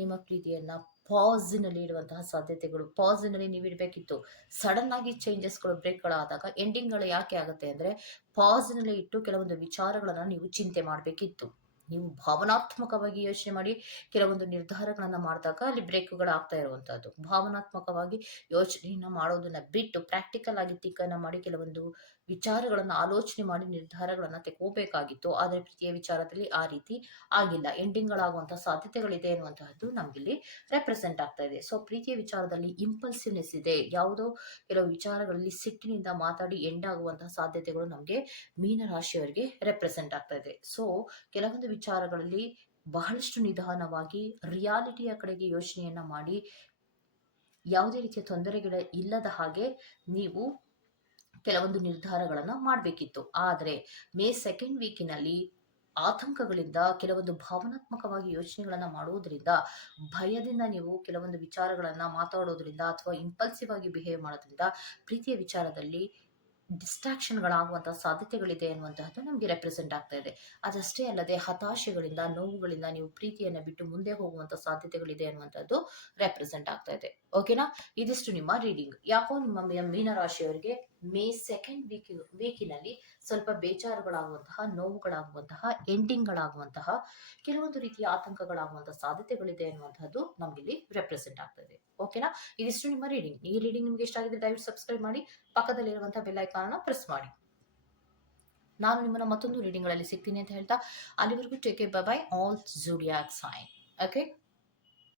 ನಿಮ್ಮ ಪ್ರೀತಿಯನ್ನ ಪಾಸಿನಲ್ಲಿ ಇಡುವಂತಹ ಸಾಧ್ಯತೆಗಳು, ಪಾಸಿನಲ್ಲಿ ನೀವು ಇಡಬೇಕಿತ್ತು. ಸಡನ್ ಆಗಿ ಚೇಂಜಸ್ಗಳು ಬ್ರೇಕ್ಗಳಾದಾಗ ಎಂಡಿಂಗ್ಗಳು ಯಾಕೆ ಆಗುತ್ತೆ ಅಂದ್ರೆ ಪಾಸಿನಲ್ಲಿ ಇಟ್ಟು ಕೆಲವೊಂದು ವಿಚಾರಗಳನ್ನ ನೀವು ಚಿಂತೆ ಮಾಡಬೇಕಿತ್ತು. ನೀವು ಭಾವನಾತ್ಮಕವಾಗಿ ಯೋಚನೆ ಮಾಡಿ ಕೆಲವೊಂದು ನಿರ್ಧಾರಗಳನ್ನ ಮಾಡಿದಾಗ ಅಲ್ಲಿ ಬ್ರೇಕ್ಗಳು ಆಗ್ತಾ ಇರುವಂತಹದ್ದು. ಭಾವನಾತ್ಮಕವಾಗಿ ಯೋಚನೆಯನ್ನ ಮಾಡೋದನ್ನ ಬಿಟ್ಟು ಪ್ರಾಕ್ಟಿಕಲ್ ಆಗಿ ತಿಕ್ಕನ್ನ ಮಾಡಿ ಕೆಲವೊಂದು ವಿಚಾರಗಳನ್ನ ಆಲೋಚನೆ ಮಾಡಿ ನಿರ್ಧಾರಗಳನ್ನ ತೆಗೋಬೇಕಾಗಿತ್ತು. ಆದ್ರೆ ಪ್ರೀತಿಯ ವಿಚಾರದಲ್ಲಿ ಆ ರೀತಿ ಆಗಿಲ್ಲ. ಎಂಡಿಂಗ್ಗಳಾಗುವಂತಹ ಸಾಧ್ಯತೆಗಳಿದೆ ಅನ್ನುವಂತಹದ್ದು ನಮ್ಗಿಲ್ಲಿ ರೆಪ್ರೆಸೆಂಟ್ ಆಗ್ತಾ ಇದೆ. ಸೊ ಪ್ರೀತಿಯ ವಿಚಾರದಲ್ಲಿ ಇಂಪಲ್ಸಿವ್ನೆಸ್ ಇದೆ. ಯಾವುದೋ ಕೆಲವು ವಿಚಾರಗಳಲ್ಲಿ ಸಿಟ್ಟಿನಿಂದ ಮಾತಾಡಿ ಎಂಡ್ ಆಗುವಂತಹ ಸಾಧ್ಯತೆಗಳು ನಮ್ಗೆ ಮೀನರಾಶಿಯವರಿಗೆ ರೆಪ್ರೆಸೆಂಟ್ ಆಗ್ತಾ ಇದೆ. ಸೊ ಕೆಲವೊಂದು ವಿಚಾರಗಳಲ್ಲಿ ಬಹಳಷ್ಟು ನಿಧಾನವಾಗಿ ರಿಯಾಲಿಟಿಯ ಕಡೆಗೆ ಯೋಚನೆಯನ್ನ ಮಾಡಿ ಯಾವುದೇ ರೀತಿಯ ತೊಂದರೆಗಳ ಇಲ್ಲದ ಹಾಗೆ ನೀವು ಕೆಲವೊಂದು ನಿರ್ಧಾರಗಳನ್ನ ಮಾಡಬೇಕಿತ್ತು. ಆದ್ರೆ ಮೇ ಸೆಕೆಂಡ್ ವೀಕಿನಲ್ಲಿ ಆತಂಕಗಳಿಂದ ಕೆಲವೊಂದು ಭಾವನಾತ್ಮಕವಾಗಿ ಯೋಚನೆಗಳನ್ನ ಮಾಡುವುದರಿಂದ, ಭಯದಿಂದ ನೀವು ಕೆಲವೊಂದು ವಿಚಾರಗಳನ್ನ ಮಾತಾಡೋದ್ರಿಂದ ಅಥವಾ ಇಂಪಲ್ಸಿವ್ ಆಗಿ ಬಿಹೇವ್ ಮಾಡೋದ್ರಿಂದ ಪ್ರೀತಿಯ ವಿಚಾರದಲ್ಲಿ ಡಿಸ್ಟ್ರಾಕ್ಷನ್ಗಳಾಗುವಂತಹ ಸಾಧ್ಯತೆಗಳಿದೆ ಅನ್ನುವಂತಹದ್ದು ನಮಗೆ ರೆಪ್ರೆಸೆಂಟ್ ಆಗ್ತಾ ಇದೆ. ಅದಷ್ಟೇ ಅಲ್ಲದೆ ಹತಾಶೆಗಳಿಂದ, ನೋವುಗಳಿಂದ ನೀವು ಪ್ರೀತಿಯನ್ನ ಬಿಟ್ಟು ಮುಂದೆ ಹೋಗುವಂತ ಸಾಧ್ಯತೆಗಳಿದೆ ಅನ್ನುವಂಥದ್ದು ರೆಪ್ರೆಸೆಂಟ್ ಆಗ್ತಾ ಇದೆ. ಓಕೆನಾ? ಇದಿಷ್ಟು ನಿಮ್ಮ ರೀಡಿಂಗ್. ಯಾಕೋ ನಿಮ್ಮ ಮೀನರಾಶಿಯವರಿಗೆ ಮೇ ಸೆಕೆಂಡ್ ವೀಕಿನಲ್ಲಿ ಸ್ವಲ್ಪ ಬೇಜಾರುಗಳಾಗುವಂತಹ, ನೋವುಗಳಾಗುವಂತಹ, ಎಂಡಿಂಗ್ಗಳಾಗುವಂತಹ, ಕೆಲವೊಂದು ರೀತಿಯ ಆತಂಕಗಳಾಗುವಂತಹ ಸಾಧ್ಯತೆಗಳಿದೆ ಅನ್ನುವಂಥದ್ದು ನಮ್ಗಿಲ್ಲಿ ರೆಪ್ರೆಸೆಂಟ್ ಆಗ್ತಾ ಇದೆ. ಓಕೆನಾ? ಇದಿಷ್ಟು ನಿಮ್ಮ ರೀಡಿಂಗ್. ಈ ರೀಡಿಂಗ್ ನಿಮ್ಗೆ ಇಷ್ಟ ಆಗಿದ್ರೆ ದಯವಿಟ್ಟು ಸಬ್ಸ್ಕ್ರೈಬ್ ಮಾಡಿ, ಪಕ್ಕದಲ್ಲಿರುವಂತಹ ಬೆಲ್ ಐಕಾನ್ ಪ್ರೆಸ್ ಮಾಡಿ. ನಾನು ನಿಮ್ಮನ್ನ ಮತ್ತೊಂದು ರೀಡಿಂಗ್ ಗಳಲ್ಲಿ ಸಿಗ್ತೀನಿ ಅಂತ ಹೇಳ್ತಾ, ಅಲ್ಲಿವರೆಗೂ take care, bye bye, all zodiac sign. Okay.